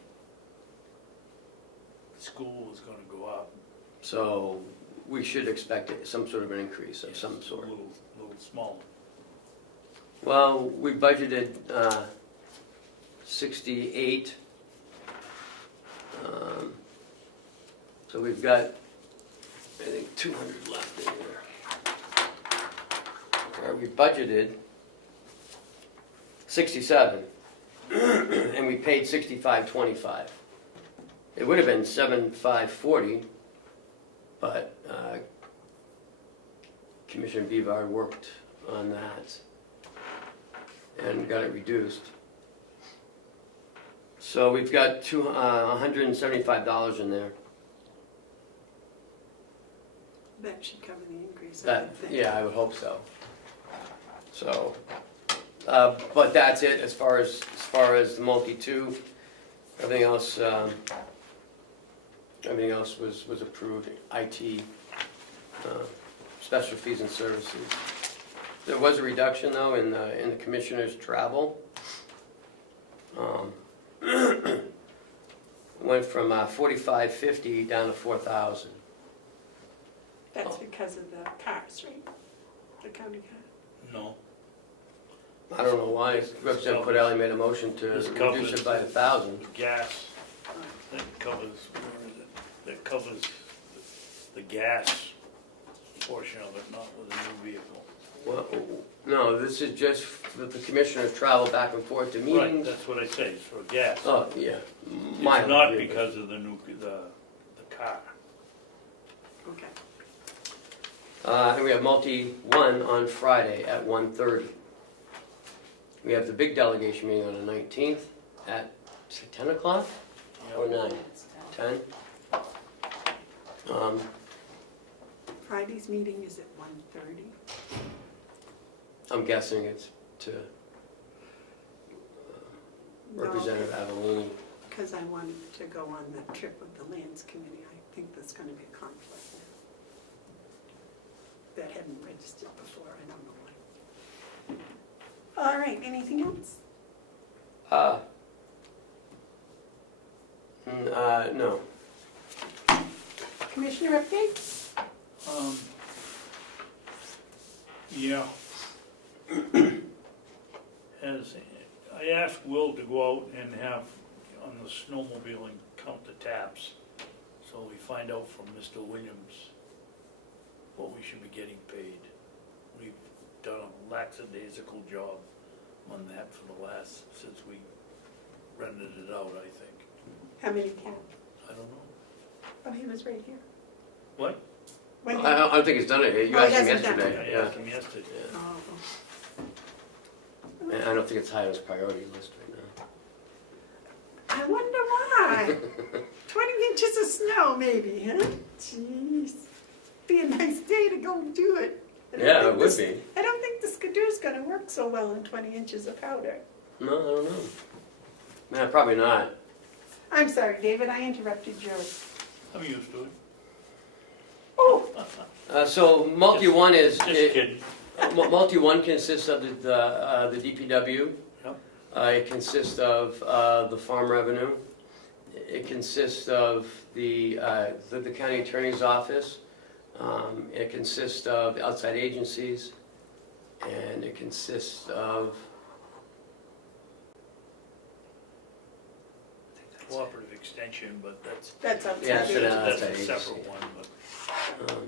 The school is gonna go up. So we should expect some sort of an increase of some A sort. little smaller. Well, we budgeted 68. So we've got, I think, 200 left in here. Where we budgeted 67, and we paid 65.25. It would have been 75.40, but Commissioner Bevard worked on that and got it reduced. So we've got $175 in there. That should cover the increase, I That, would think. yeah, I would hope so. So, but that's it as far as the multi-two. Everything else was approved. IT, special fees and services. There was a reduction though in the commissioner's travel. Went from $45.50 down to $4,000. That's because of the cars, right? The county car. No, I don't know why Representative Podella made a motion to This reduce covers- it by 1,000. gas, that covers, where is it? That covers the gas portion of it, not with a new vehicle. Well, no, this is just that the commissioners travel back and forth to Right, meetings. that's what I say, it's for gas. Oh, yeah. It's Mileage, not yeah. because of the car. Okay. And we have multi-one on Friday at 1:30. We have the big delegation meeting on the 19th at, say, 10 o'clock or 9? 10? Friday's meeting is at 1:30. I'm guessing it's to Representative Avellini. Because I wanted to go on the trip of the Lands Committee. I think there's going to be a conflict that hadn't registered before. I don't know why. All right, anything else? No. Commissioner updates? Yeah. As, I asked Will to go out and have, on the snowmobiling, count the taps, so we find out from Mr. Williams what we should be getting paid. We've done a lackadaisical job on that for the last, since we rented it out, I think. How many cats? I don't know. Oh, he was right here. What? When I don't think it's done it yet. You Oh, asked he him hasn't done yesterday. I Yeah. asked him yesterday. Oh. And I don't think it's high on his priority list right I wonder why. 20 inches of snow, maybe, huh? Jeez. Be a nice day to go do it. I now. don't Yeah, think it would this- be. I don't think the skidoo's gonna work so well in 20 inches of powder. No, I don't know. Nah, probably not. I'm sorry, David, I interrupted yours. I'm used to it. Oh, So multi-one is, Just kidding. multi-one consists of the DPW. Yep. It consists of the farm revenue. It consists of the county attorney's office. It consists of outside agencies. And it consists of cooperative extension, but that's up to Yeah, so you. now- that's that's a a separate agency. one, but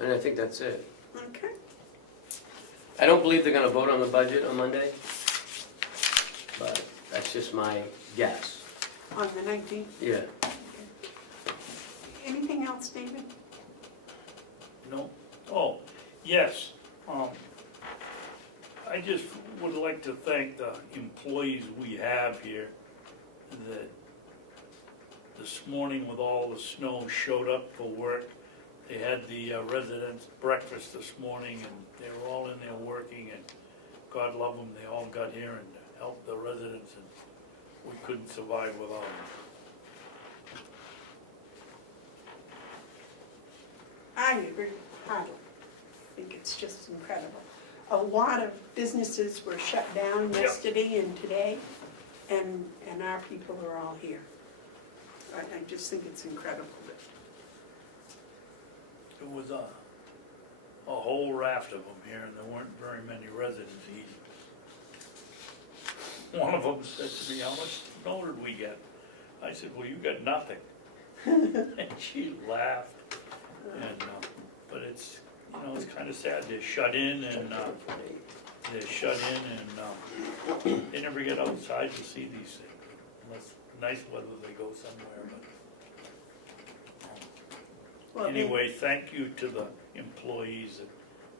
And I think that's it. Okay, I don't believe they're gonna vote on the budget on Monday, but that's just my guess. on the 19th. Yeah. Anything else, David? no. Oh, yes. I just would like to thank the employees we have here that this morning with all the snow showed up for work. They had the residents' breakfast this morning and they were all in there working, and God love them, they all got here and helped the residents, and we couldn't survive without them. I agree, highly. I think it's just incredible. A lot of businesses were shut down Yep. yesterday and today, and our people are all here. I just think it's incredible. It was a whole raft of them here, and there weren't very many residents eating. One of them said to me, "How much snow did we get?" I said, "Well, you got nothing." And she laughed, and, but it's, it's kind of sad, they're shut in, and, they never get outside to see these things, unless nice weather they go somewhere, but. Well, they- Anyway, thank you to the employees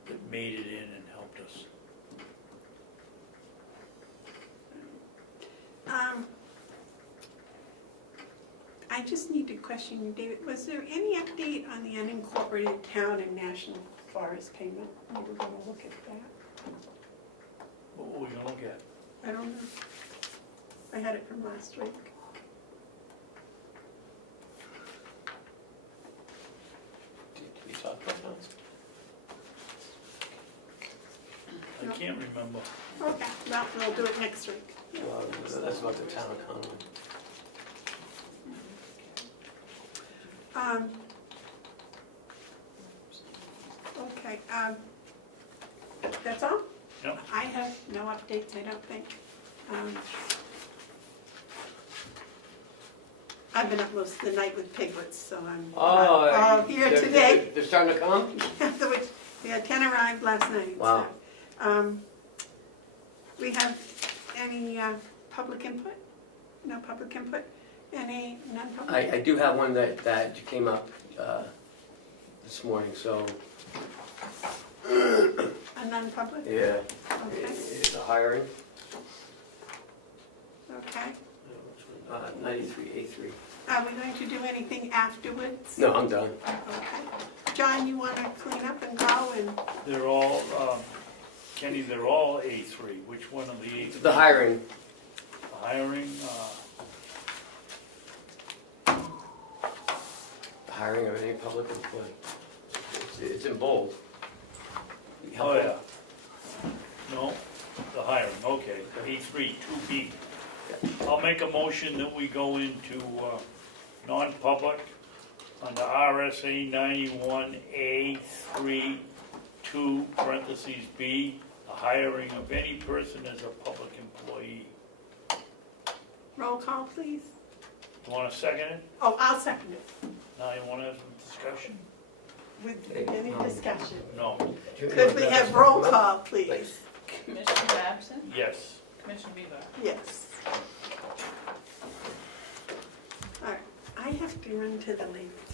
that made it in and helped us. I just need to question you, David. Was there any update on the unincorporated town and national forest payment? We were gonna look at that. What were we gonna look at? I don't know. I had it from last week. Did we talk about that? I can't remember. Okay, well, we'll do it next week. Well, that's about the town common. Okay, that's all? Yep. I have no updates, I don't think. I've been up most of the night with piglets, so I'm all here today. They're starting to come? Which, we had 10 arrived last night. Wow. So, we have any public input? No public input? Any non-public? I do have one that came up this morning, so, A non-public? yeah. Okay, It's a hiring, okay. 93A3. Are we going to do anything afterwards? No, I'm done. Okay. John, you want to clean up and go and, They're all, Kenny, they're all A3. Which one of the A3? The hiring, The hiring, the hiring of any public employee. It's in bold. oh yeah. No, the hiring, okay, A3, 2B. I'll make a motion that we go into non-public under RSA 91A3, 2, parentheses B, the hiring of any person as a public employee. roll call, please? You want to second it? Oh, I'll second it. Now you want to have some discussion? With any discussion. No. Could we have roll call, please? Commissioner Babson? Yes. Commissioner Bevard? Yes. All right, I have to run to the ladies'